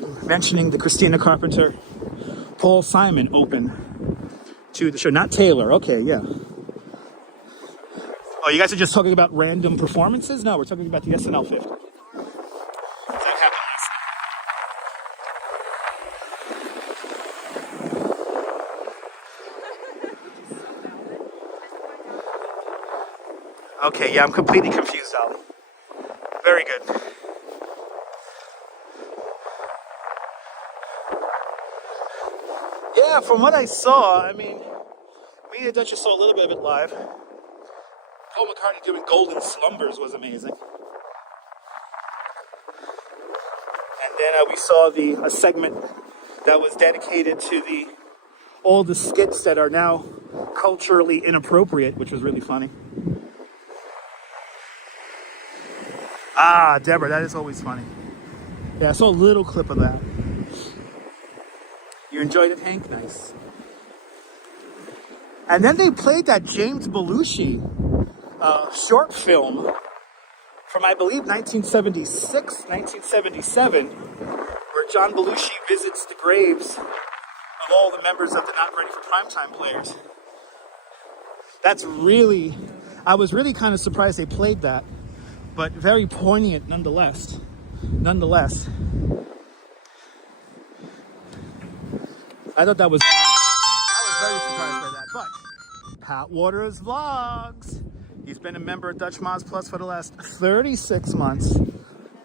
was mentioning the Christina Carpenter, Paul Simon open to the show. Not Taylor. Okay, yeah. Oh, you guys are just talking about random performances? No, we're talking about the SNL 50. That happened last night. Okay, yeah, I'm completely confused, Ali. Very good. Yeah, from what I saw, I mean, me and Duchess saw a little bit of it live. Paul McCartney doing Golden Slumbers was amazing. And then we saw a segment that was dedicated to all the skits that are now culturally inappropriate, which was really funny. Ah, Deborah, that is always funny. Yeah, I saw a little clip of that. You enjoyed it, Hank? Nice. And then they played that James Belushi short film from, I believe, 1976, 1977, where John Belushi visits the graves of all the members of the Not Ready for Primetime Players. That's really, I was really kind of surprised they played that, but very poignant nonetheless. I thought I was very surprised by that. But Pat Waters Vlogs, he's been a member of Dutch Moz Plus for the last 36 months.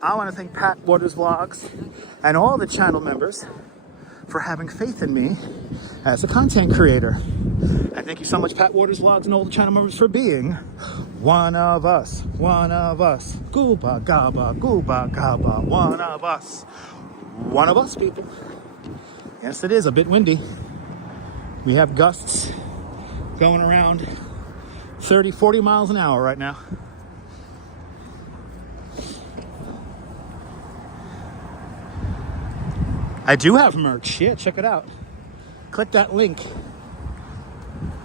I want to thank Pat Waters Vlogs and all the channel members for having faith in me as a content creator. And thank you so much, Pat Waters Vlogs, and all the channel members for being one of us. One of us. Gooba gaba, gooba gaba, one of us. One of us, people. Yes, it is a bit windy. We have gusts going around 30, 40 miles an hour right now. I do have merch. Yeah, check it out. Click that link.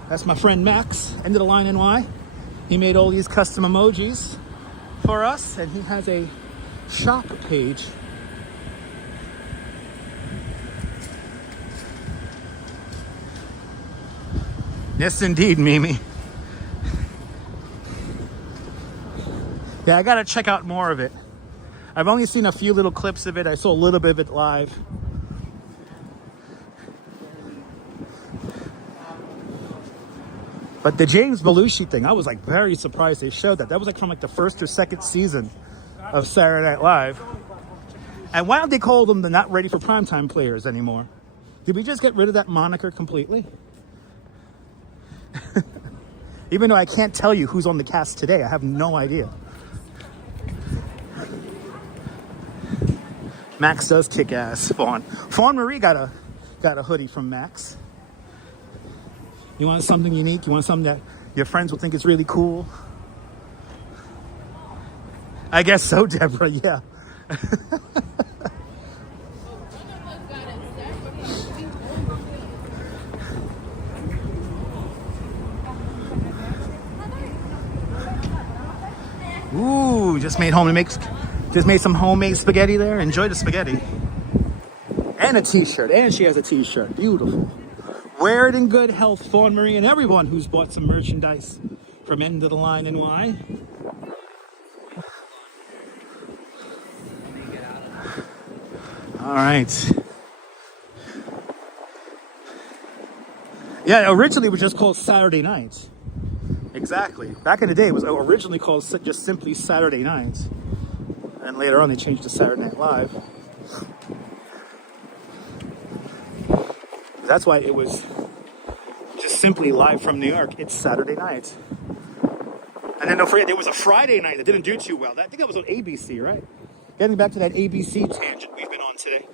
That's my friend Max, End of the Line NY. He made all these custom emojis for us, and he has a shop page. Yes, indeed, Mimi. Yeah, I gotta check out more of it. I've only seen a few little clips of it. I saw a little bit of it live. But the James Belushi thing, I was like very surprised they showed that. That was like from like the first or second season of Saturday Night Live. And why don't they call them the Not Ready for Primetime Players anymore? Did we just get rid of that moniker completely? Even though I can't tell you who's on the cast today, I have no idea. Max does kick ass. Fawn Marie got a hoodie from Max. You want something unique? You want something that your friends will think is really cool? I guess so, Deborah, yeah. Ooh, just made some homemade spaghetti there. Enjoy the spaghetti. And a t-shirt. And she has a t-shirt. Beautiful. Wear it in good health, Fawn Marie, and everyone who's bought some merchandise from End of the Line NY. All right. Yeah, originally it was just called Saturday Nights. Exactly. Back in the day, it was originally called just simply Saturday Nights. And later on, they changed to Saturday Night Live. That's why it was just simply live from New York. It's Saturday night. And then don't forget, there was a Friday night that didn't do too well. I think that was on ABC, right? Getting back to that ABC tangent we've been on today.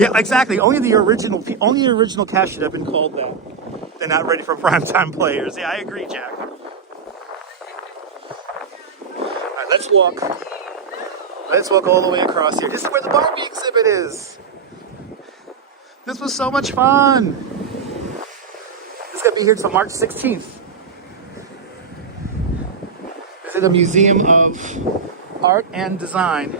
Yeah, exactly. Only the original cast should have been called that. They're not ready for primetime players. Yeah, I agree, Jack. All right, let's walk. Let's walk all the way across here. This is where the Barbie exhibit is. This was so much fun. It's going to be here until March 16th. This is the Museum of Art and Design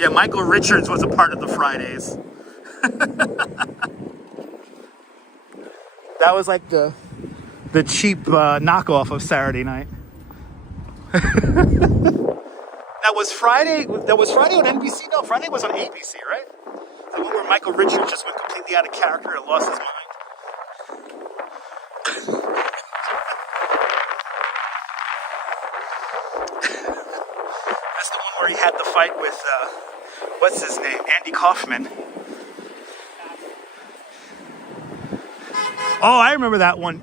Yeah, Michael Richards was a part of the Fridays. That was like the cheap knockoff of Saturday night. That was Friday on NBC? No, Friday was on ABC, right? The one where Michael Richards just went completely out of character and lost his mind. That's the one where he had the fight with, what's his name? Andy Kaufman. Oh, I remember that one,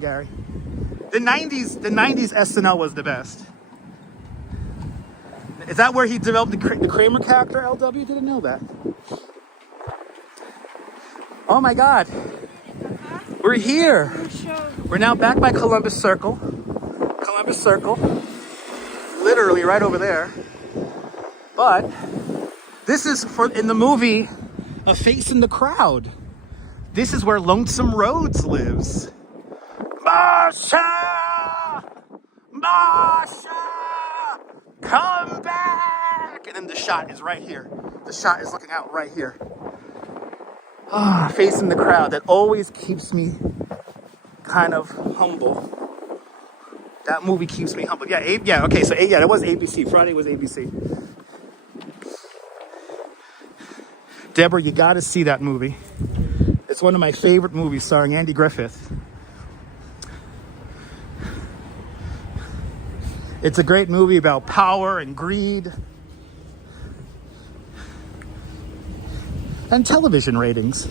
Gary. The 90s SNL was the best. Is that where he developed the Kramer character, LW? Didn't know that. Oh my God. We're here. We're now back by Columbus Circle. Literally right over there. But this is in the movie A Face in the Crowd. This is where Lonesome Rhodes lives. Marsha! Come back! And then the shot is right here. The shot is looking out right here. Facing the crowd. That always keeps me kind of humble. That movie keeps me humble. Yeah, okay, so that was ABC. Friday was ABC. Deborah, you gotta see that movie. It's one of my favorite movies starring Andy Griffith. It's a great movie about power and greed and television ratings.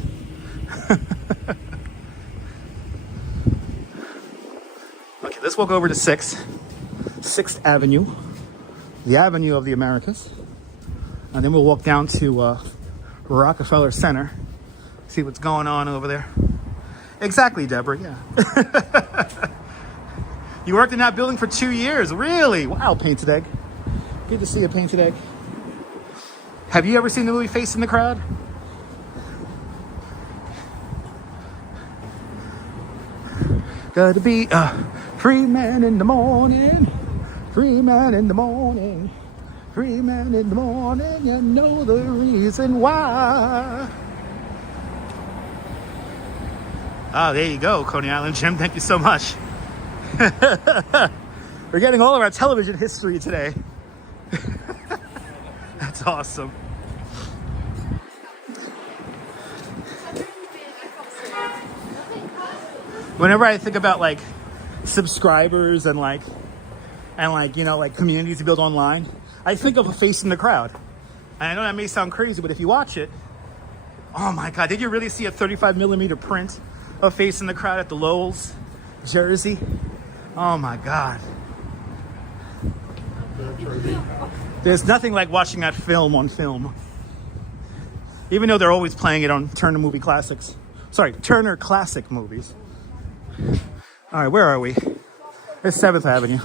Okay, let's walk over to 6th Avenue, the Avenue of the Americas. And then we'll walk down to Rockefeller Center, see what's going on over there. Exactly, Deborah, yeah. You worked in that building for 2 years, really? Wow, Painted Egg. Good to see you, Painted Egg. Have you ever seen the movie Face in the Crowd? Gotta be a free man in the morning, free man in the morning, free man in the morning, you know the reason why. There you go, Coney Island Jim, thank you so much. We're getting all of our television history today. That's awesome. Whenever I think about like subscribers and communities to build online, I think of A Face in the Crowd. And I know that may sound crazy, but if you watch it, oh my God, did you really see a 35mm print of Face in the Crowd at the Lowell's, Jersey? Oh my God. There's nothing like watching that film on film. Even though they're always playing it on Turner Classic Movies. All right, where are we? It's 7th Avenue.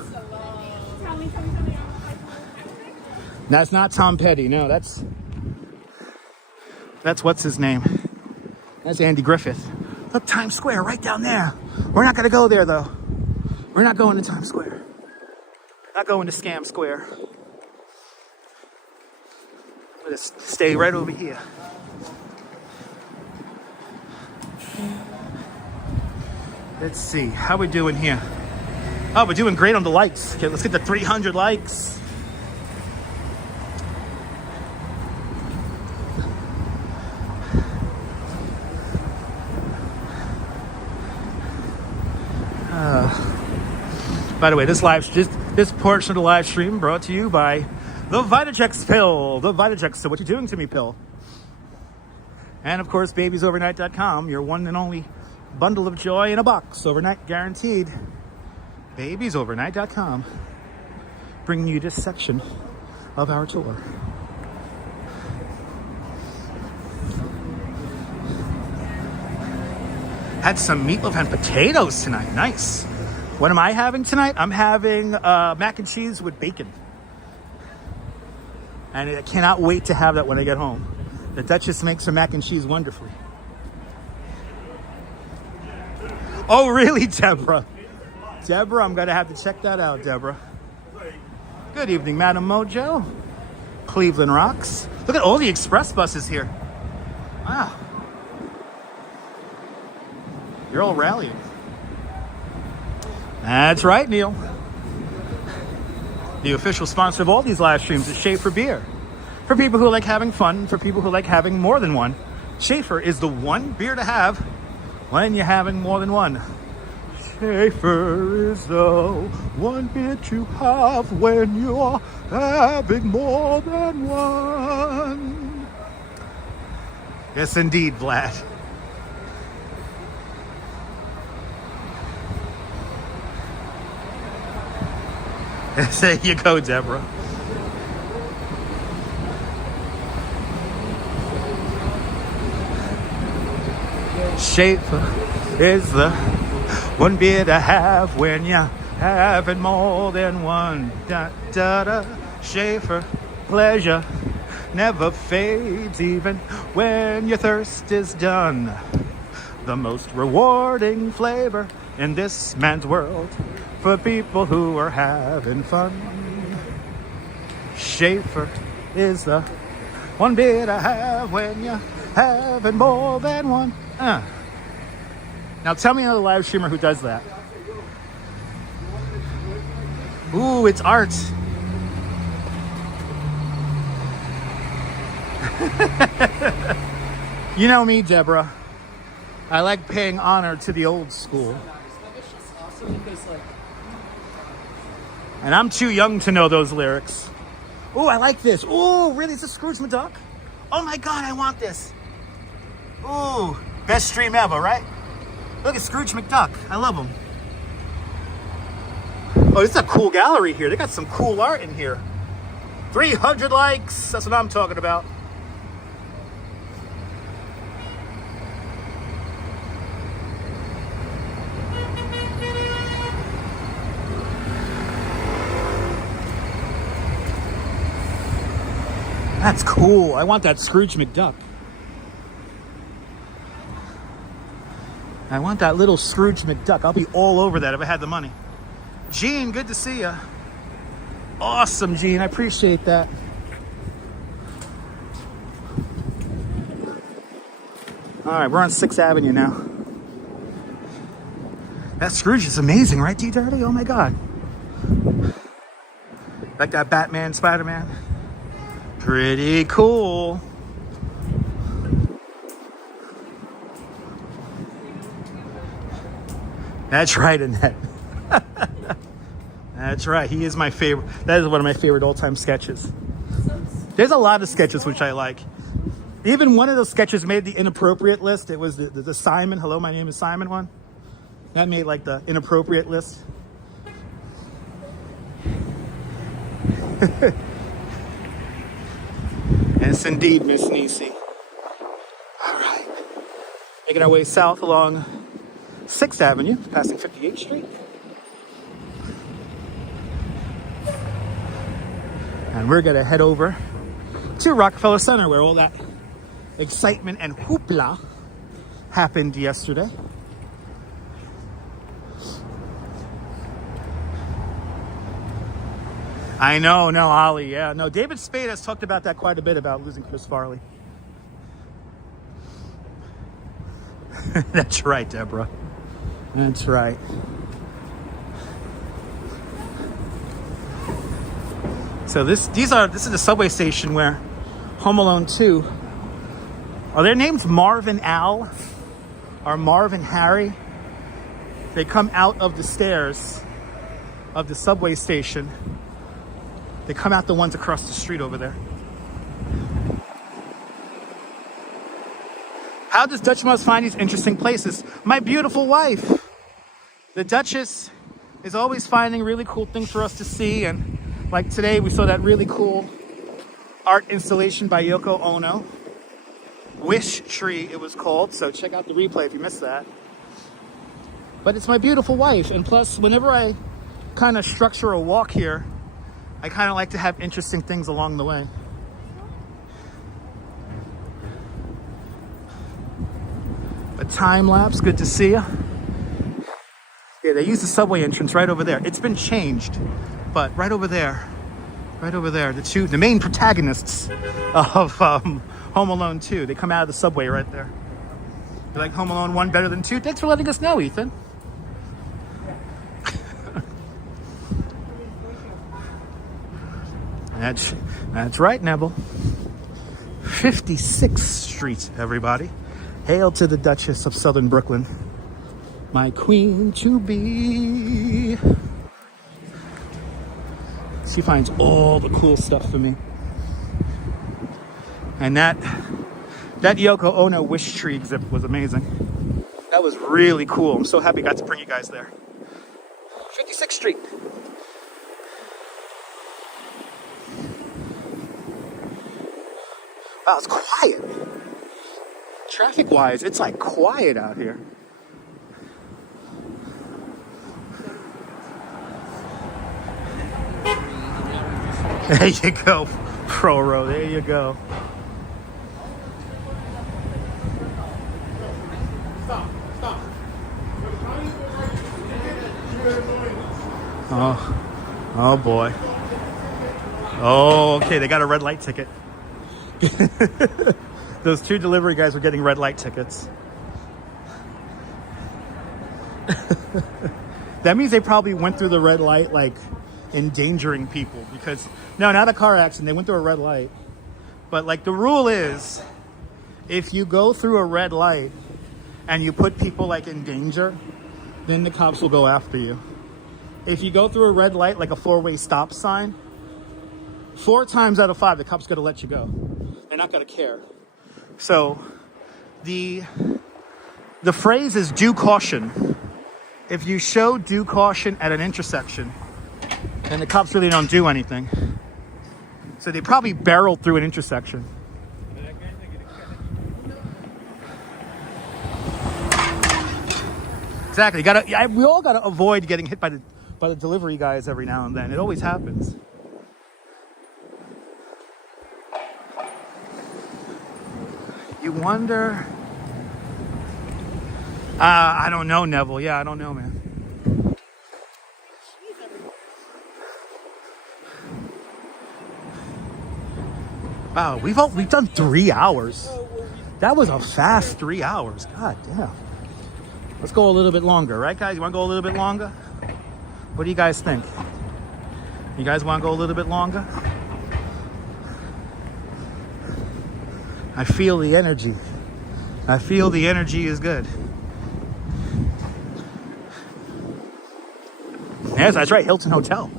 That's not Tom Petty. No, that's what's his name? That's Andy Griffith. Look, Times Square right down there. We're not going to go there, though. We're not going to Times Square. Not going to Scam Square. We'll just stay right over here. Let's see. How we doing here? Oh, we're doing great on the likes. Okay, let's get to 300 likes. By the way, this portion of the live stream brought to you by the Vitajex pill. The Vitajex, so what you doing to me pill. And of course, babiesovernight.com, your one and only bundle of joy in a box, overnight guaranteed. Babiesovernight.com, bringing you this section of our tour. Had some meatloaf and potatoes tonight. Nice. What am I having tonight? I'm having mac and cheese with bacon. And I cannot wait to have that when I get home. The Duchess makes her mac and cheese wonderfully. Oh, really, Deborah? Deborah, I'm going to have to check that out, Deborah. Good evening, Madam Mojo. Cleveland rocks. Look at all the express buses here. Wow. You're all rallying. That's right, Neil. The official sponsor of all these live streams is Schaefer Beer. For people who like having fun, for people who like having more than one, Schaefer is the one beer to have when you're having more than one. Schaefer is the one beer to have when you're having more than one. Yes, indeed, Vlad. There you go, Deborah. Schaefer is the one beer to have when you're having more than one. Da, da, da. Schaefer, pleasure never fades even when your thirst is done. The most rewarding flavor in this man's world for people who are having fun. Schaefer is the one beer to have when you're having more than one. Now tell me another live streamer who does that. Ooh, it's art. You know me, Deborah. I like paying honor to the old school. And I'm too young to know those lyrics. Ooh, I like this. Ooh, really? Is this Scrooge McDuck? Oh my God, I want this. Ooh, best stream ever, right? Look at Scrooge McDuck. I love him. Oh, this is a cool gallery here. They got some cool art in here. 300 likes. That's what I'm talking about. That's cool. I want that Scrooge McDuck. I want that little Scrooge McDuck. I'll be all over that if I had the money. Gene, good to see you. Awesome, Gene. I appreciate that. All right, we're on 6th Avenue now. That Scrooge is amazing, right, D-Dirty? Oh, my God. Like that Batman, Spider-Man. Pretty cool. That's right, Annette. That's right. He is my favorite. That is one of my favorite all-time sketches. There's a lot of sketches which I like. Even one of those sketches made the inappropriate list. It was the Simon, hello, my name is Simon one. That made like the inappropriate list. Yes, indeed, Miss Nisi. All right. Making our way south along 6th Avenue, passing 58th Street. And we're going to head over to Rockefeller Center, where all that excitement and hoopla happened yesterday. I know, no, Ollie, yeah. No, David Spade has talked about that quite a bit, about losing Chris Farley. That's right, Deborah. That's right. So this is the subway station where Home Alone 2, are their names Marv and Al or Marv and Harry? They come out of the stairs of the subway station. They come out the ones across the street over there. How does Dutch Mouse find these interesting places? My beautiful wife. The Duchess is always finding really cool things for us to see. And like today, we saw that really cool art installation by Yoko Ono. Wish Tree, it was called. So check out the replay if you missed that. But it's my beautiful wife. And plus, whenever I kind of structure a walk here, I kind of like to have interesting things along the way. A time lapse, good to see you. Yeah, they use the subway entrance right over there. It's been changed, but right over there Right over there. The main protagonists of Home Alone 2. They come out of the subway right there. You like Home Alone 1 better than 2? Thanks for letting us know, Ethan. That's right, Neville. 56th Street, everybody. Hail to the Duchess of Southern Brooklyn. My queen to be. She finds all the cool stuff for me. And that Yoko Ono wish tree exhibit was amazing. That was really cool. I'm so happy I got to bring you guys there. 56th Street. Wow, it's quiet. Traffic-wise, it's like quiet out here. There you go, Proro. There you go. Oh boy. Oh, okay, they got a red light ticket. Those two delivery guys were getting red light tickets. That means they probably went through the red light like endangering people, because no, not a car accident, they went through a red light. But like the rule is, if you go through a red light and you put people like in danger, then the cops will go after you. If you go through a red light like a 4-way stop sign, 4 times out of 5 the cops gonna let you go. They're not gonna care. So the phrase is due caution. If you show due caution at an intersection, then the cops really don't do anything. So they probably barreled through an intersection. Exactly. We all gotta avoid getting hit by the delivery guys every now and then. It always happens. You wonder. I don't know, Neville. Yeah, I don't know, man. Wow, we've done 3 hours. That was a fast 3 hours. God damn. Let's go a little bit longer, right, guys? You want to go a little bit longer? What do you guys think? You guys want to go a little bit longer? I feel the energy. I feel the energy is good. Yes, that's right, Hilton Hotel.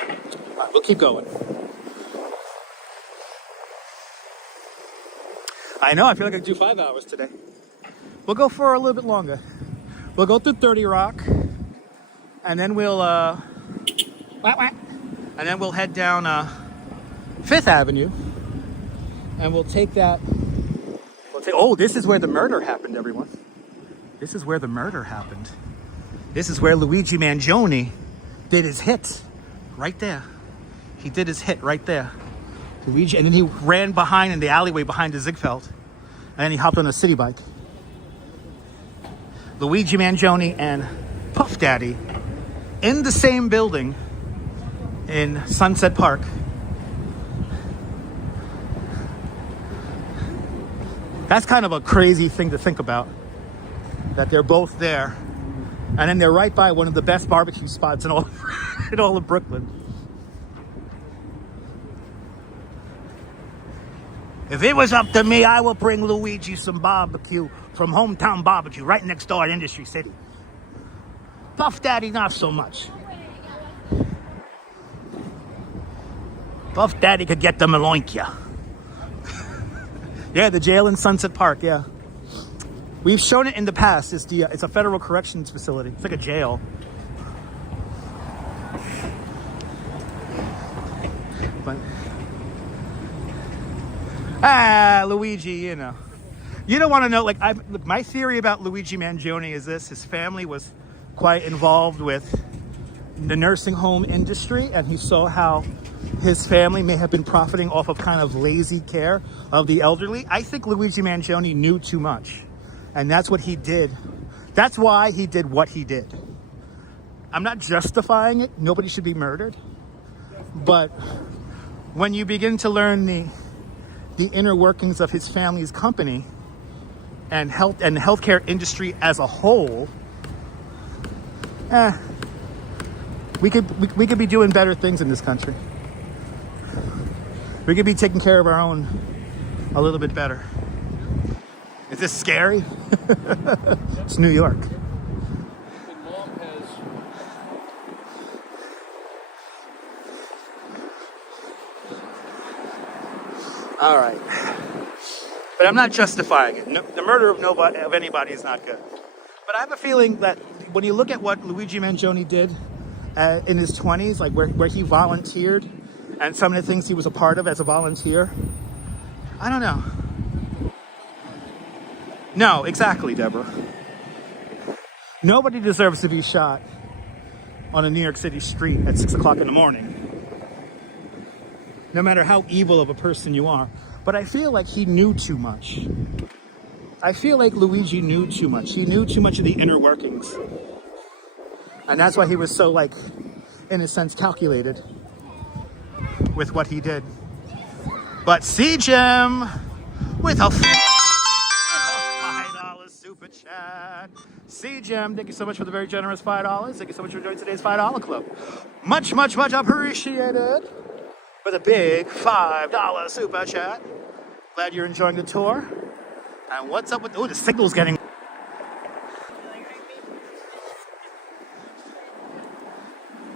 All right, we'll keep going. I know, I feel like I could do 5 hours today. We'll go for a little bit longer. We'll go through 30 Rock, and then we'll head down 5th Avenue, and we'll take that. Oh, this is where the murder happened, everyone. This is where the murder happened. This is where Luigi Mangione did his hit, right there. He did his hit right there. Luigi, and then he ran behind in the alleyway behind the Ziegfeld, and then he hopped on a city bike. Luigi Mangione and Puff Daddy in the same building in Sunset Park. That's kind of a crazy thing to think about, that they're both there, and then they're right by one of the best barbecue spots in all of Brooklyn. If it was up to me, I would bring Luigi some barbecue from Hometown Barbecue right next door at Industry City. Puff Daddy, not so much. Puff Daddy could get the Maloinkia. Yeah, the jail in Sunset Park, yeah. We've shown it in the past. It's a federal corrections facility. It's like a jail. But Luigi, you know. You don't want to know, look, my theory about Luigi Mangione is this. His family was quite involved with the nursing home industry, and he saw how his family may have been profiting off of kind of lazy care of the elderly. I think Luigi Mangione knew too much, and that's what he did. That's why he did what he did. I'm not justifying it. Nobody should be murdered. But when you begin to learn the inner workings of his family's company and healthcare industry as a whole, we could be doing better things in this country. We could be taking care of our own a little bit better. Is this scary? It's New York. All right. But I'm not justifying it. No, the murder of anybody is not good. But I have a feeling that when you look at what Luigi Mangione did in his 20s, like where he volunteered and some of the things he was a part of as a volunteer, I don't know. No, exactly, Deborah. Nobody deserves to be shot on a New York City street at 6 o'clock in the morning, no matter how evil of a person you are. But I feel like he knew too much. I feel like Luigi knew too much. He knew too much of the inner workings. And that's why he was so, like, in a sense, calculated with what he did. But C-Gem with a $5 super chat. C-Gem, thank you so much for the very generous $5. Thank you so much for joining today's $5 club. Much, much, much appreciated. With a big $5 super chat. Glad you're enjoying the tour. And what's up with... Oh, the signal's getting...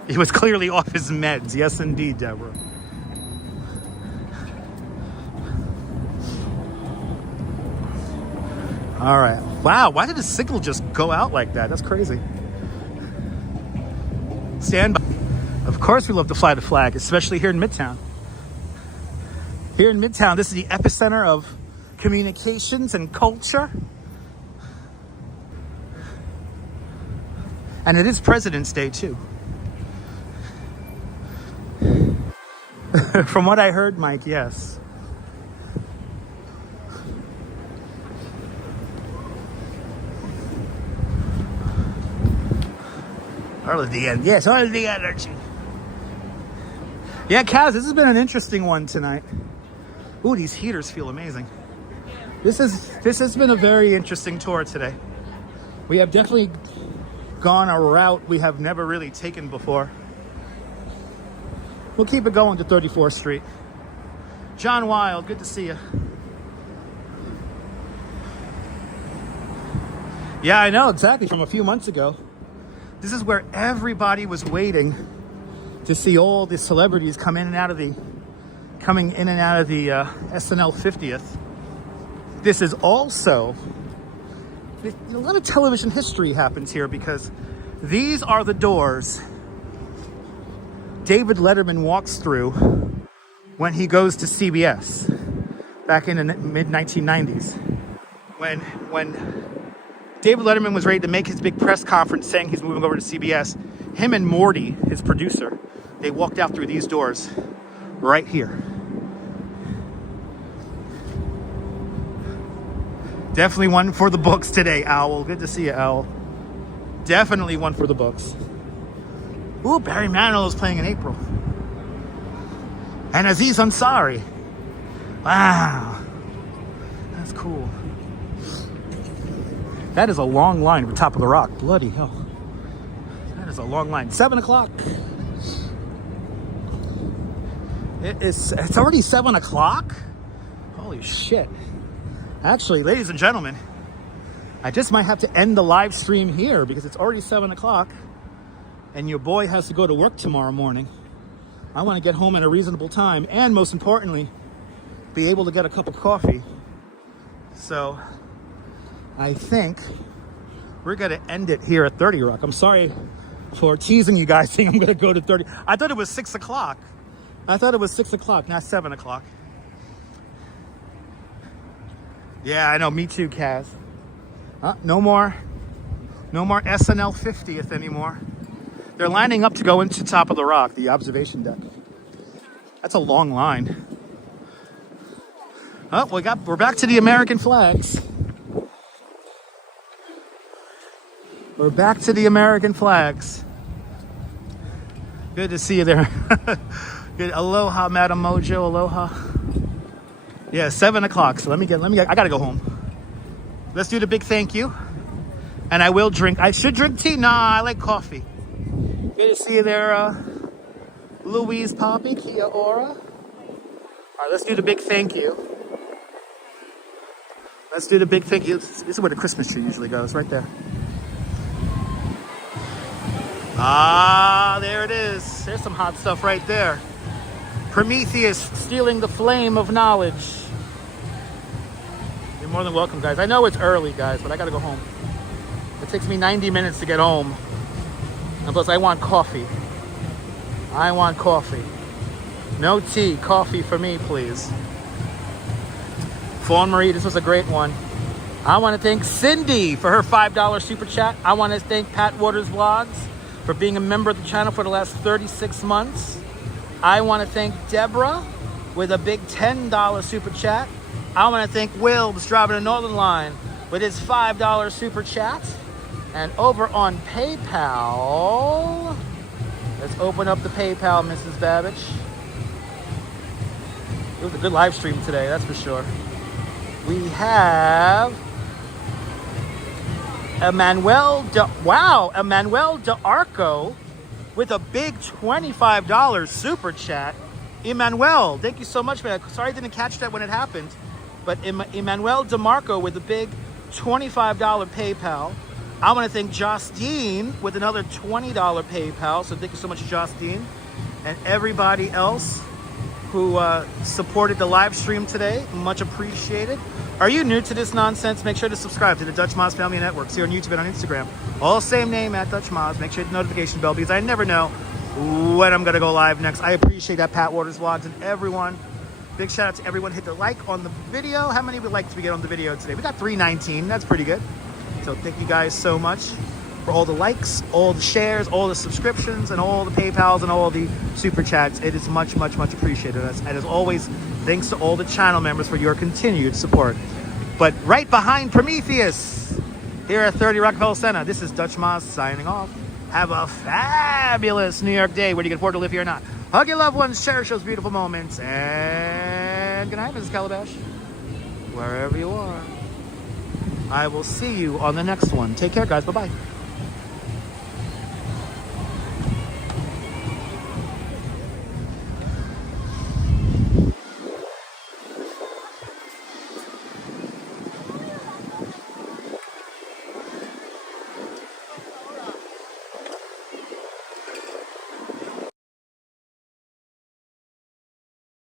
He was clearly off his meds. Yes, indeed, Deborah. All right. Wow, why did the signal just go out like that? That's crazy. Stand by. Of course we love to fly the flag, especially here in Midtown. Here in Midtown, this is the epicenter of communications and culture. And it is President's Day, too. From what I heard, Mike, yes. All of the end. Yes, all of the energy. Yeah, Kaz, this has been an interesting one tonight. Ooh, these heaters feel amazing. This has been a very interesting tour today. We have definitely gone a route we have never really taken before. We'll keep it going to 34th Street. John Wild, good to see you. Yeah, I know, exactly, from a few months ago. This is where everybody was waiting to see all the celebrities coming in and out of the SNL 50th. This is also, a lot of television history happens here because these are the doors David Letterman walks through when he goes to CBS back in the mid-1990s. When David Letterman was ready to make his big press conference saying he's moving over to CBS, him and Morty, his producer, they walked out through these doors right here. Definitely one for the books today, Owl. Good to see you, Owl. Definitely one for the books. Ooh, Barry Manilow is playing in April. And Aziz Ansari. Wow. That's cool. That is a long line at the top of the rock. Bloody hell. That is a long line. 7 o'clock. It's already 7 o'clock? Holy shit. Actually, ladies and gentlemen, I just might have to end the live stream here because it's already 7 o'clock and your boy has to go to work tomorrow morning. I want to get home at a reasonable time and, most importantly, be able to get a cup of coffee. So I think we're going to end it here at 30 Rock. I'm sorry for teasing you guys saying I'm going to go to 30. I thought it was 6 o'clock. I thought it was 6 o'clock, not 7 o'clock. Yeah, I know. Me too, Kaz. No more SNL 50th anymore. They're lining up to go into Top of the Rock, the observation deck. That's a long line. Oh, we're back to the American flags. We're back to the American flags. Good to see you there. Good. Aloha, Madam Mojo. Aloha. Yeah, 7 o'clock. So let me get. I gotta go home. Let's do the big thank you. And I will drink. I should drink tea. Nah, I like coffee. Good to see you there, Louise Poppy, Kia Ora. All right, let's do the big thank you. Let's do the big thank you. This is where the Christmas tree usually goes, right there. Ah, there it is. There's some hot stuff right there. Prometheus stealing the flame of knowledge. You're more than welcome, guys. I know it's early, guys, but I gotta go home. It takes me 90 minutes to get home. And plus, I want coffee. I want coffee. No tea, coffee for me, please. Fawn Marie, this was a great one. I want to thank Cindy for her $5 super chat. I want to thank Pat Waters Vlogs for being a member of the channel for the last 36 months. I want to thank Deborah with a big $10 super chat. I want to thank Will, who's driving a Northern Line, with his $5 super chat. And over on PayPal, let's open up the PayPal, Mrs. Babbage. It was a good live stream today, that's for sure. We have Emmanuel DeArco with a big $25 super chat. Emmanuel, thank you so much, man. Sorry I didn't catch that when it happened. But Emmanuel DeMarco with a big $25 PayPal. I want to thank Justine with another $20 PayPal. So thank you so much, Justine. And everybody else who supported the live stream today. Much appreciated. Are you new to this nonsense? Make sure to subscribe to the Dutch Moz Family Networks here on YouTube and on Instagram. All same name at Dutch Moz. Make sure to hit the notification bell because I never know when I'm going to go live next. I appreciate that, Pat Waters Vlogs, and everyone. Big shout out to everyone. Hit the like on the video. How many would like to get on the video today? We got 319. That's pretty good. So thank you guys so much for all the likes, all the shares, all the subscriptions, and all the PayPals and all the super chats. It is much, much, much appreciated. And as always, thanks to all the channel members for your continued support. But right behind Prometheus, here at 30 Rockefeller Center, this is Dutch Moz signing off. Have a fabulous New York day, whether you can afford to live here or not. Hug your loved ones, cherish those beautiful moments, and good night, Mrs. Calabash. Wherever you are. I will see you on the next one. Take care, guys. Bye-bye.